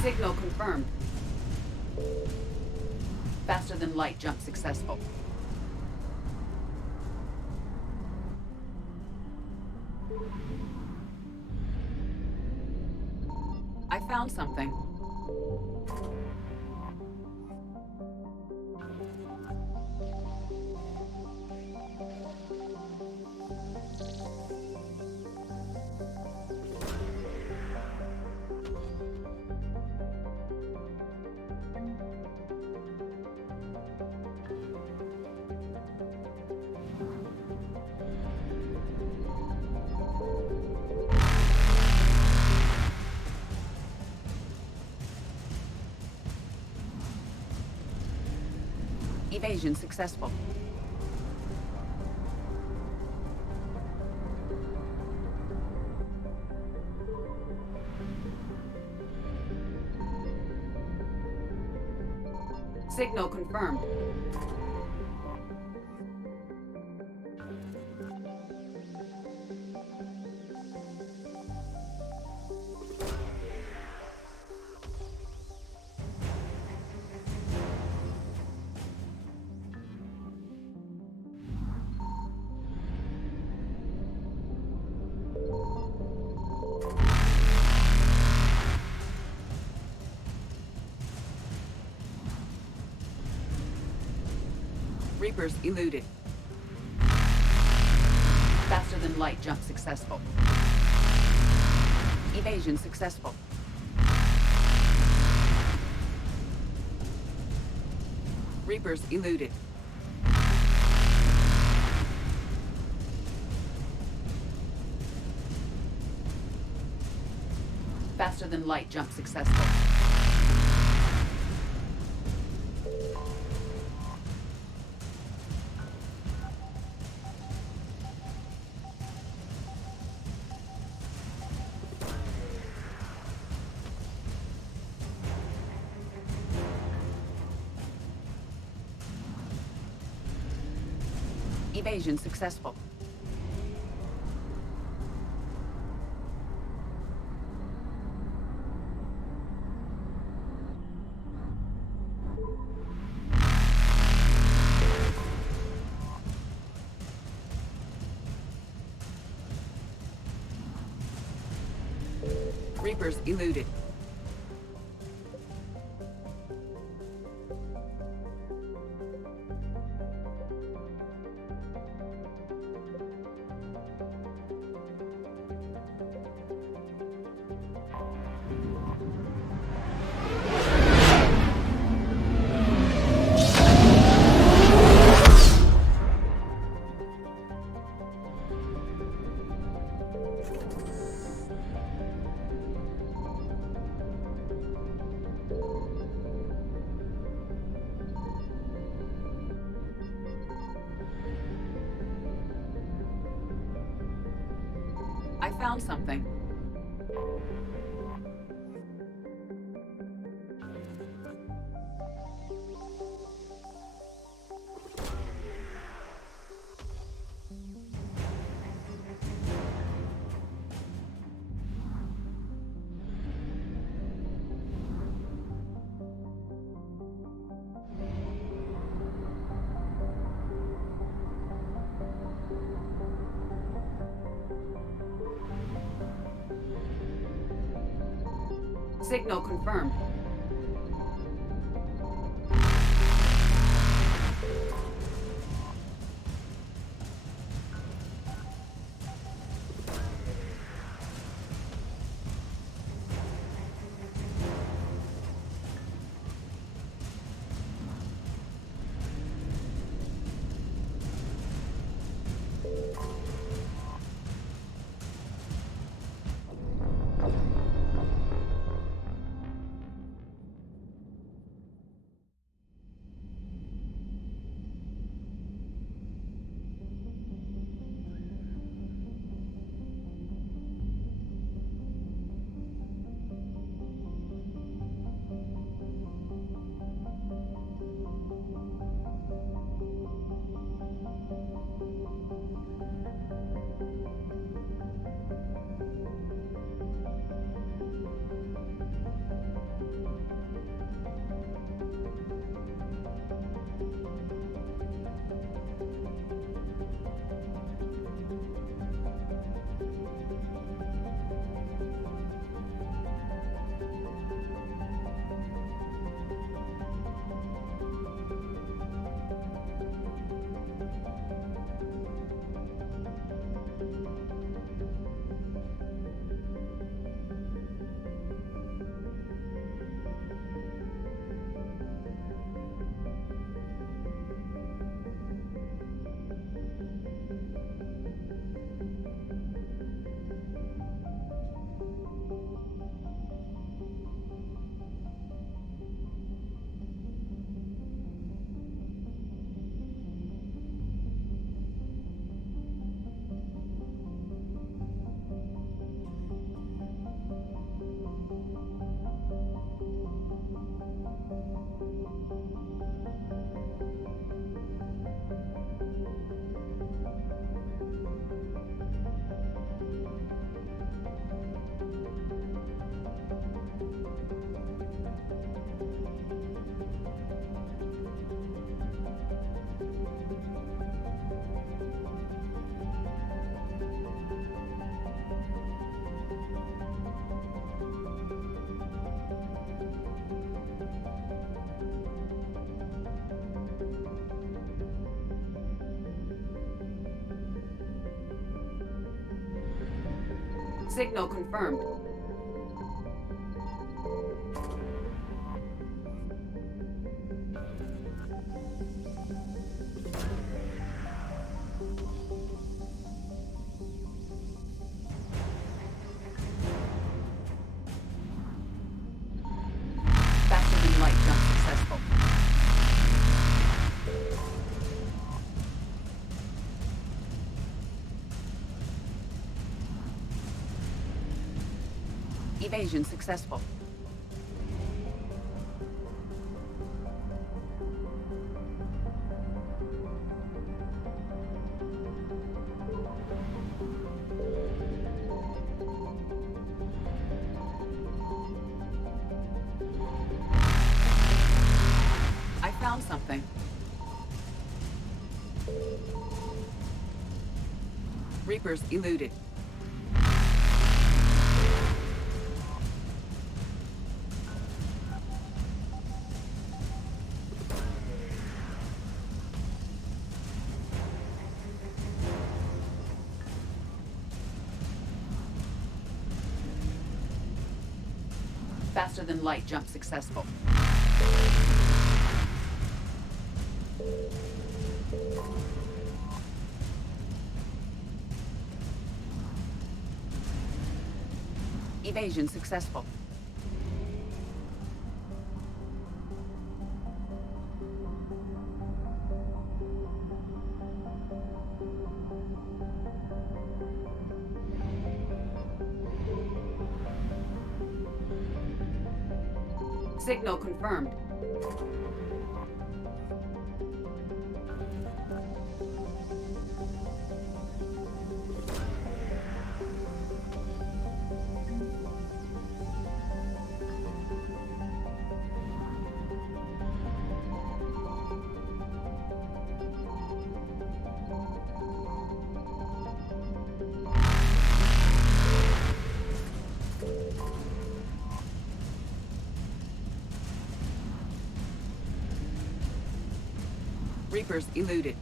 Signal confirmed. Faster than light jump successful. I found something. Evasion successful. Signal confirmed. Reapers eluded. Faster than light jump successful. Evasion successful. Reapers eluded. Faster than light jump successful. Evasion successful. Reapers eluded. I found something. Signal confirmed. Signal confirmed. Faster than light jump successful. Evasion successful. I found something. Reapers eluded. Faster than light jump successful. Evasion successful. Signal confirmed. Reapers eluded.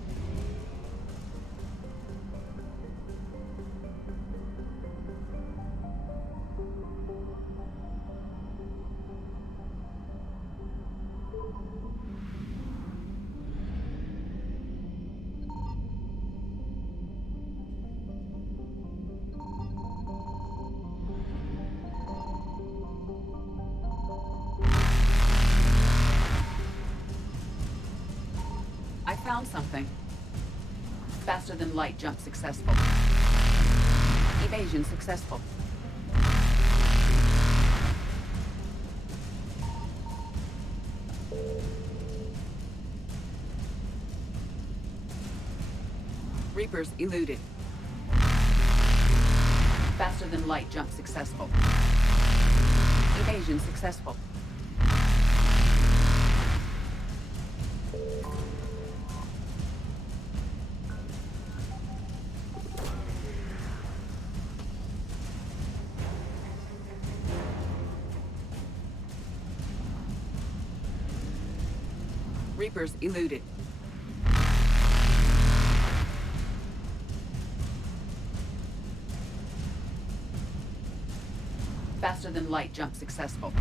I found something. Faster than light jump successful. Evasion successful. Reapers eluded. Faster than light jump successful. Evasion successful. Reapers eluded. Faster than light jump successful.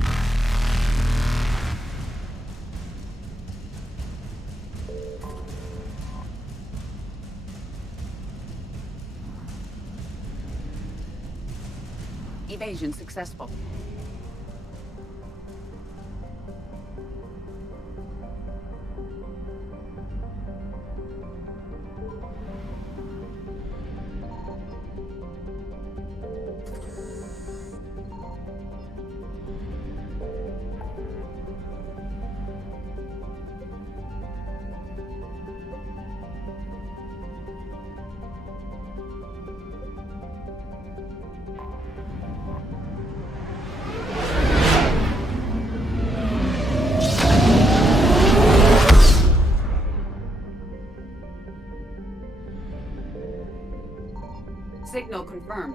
Evasion successful. Signal confirmed.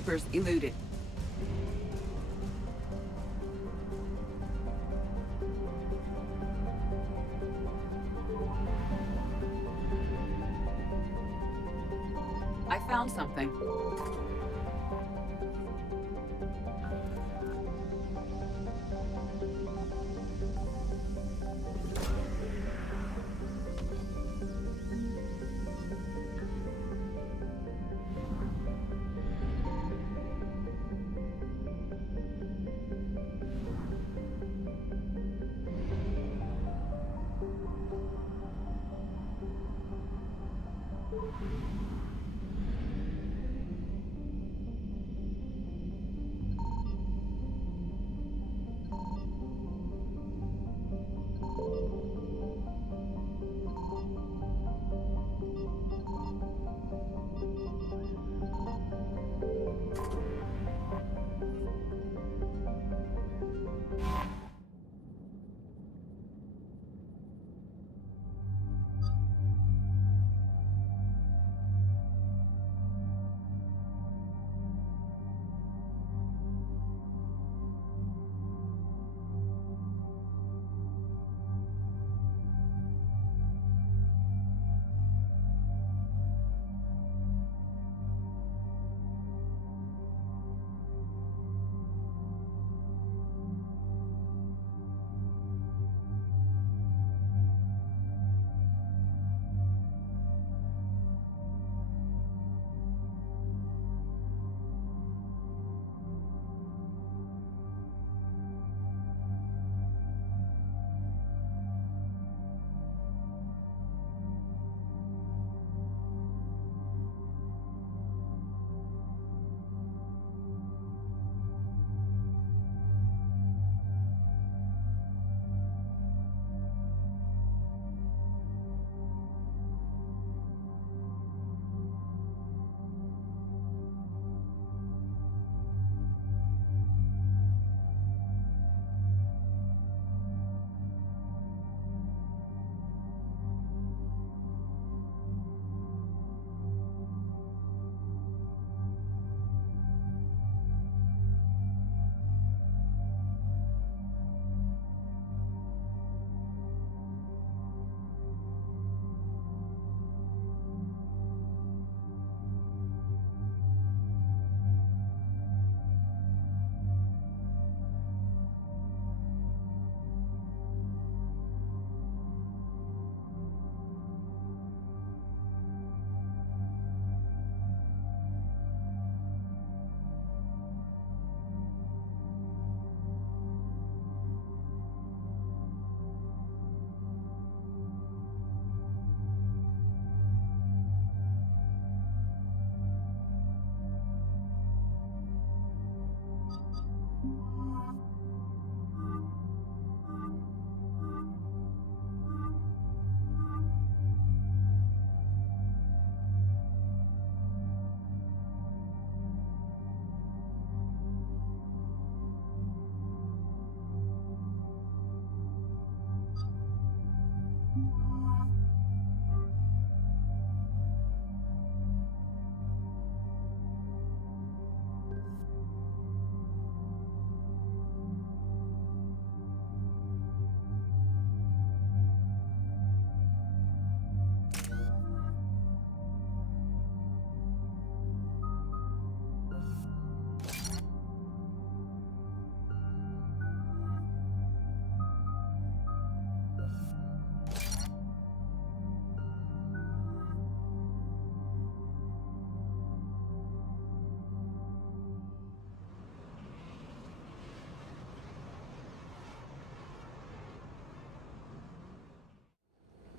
Reapers eluded. I found something.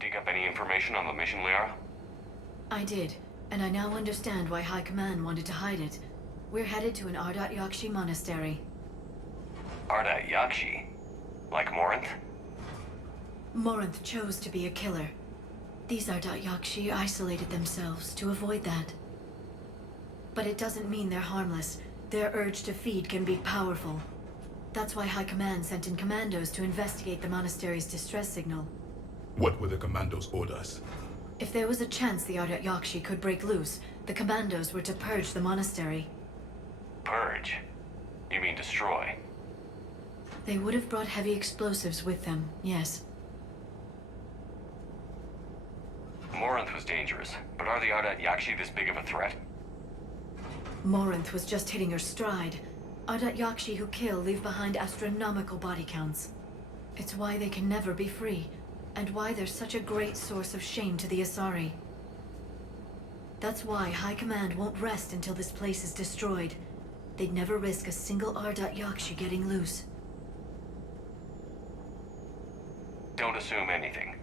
Dig up any information on the mission, Liara? I did, and I now understand why High Command wanted to hide it. We're headed to an Ardat Yakshi monastery. Ardat Yakshi? Like Morinth? Morinth chose to be a killer. These Ardat Yakshi isolated themselves to avoid that. But it doesn't mean they're harmless. Their urge to feed can be powerful. That's why High Command sent in commandos to investigate the monastery's distress signal. What were the commandos' orders? If there was a chance the Ardat Yakshi could break loose, the commandos were to purge the monastery. Purge? You mean destroy? They would have brought heavy explosives with them, yes. Morinth was dangerous, but are the Ardat Yakshi this big of a threat? Morinth was just hitting her stride. Ardat Yakshi who kill leave behind astronomical body counts. It's why they can never be free, and why they're such a great source of shame to the Asari. That's why High Command won't rest until this place is destroyed. They'd never risk a single Ardat Yakshi getting loose. Don't assume anything.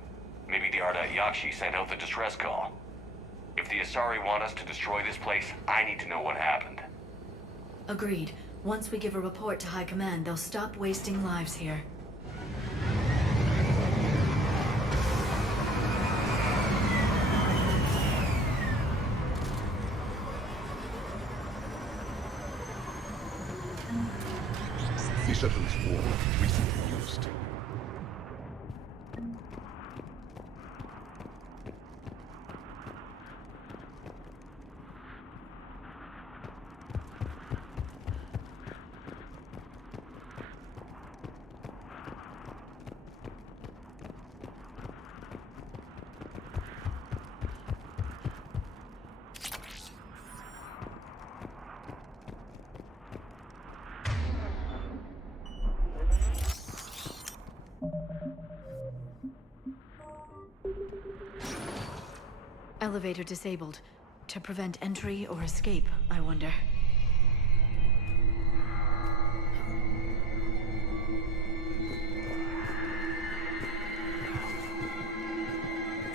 Maybe the Ardat Yakshi sent out the distress call. If the Asari want us to destroy this place, I need to know what happened. Agreed. Once we give a report to High Command, they'll stop wasting lives here. The shuttle is warm, recently used. Elevator disabled. To prevent entry or escape, I wonder.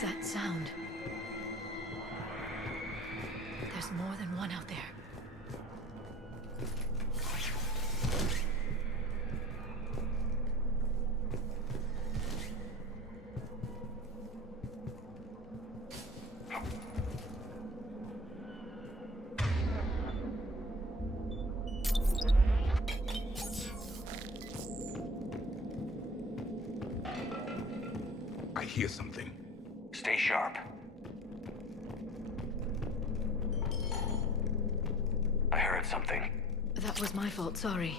That sound. There's more than one out there. I hear something. Stay sharp. I heard something. That was my fault, sorry.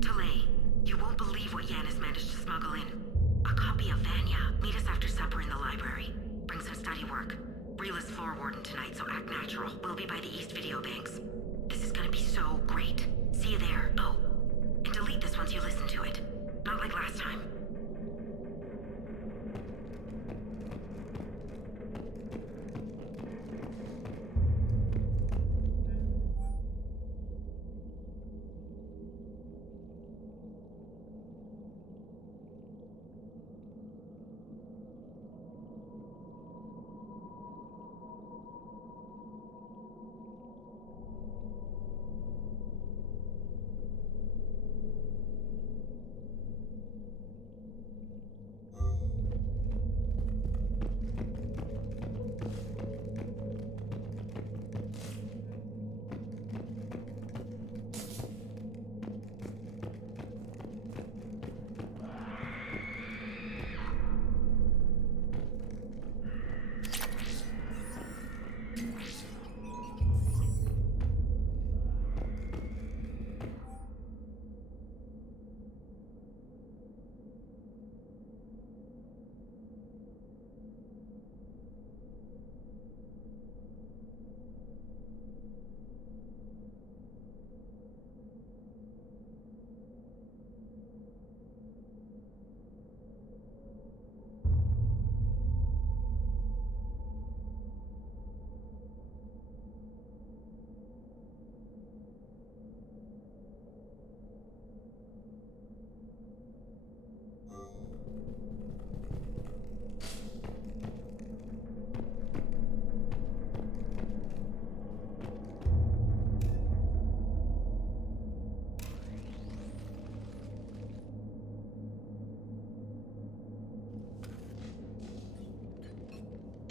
Delay. You won't believe what Yan has managed to smuggle in. A copy of Vanya. Meet us after supper in the library. Bring some study work. Reel is floor warden tonight, so act natural. We'll be by the East Video Banks. This is gonna be so great. See you there. Oh, and delete this once you listen to it. Not like last time.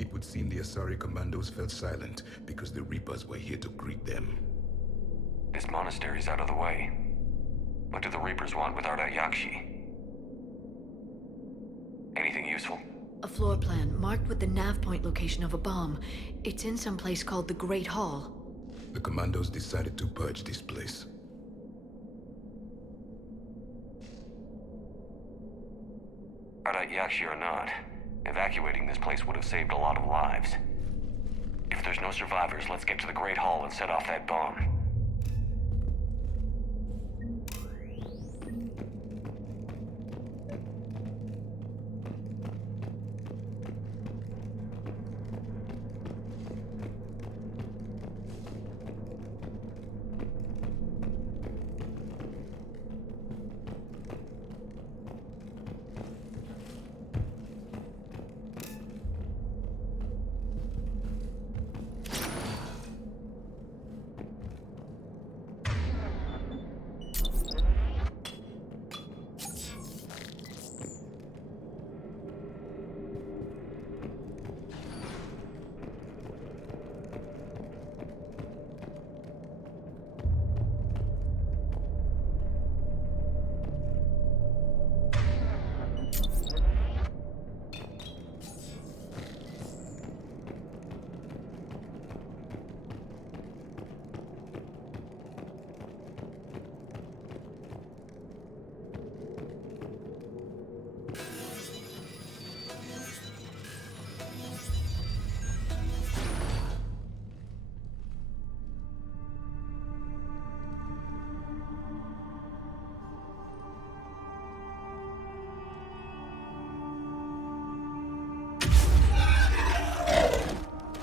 It would seem the Asari commandos fell silent because the Reapers were here to greet them. This monastery's out of the way. What do the Reapers want with Ardat Yakshi? Anything useful? A floor plan marked with the nav point location of a bomb. It's in some place called the Great Hall. The commandos decided to purge this place. Ardat Yakshi or not, evacuating this place would have saved a lot of lives. If there's no survivors, let's get to the Great Hall and set off that bomb.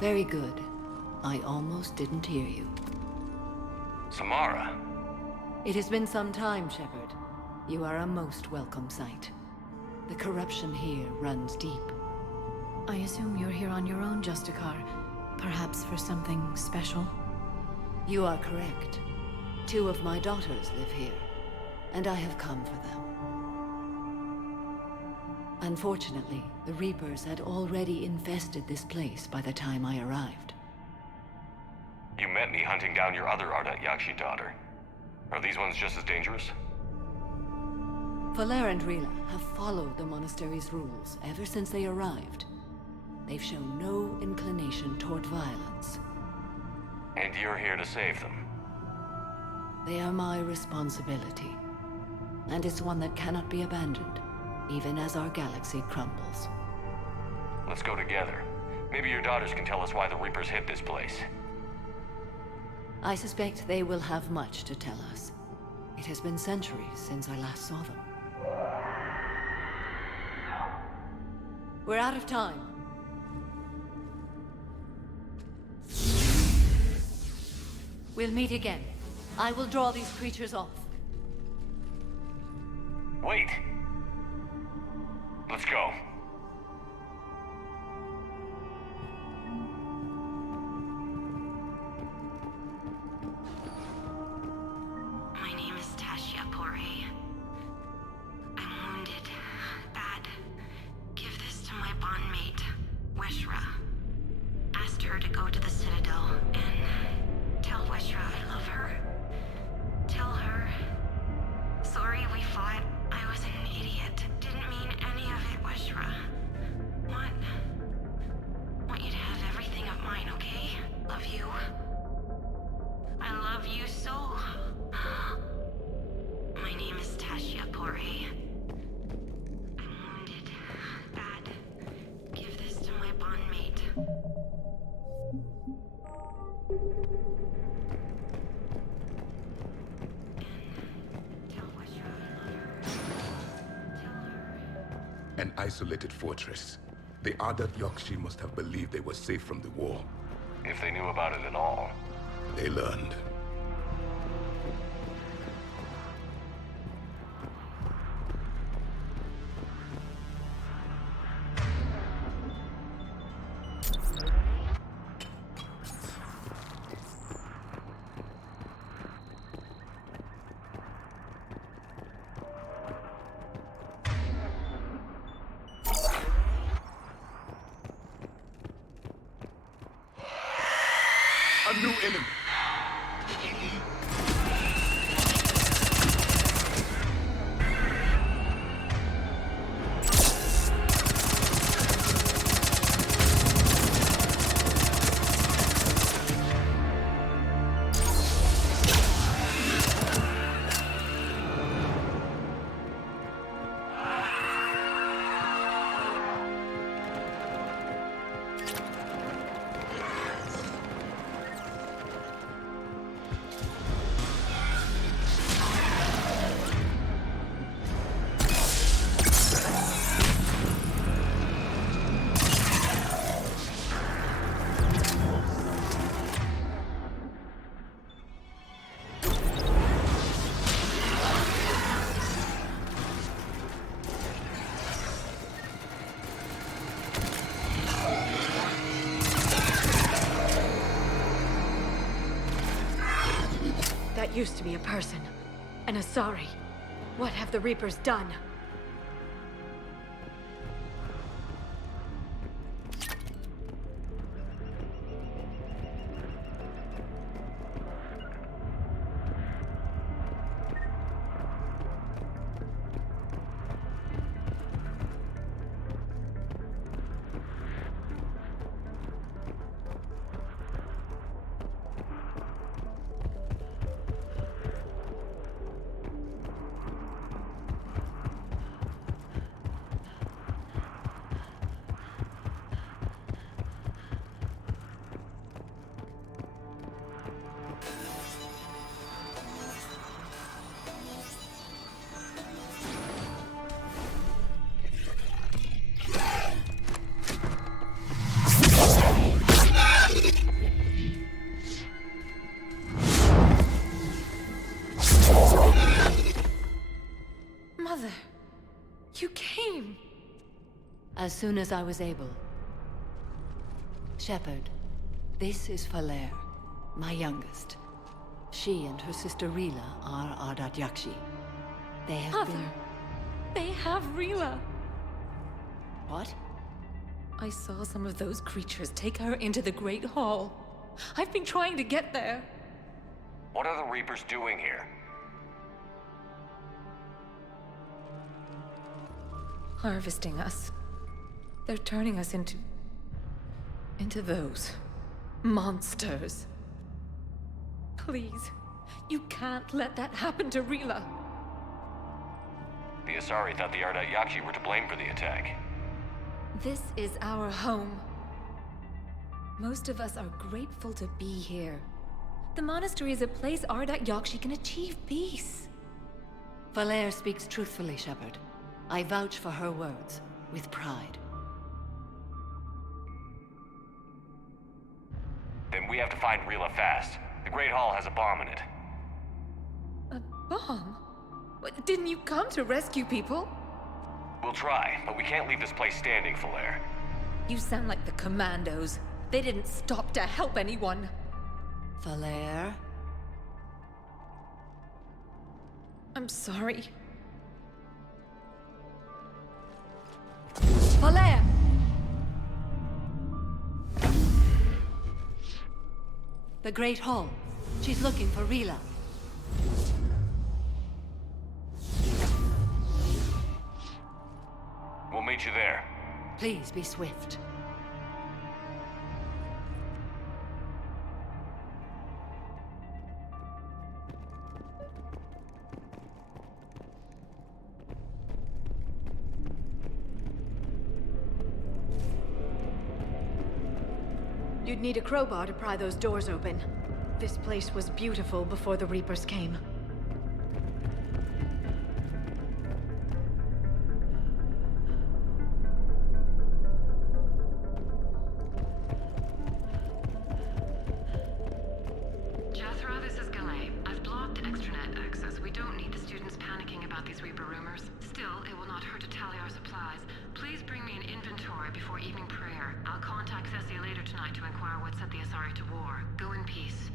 Very good. I almost didn't hear you. Samara. It has been some time, Shepard. You are a most welcome sight. The corruption here runs deep. I assume you're here on your own, Justicar. Perhaps for something special? You are correct. 2 of my daughters live here, and I have come for them. Unfortunately, the Reapers had already infested this place by the time I arrived. You met me hunting down your other Ardat Yakshi daughter. Are these ones just as dangerous? Valer and Rila have followed the monastery's rules ever since they arrived. They've shown no inclination toward violence. And you're here to save them? They are my responsibility. And it's one that cannot be abandoned, even as our galaxy crumbles. Let's go together. Maybe your daughters can tell us why the Reapers hit this place. I suspect they will have much to tell us. It has been centuries since I last saw them. We're out of time. We'll meet again. I will draw these creatures off. Wait! Let's go. My name is Tashia Pore. I'm wounded. Bad. Give this to my bondmate, Weshra. Asked her to go to the Citadel and tell Weshra I love her. Tell her. Sorry we fought. I was an idiot. Didn't mean any of it, Weshra. Want you to have everything of mine, okay? Love you. I love you so. My name is Tashia Pore. I'm wounded. Bad. Give this to my bondmate. An isolated fortress. The Ardat Yakshi must have believed they were safe from the war. If they knew about it at all. They learned. enemy. That used to be a person. An Asari. What have the Reapers done? Mother, you came. As soon as I was able. Shepard, this is Falere, my youngest. She and her sister Rila are Ardat Yakshi. They have Mother, been... they have Rila. What? I saw some of those creatures take her into the Great Hall. I've been trying to get there. What are the Reapers doing here? Harvesting us. They're turning us into those monsters. Please, you can't let that happen to Rila. The Asari thought the Ardat Yakshi were to blame for the attack. This is our home. Most of us are grateful to be here. The monastery is a place Ardat Yakshi can achieve peace. Falere speaks truthfully, Shepard. I vouch for her words, with pride. Then we have to find Rila fast. The Great Hall has a bomb in it. A bomb? What, didn't you come to rescue people? We'll try, but we can't leave this place standing, Falere. You sound like the Commandos. They didn't stop to help anyone. Falere? I'm sorry. Falere! The Great Hall. She's looking for Rila. We'll meet you there. Please be swift. You'd need a crowbar to pry those doors open. This place was beautiful before the Reapers came. Jethro, this is Galay. I've blocked extranet access. We don't need the students panicking about these Reaper rumors. Still, it will not hurt to tally our supplies. Please bring me an inventory before evening prayer. I'll contact Cessia later tonight to inquire what set the Asari to war. Go in peace.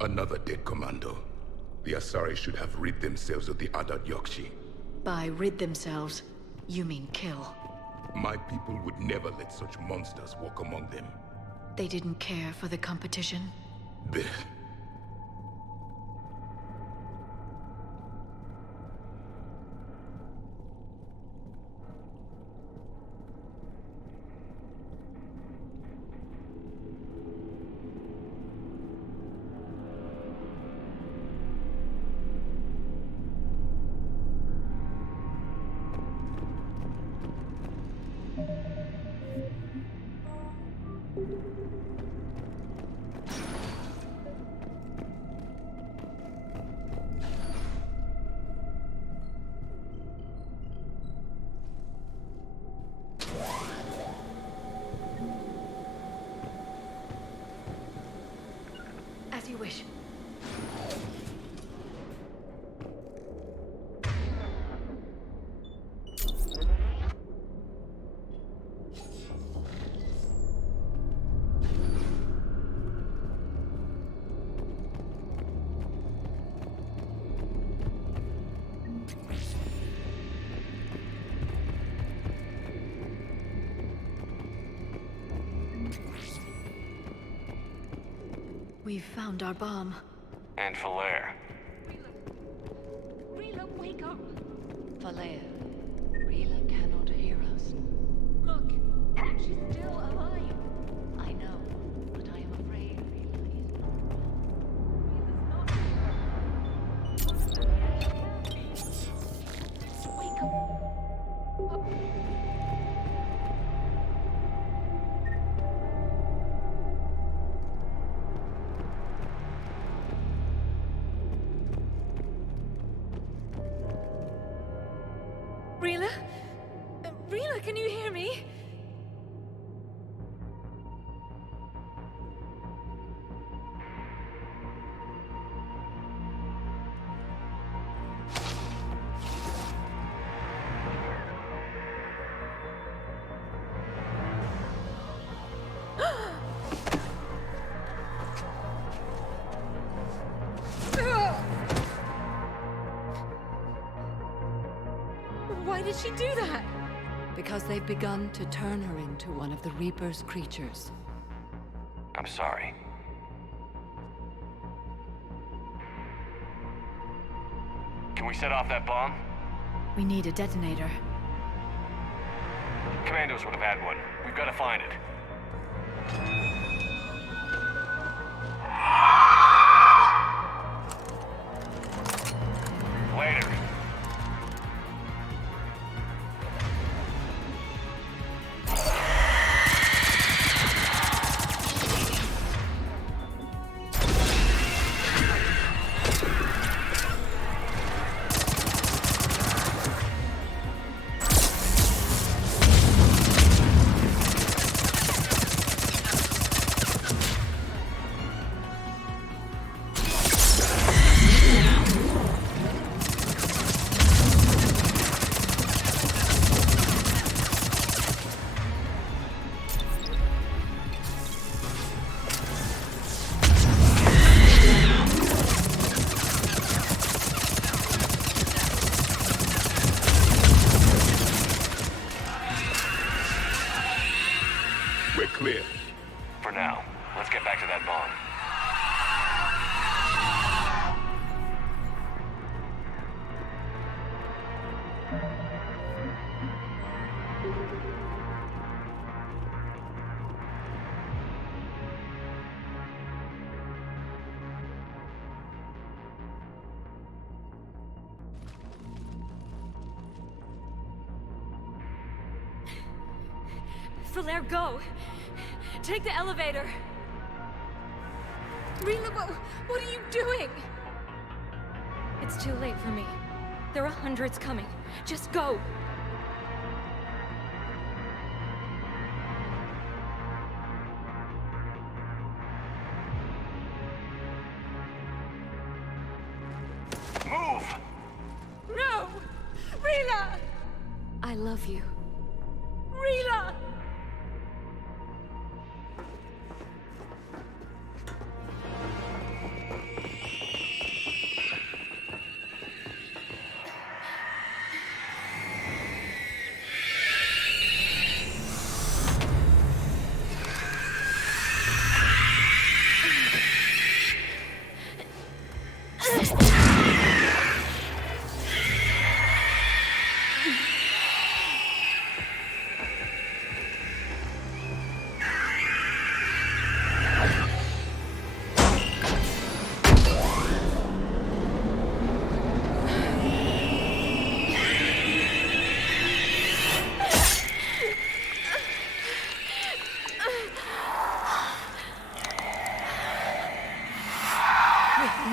Another dead commando. The Asari should have rid themselves of the Adat Yokshi. By rid themselves, you mean kill. My people would never let such monsters walk among them. They didn't care for the competition? Blech. As you wish. We've found our bomb. And Falaire. Rila, wake up! Falaire, Rila cannot hear us. Look, she's still alive. I know, but I am afraid Rila is Wake up! Rila? Rila, can you hear me? Why did she do that? Because they've begun to turn her into one of the Reaper's creatures. I'm sorry. Can we set off that bomb? We need a detonator. Commandos would have had one. We've got to find it. Later. Falaire, go! Take the elevator! Rila, what are you doing? It's too late for me. There are hundreds coming. Just go! Move! No! Rila! I love you. Rila!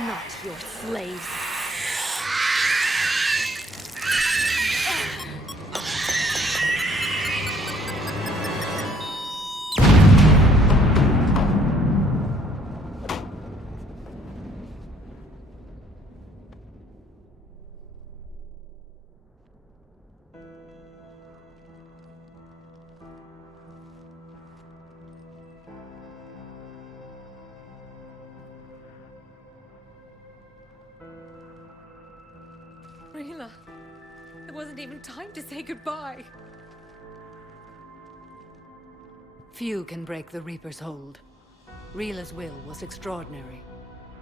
Not your slaves. Rila, it wasn't even time to say goodbye. Few can break the Reaper's hold. Rila's will was extraordinary,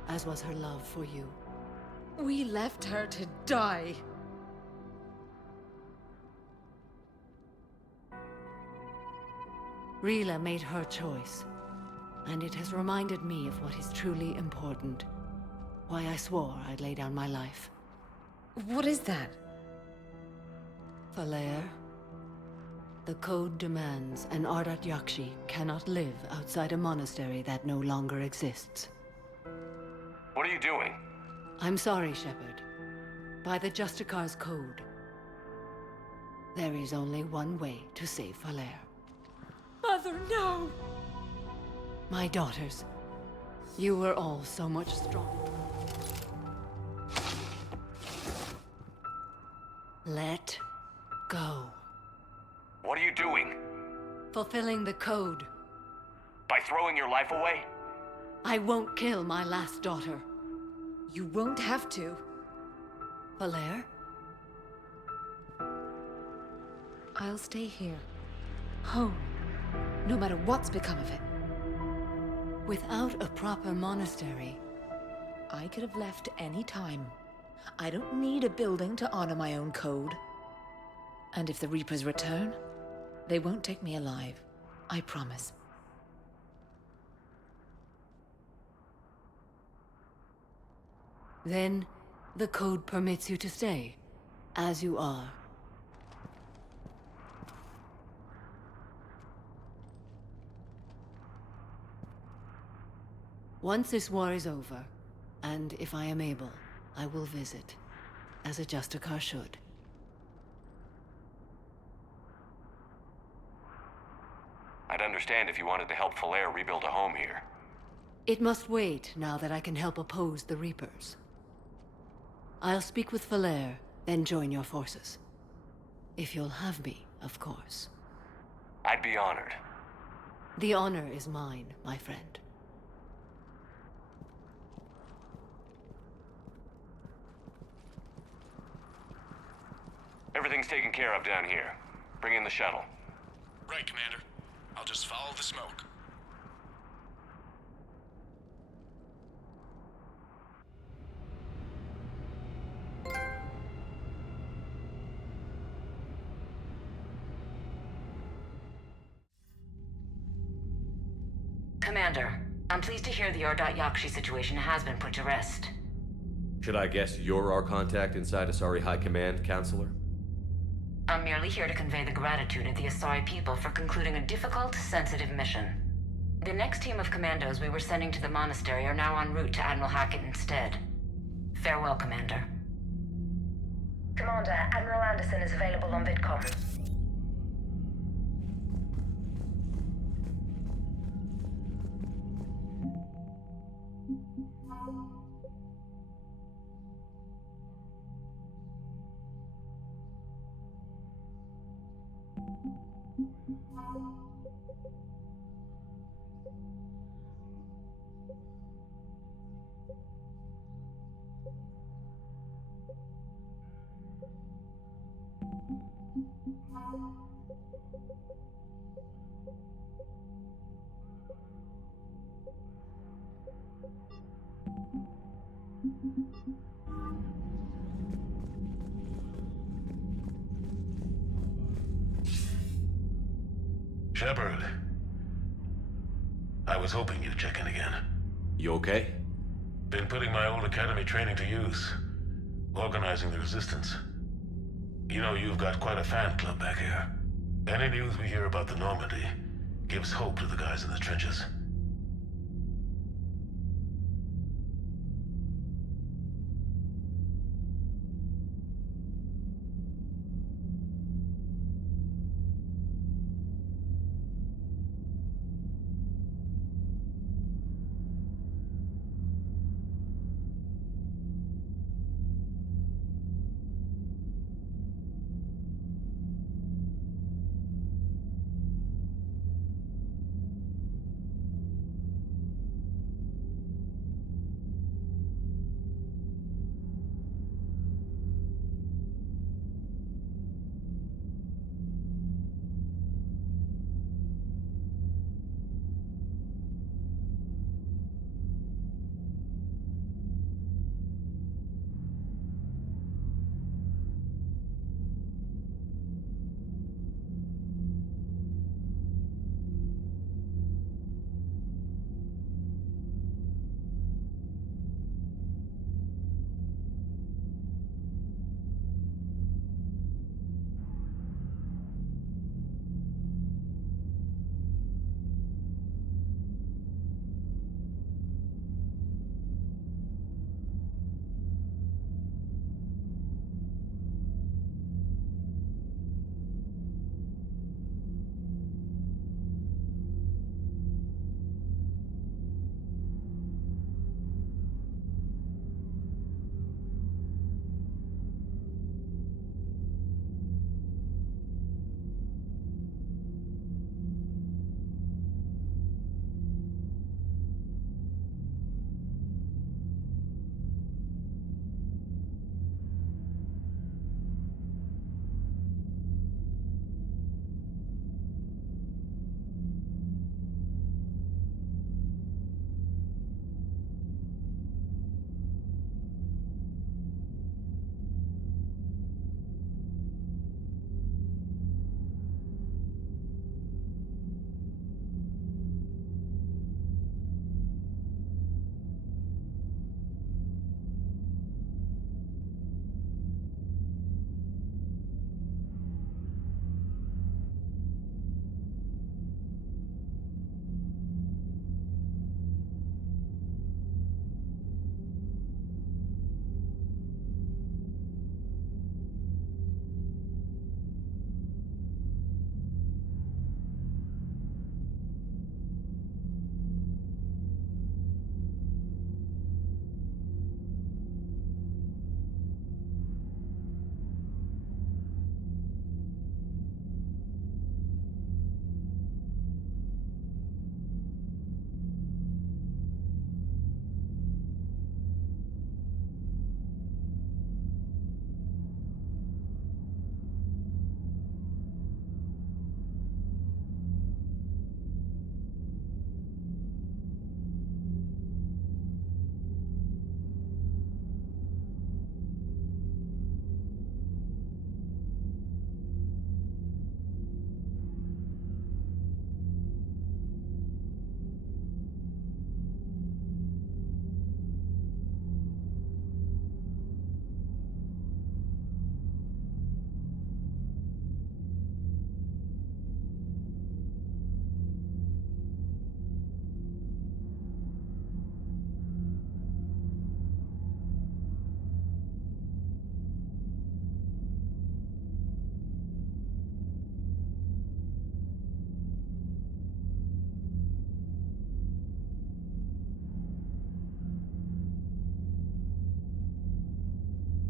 as was her love for you. We left her to die. Rila made her choice, and it has reminded me of what is truly important. Why I swore I'd lay down my life. What is that? Falaire, the code demands an Ardat Yakshi cannot live outside a monastery that no longer exists. What are you doing? I'm sorry, Shepard. By the Justicar's code, there is only one way to save Falaire. Mother, no! My daughters, you were all so much stronger. Let go. What are you doing? Fulfilling the code. By throwing your life away? I won't kill my last daughter. You won't have to. Falaire? I'll stay here. Home. No matter what's become of it. Without a proper monastery, I could have left any time. I don't need a building to honor my own code. And if the Reapers return, they won't take me alive. I promise. Then, the code permits you to stay, as you are. Once this war is over, and if I am able, I will visit, as a Justicar should. I'd understand if you wanted to help Falaire rebuild a home here. It must wait now that I can help oppose the Reapers. I'll speak with Falaire, then join your forces. If you'll have me, of course. I'd be honored. The honor is mine, my friend. Everything's taken care of down here. Bring in the shuttle. Right, Commander. I'll just follow the smoke. Commander, I'm pleased to hear the Ardat Yakshi situation has been put to rest. Should I guess you're our contact inside Asari High Command, Counselor? I'm merely here to convey the gratitude of the Asari people for concluding a difficult, sensitive mission. The next team of commandos we were sending to the monastery are now en route to Admiral Hackett instead. Farewell, Commander. Commander, Admiral Anderson is available on VidCom. Shepard. I was hoping you'd check in again. You okay? Been putting my old academy training to use. Organizing the resistance. You know, you've got quite a fan club back here. Any news we hear about the Normandy gives hope to the guys in the trenches.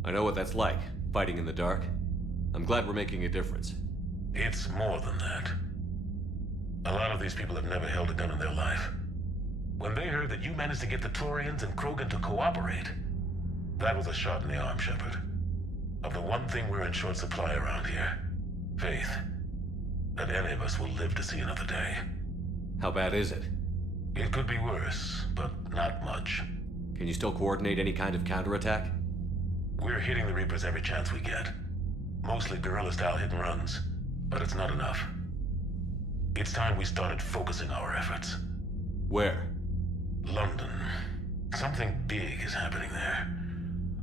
I know what that's like, fighting in the dark. I'm glad we're making a difference. It's more than that. A lot of these people have never held a gun in their life. When they heard that you managed to get the Turians and Krogan to cooperate, that was a shot in the arm, Shepard. Of the one thing we're in short supply around here, faith. That any of us will live to see another day. How bad is it? It could be worse, but not much. Can you still coordinate any kind of counterattack? We're hitting the Reapers every chance we get. Mostly guerrilla-style hit-and-runs, but it's not enough. It's time we started focusing our efforts. Where? London. Something big is happening there.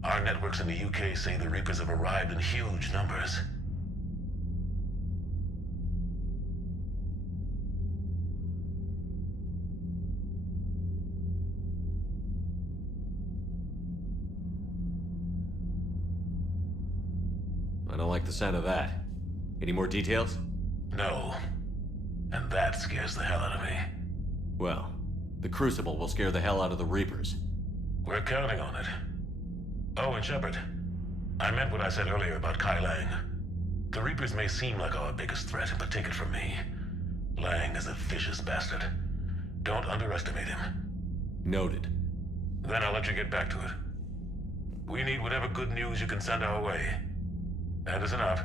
Our networks in the UK say the Reapers have arrived in huge numbers. I don't like the sound of that. Any more details? No. And that scares the hell out of me. Well, the Crucible will scare the hell out of the Reapers. We're counting on it. Oh, and Shepard, I meant what I said earlier about Kai Lang. The Reapers may seem like our biggest threat, but take it from me. Lang is a vicious bastard. Don't underestimate him. Noted. Then I'll let you get back to it. We need whatever good news you can send our way. Anderson out.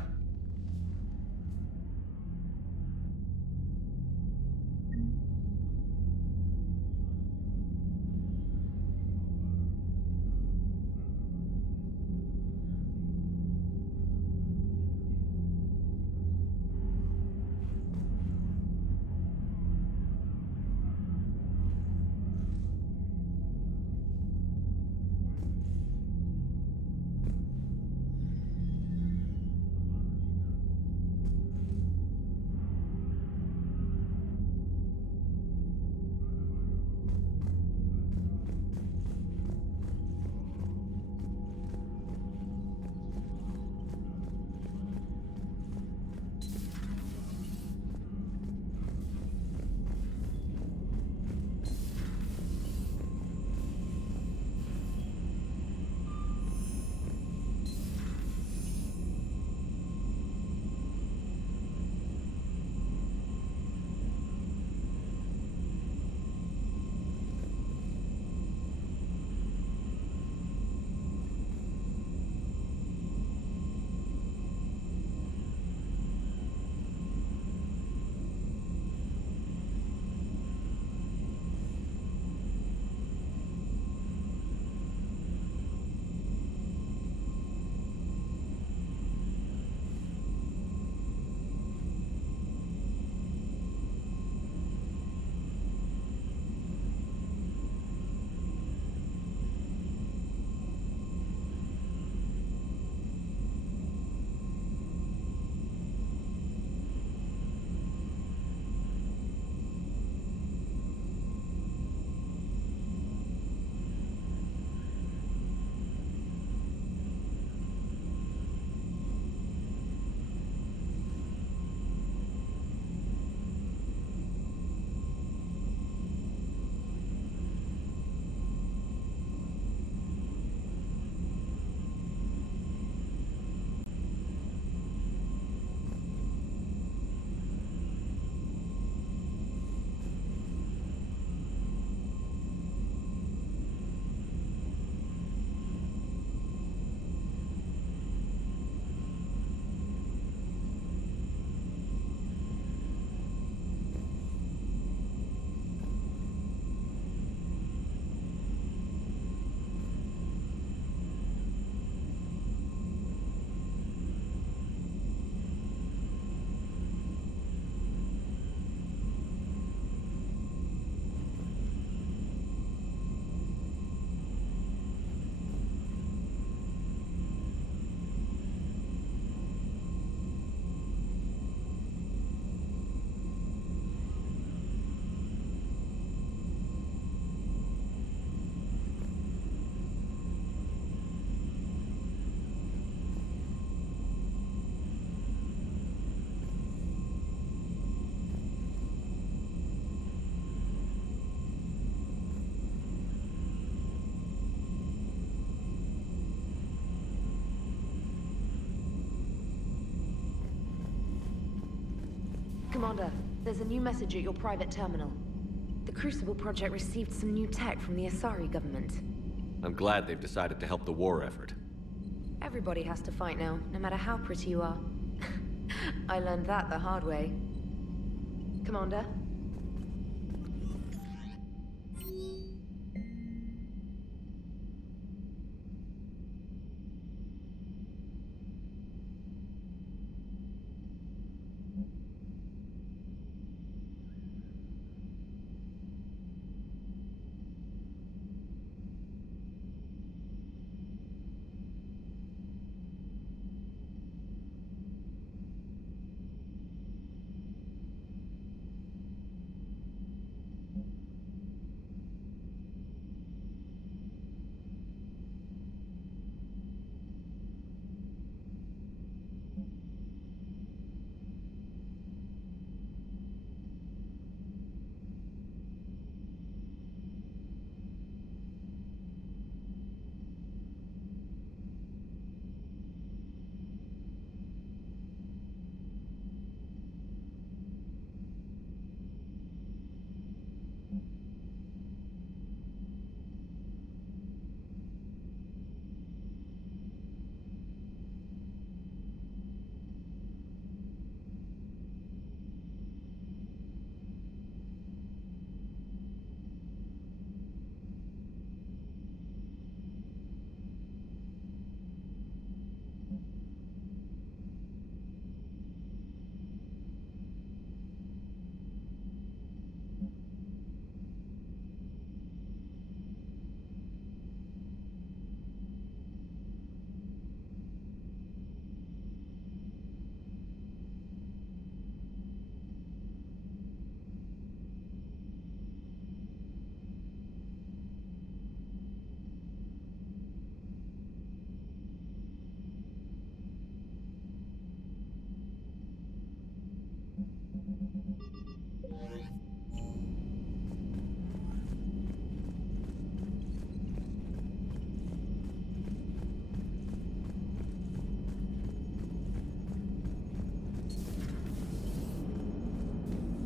Commander, there's a new message at your private terminal. The Crucible Project received some new tech from the Asari government. I'm glad they've decided to help the war effort. Everybody has to fight now, no matter how pretty you are. I learned that the hard way. Commander?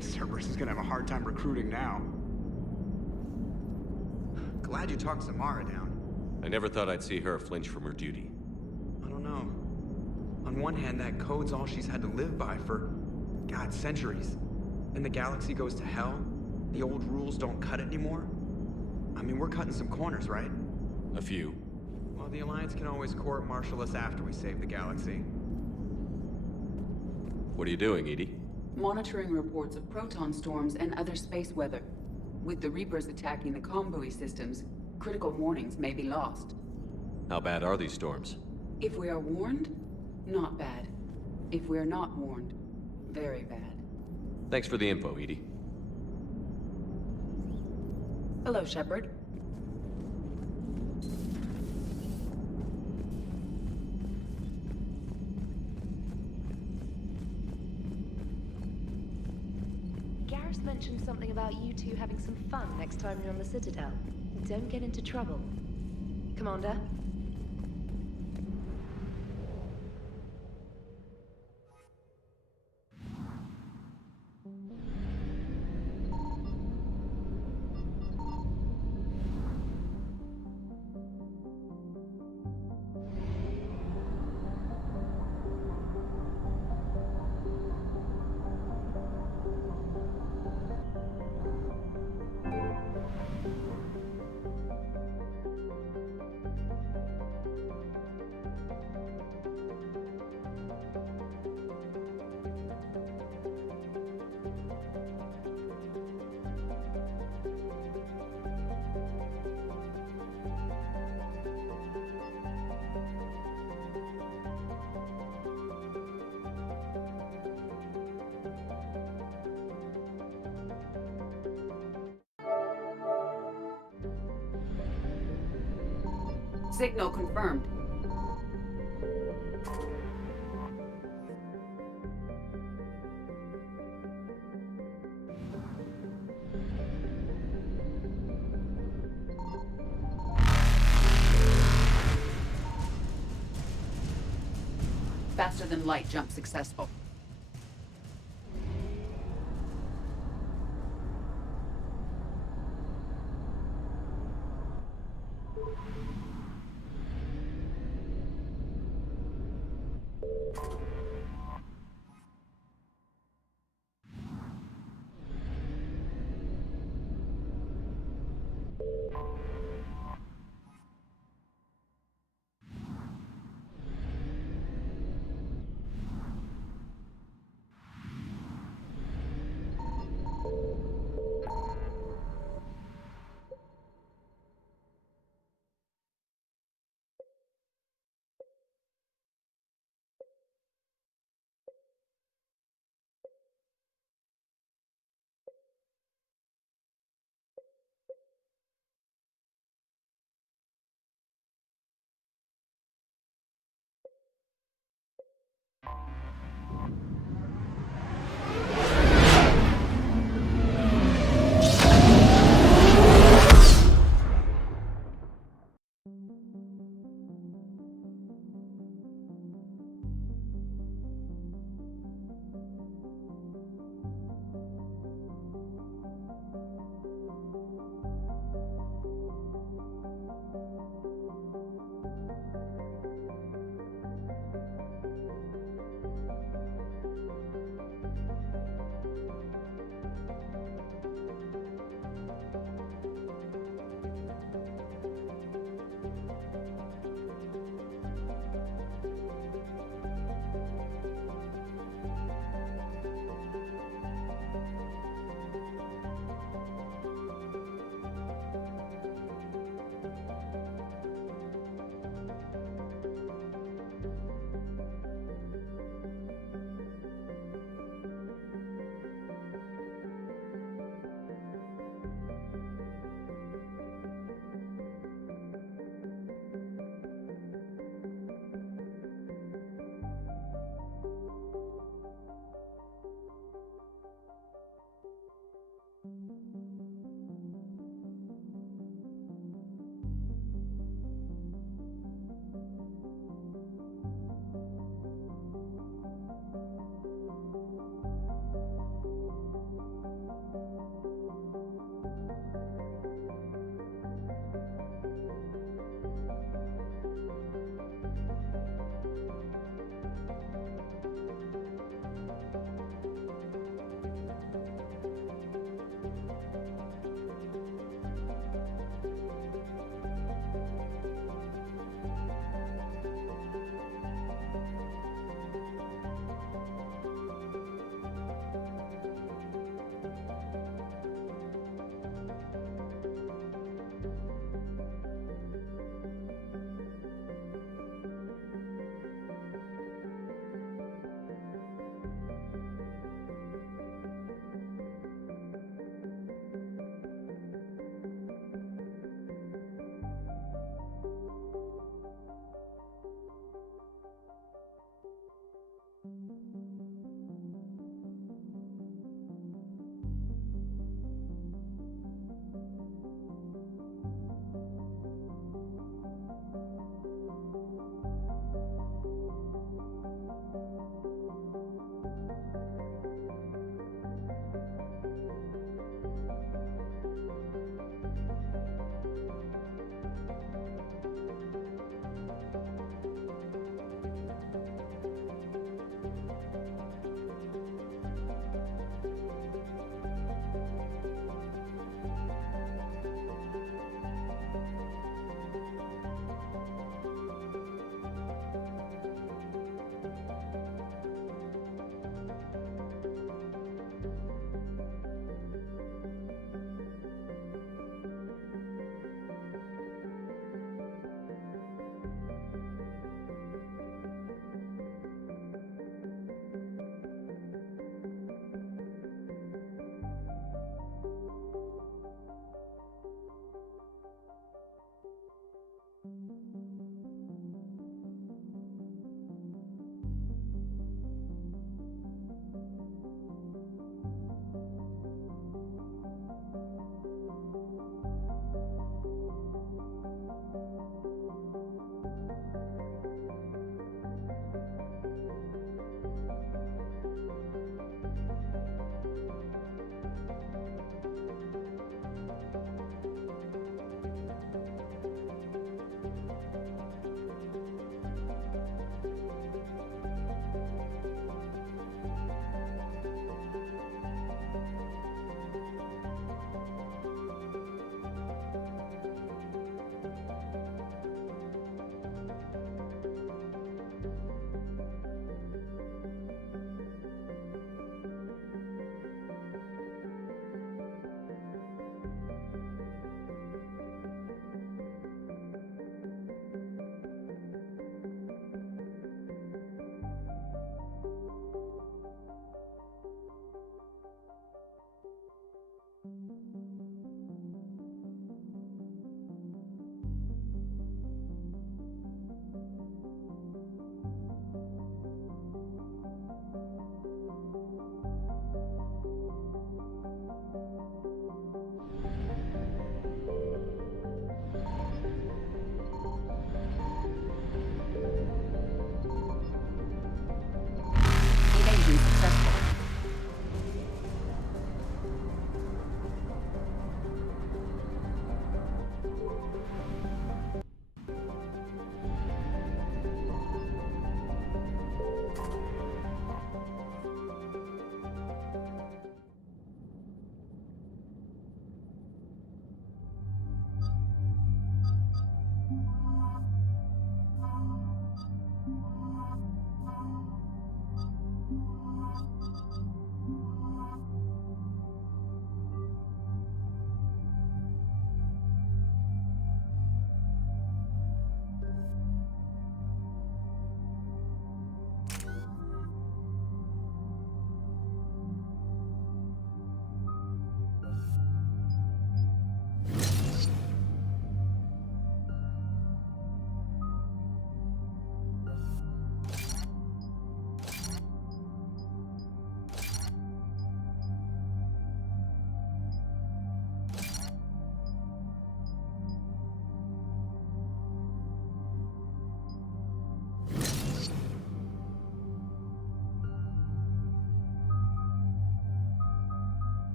Cerberus is gonna have a hard time recruiting now. Glad you talked Samara down. I never thought I'd see her flinch from her duty. I don't know. On one hand, that code's all she's had to live by for, God, centuries. And the galaxy goes to hell. The old rules don't cut it anymore. I mean, we're cutting some corners, right? A few. Well, the Alliance can always court-martial us after we save the galaxy. What are you doing, Edie? Monitoring reports of proton storms and other space weather. With the Reapers attacking the comm buoy systems, critical warnings may be lost. How bad are these storms? If we are warned, not bad. If we are not warned, very bad. Thanks for the info, Edie. Hello, Shepard. Garrus mentioned something about you two having some fun next time you're on the Citadel. Don't get into trouble. Commander? Signal confirmed. Faster than light jump successful.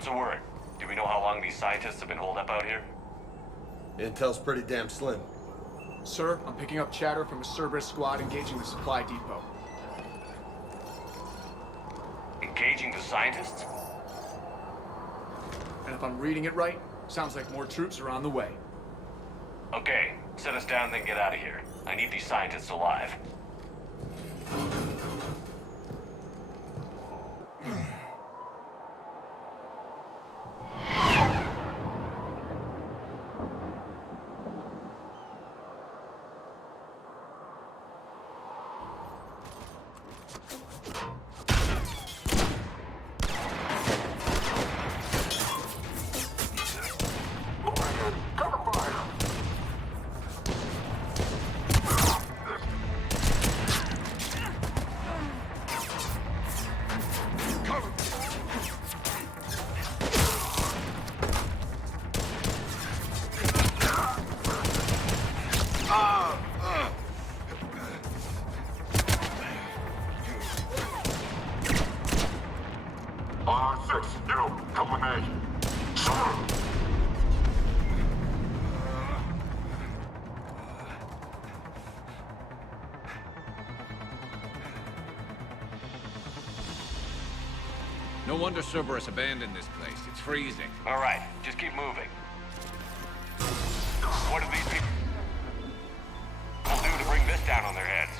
What's the word? Do we know how long these scientists have been holed up out here? Intel's pretty damn slim. Sir, I'm picking up chatter from a Cerberus squad engaging the supply depot. Engaging the scientists? And if I'm reading it right, sounds like more troops are on the way. Okay, set us down, then get out of here. I need these scientists alive. No wonder Cerberus abandoned this place. It's freezing. All right, just keep moving. What do these people do to bring this down on their heads?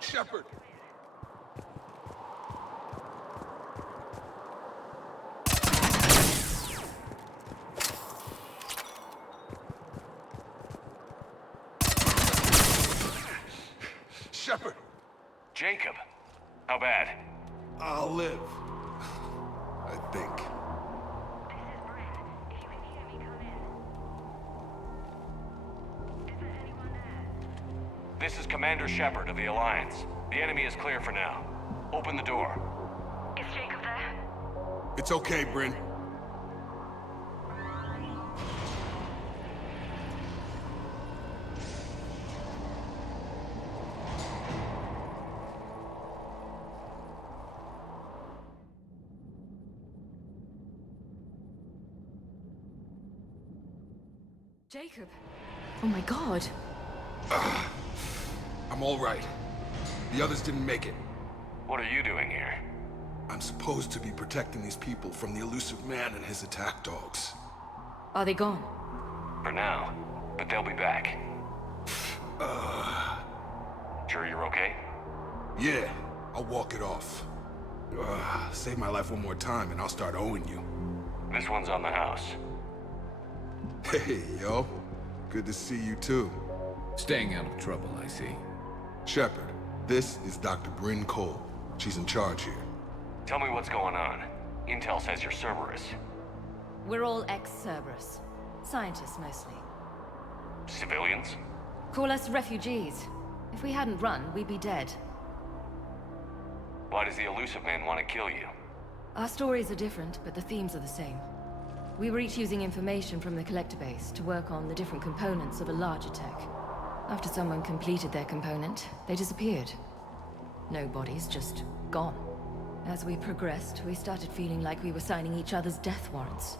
Shepard! Shepard! Jacob, how bad? I'll live. I think. This is Commander Shepard of the Alliance. The enemy is clear for now. Open the door. Is Jacob there? It's okay, Bryn. Jacob. Oh my god. I'm all right. The others didn't make it. What are you doing here? I'm supposed to be protecting these people from the elusive man and his attack dogs. Are they gone? For now, but they'll be back. Sure you're okay? Yeah, I'll walk it off. Save my life one more time and I'll start owing you. This one's on the house. Hey, yo. Good to see you too. Staying out of trouble, I see. Shepard, this is Dr. Bryn Cole. She's in charge here. Tell me what's going on. Intel says you're Cerberus. We're all ex-Cerberus. Scientists, mostly. Civilians? Call us refugees. If we hadn't run, we'd be dead. Why does the elusive man want to kill you? Our stories are different, but the themes are the same. We were each using information from the collector base to work on the different components of a larger tech. After someone completed their component, they disappeared. No bodies, just gone. As we progressed, we started feeling like we were signing each other's death warrants.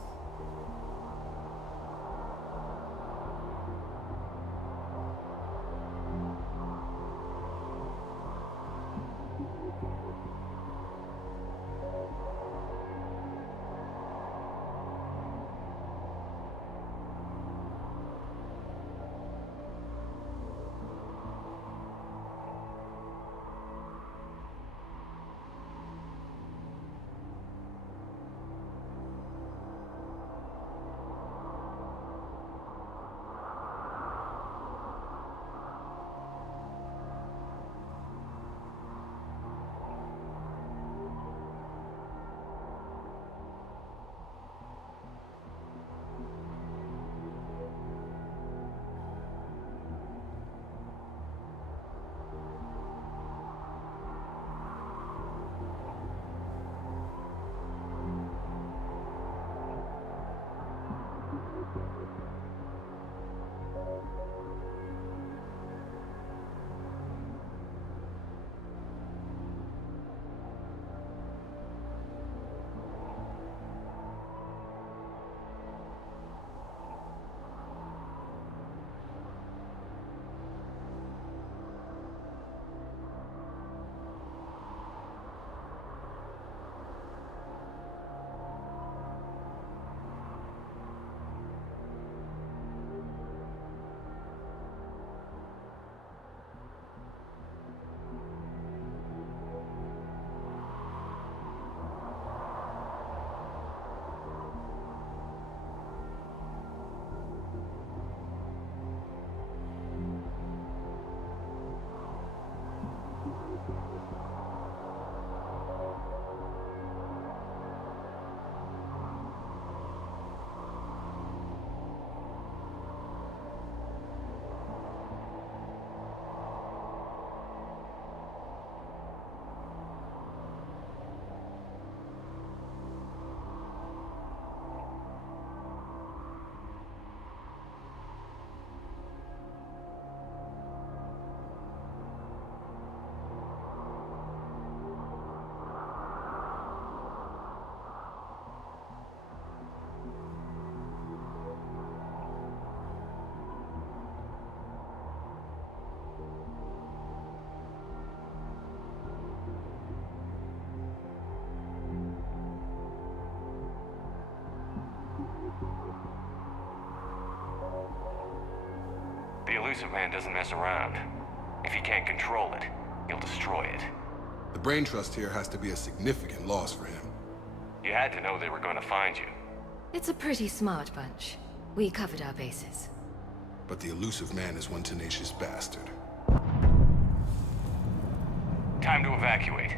elusive man doesn't mess around. If he can't control it, he'll destroy it. The brain trust here has to be a significant loss for him. You had to know they were going to find you. It's a pretty smart bunch. We covered our bases. But the elusive man is one tenacious bastard. Time to evacuate.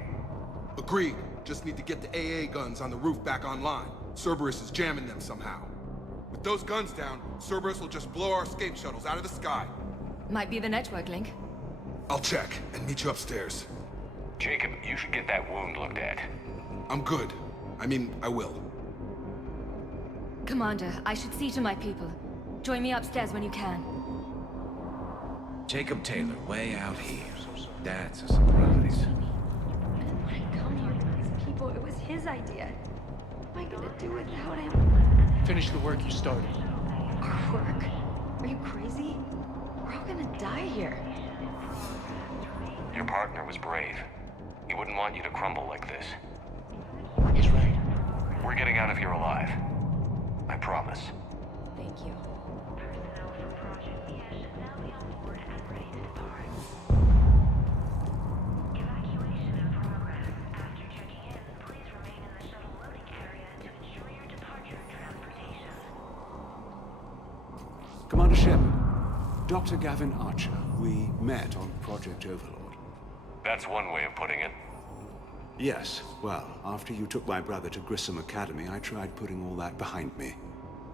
Agreed. Just need to get the AA guns on the roof back online. Cerberus is jamming them somehow. With those guns down, Cerberus will just blow our escape shuttles out of the sky. Might be the network link. I'll check and meet you upstairs. Jacob, you should get that wound looked at. I'm good. I mean, I will. Commander, I should see to my people. Join me upstairs when you can. Jacob Taylor, way out here. That's a surprise. I didn't want to come here to these people. It was his idea. What am I gonna do without him? Finish the work you started. Our work? Are you crazy? We're all gonna die here. Your partner was brave. He wouldn't want you to crumble like this. He's right. We're getting out of here alive. I promise. Thank you. Commander Shepard, Dr. Gavin Archer, we met on Project Overlord. That's one way of putting it. Yes, well, after you took my brother to Grissom Academy, I tried putting all that behind me.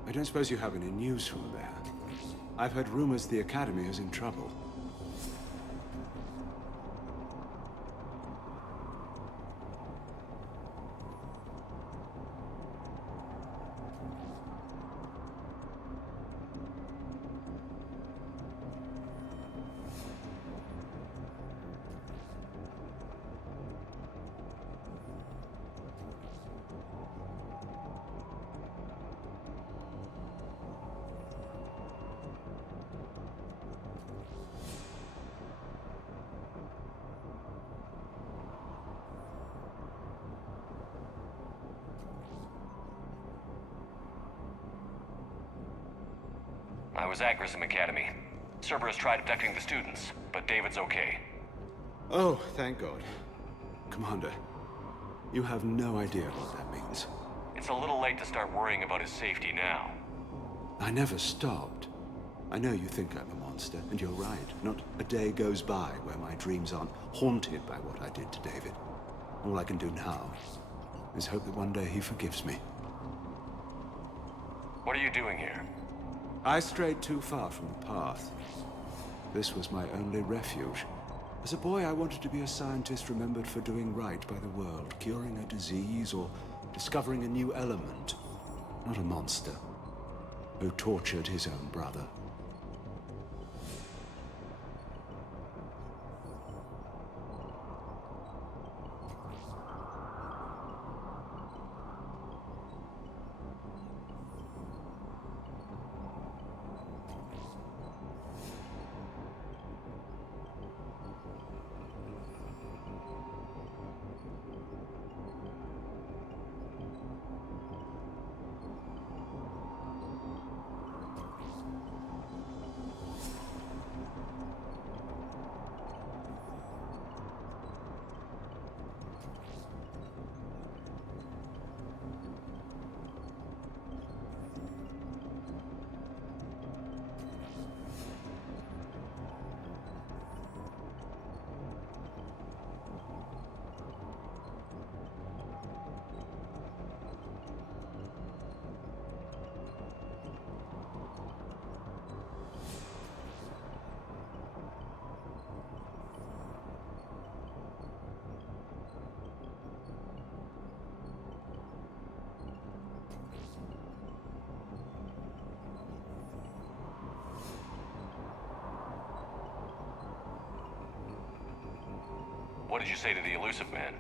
I don't suppose you have any news from there. I've heard rumors the Academy is in trouble. I was at Grissom Academy. Cerberus tried abducting the students, but David's okay. Oh, thank God. Commander, you have no idea what that means. It's a little late to start worrying about his safety now. I never stopped. I know you think I'm a monster, and you're right. Not a day goes by where my dreams aren't haunted by what I did to David. All I can do now is hope that one day he forgives me. What are you doing here? I strayed too far from the path. This was my only refuge. As a boy, I wanted to be a scientist remembered for doing right by the world, curing a disease or discovering a new element. Not a monster who tortured his own brother. What did you say to the elusive man?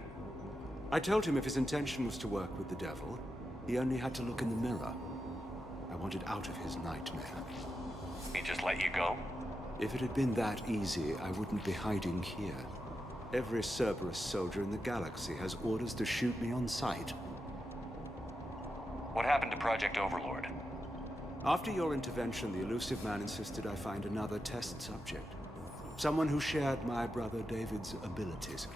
I told him if his intention was to work with the devil, he only had to look in the mirror. I wanted out of his nightmare. He just let you go? If it had been that easy, I wouldn't be hiding here. Every Cerberus soldier in the galaxy has orders to shoot me on sight. What happened to Project Overlord? After your intervention, the elusive man insisted I find another test subject. Someone who shared my brother David's abilities.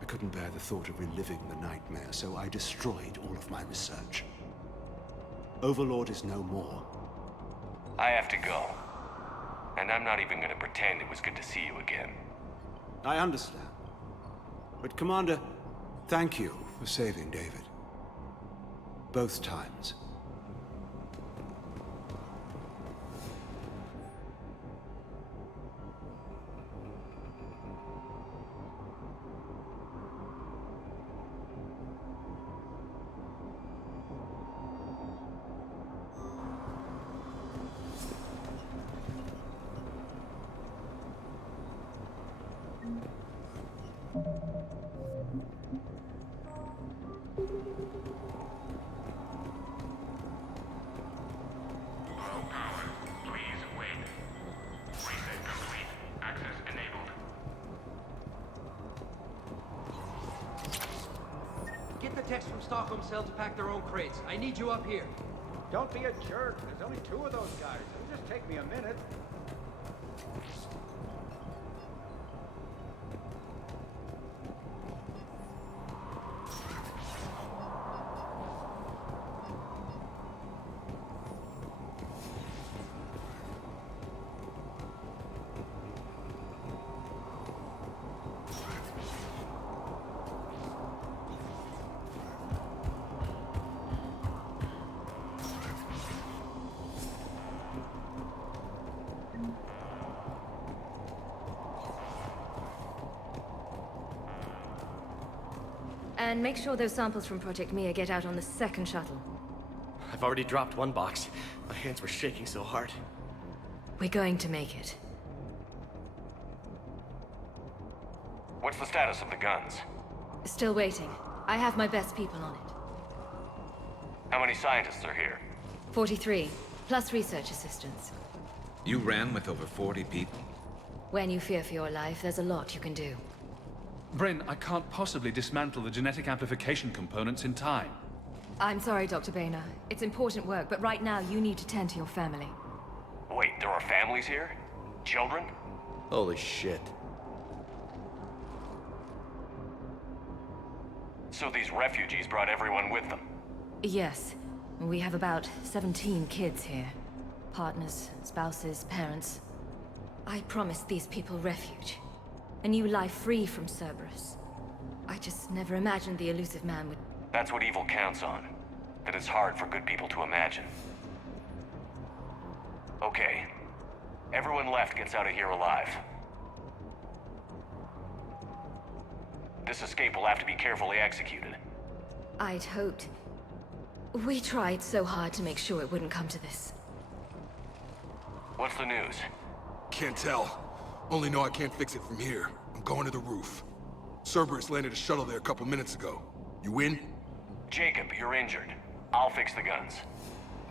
I couldn't bear the thought of reliving the nightmare, so I destroyed all of my research. Overlord is no more. I have to go. And I'm not even gonna pretend it was good to see you again. I understand. But Commander, thank you for saving David. Both times. Get the techs from Stockholm Cell to pack their own crates. I need you up here. Don't be a jerk. There's only 2 of those guys. It'll just take me a minute. And make sure those samples from Project Mia get out on the second shuttle. I've already dropped one box. My hands were shaking so hard. We're going to make it. What's the status of the guns? Still waiting. I have my best people on it. How many scientists are here? 43, plus research assistants. You ran with over 40 people? When you fear for your life, there's a lot you can do. Bryn, I can't possibly dismantle the genetic amplification components in time. I'm sorry, Dr. Boehner. It's important work, but right now you need to tend to your family. Wait, there are families here? Children? Holy shit. So these refugees brought everyone with them? Yes. We have about 17 kids here. Partners, spouses, parents. I promised these people refuge. A new life free from Cerberus. I just never imagined the elusive man would... That's what evil counts on. That it's hard for good people to imagine. Okay. Everyone left gets out of here alive. This escape will have to be carefully executed. I'd hoped. We tried so hard to make sure it wouldn't come to this. What's the news? Can't tell. Only know I can't fix it from here. I'm going to the roof. Cerberus landed a shuttle there a couple minutes ago. You in? Jacob, you're injured. I'll fix the guns.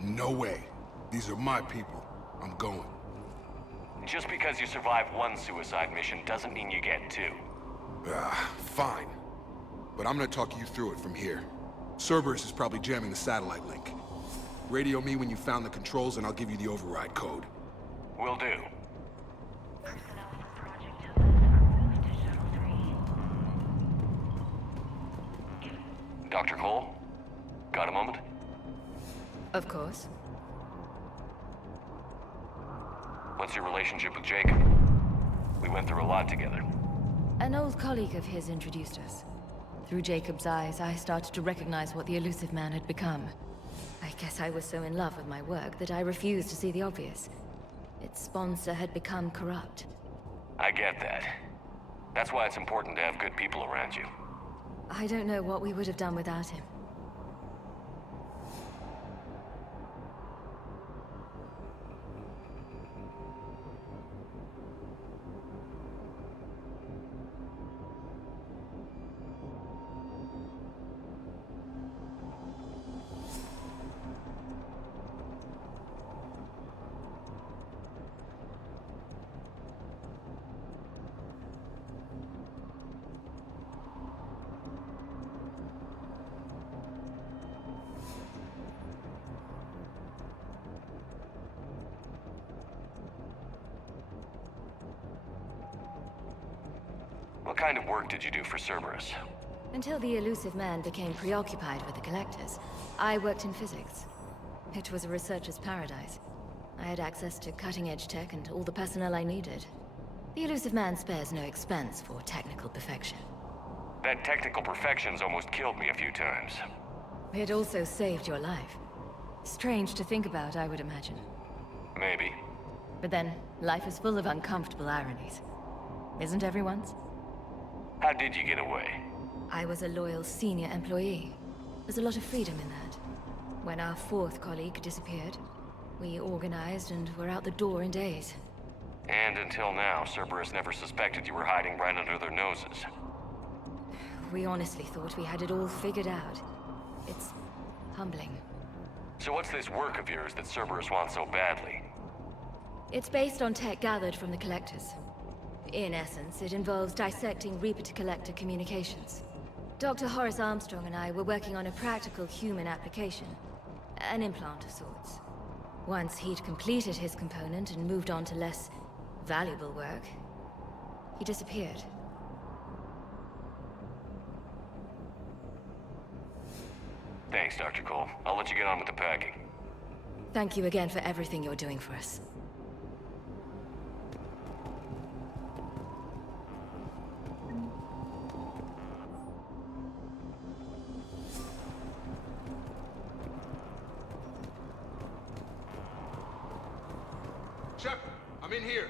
No way. These are my people. I'm going. Just because you survived one suicide mission doesn't mean you get 2. Fine. But I'm gonna talk you through it from here. Cerberus is probably jamming the satellite link. Radio me when you found the controls and I'll give you the override code. Will do. Dr. Cole? Got a moment? Of course. What's your relationship with Jacob? We went through a lot together. An old colleague of his introduced us. Through Jacob's eyes, I started to recognize what the elusive man had become. I guess I was so in love with my work that I refused to see the obvious. Its sponsor had become corrupt. I get that. That's why it's important to have good people around you. I don't know what we would have done without him. kind of work did you do for Cerberus? Until the elusive man became preoccupied with the collectors, I worked in physics. It was a researcher's paradise. I had access to cutting-edge tech and all the personnel I needed. The elusive man spares no expense for technical perfection. That technical perfection's almost killed me a few times. It also saved your life. Strange to think about, I would imagine. Maybe. But then, life is full of uncomfortable ironies. Isn't everyone's? How did you get away? I was a loyal senior employee. There's a lot of freedom in that. When our fourth colleague disappeared, we organized and were out the door in days. And until now, Cerberus never suspected you were hiding right under their noses. We honestly thought we had it all figured out. It's humbling. So what's this work of yours that Cerberus wants so badly? It's based on tech gathered from the Collectors. In essence, it involves dissecting Reaper-to-Collector communications. Dr. Horace Armstrong and I were working on a practical human application. An implant of sorts. Once he'd completed his component and moved on to less valuable work, he disappeared. Thanks, Dr. Cole. I'll let you get on with the packing. Thank you again for everything you're doing for us. Shepard, I'm in here.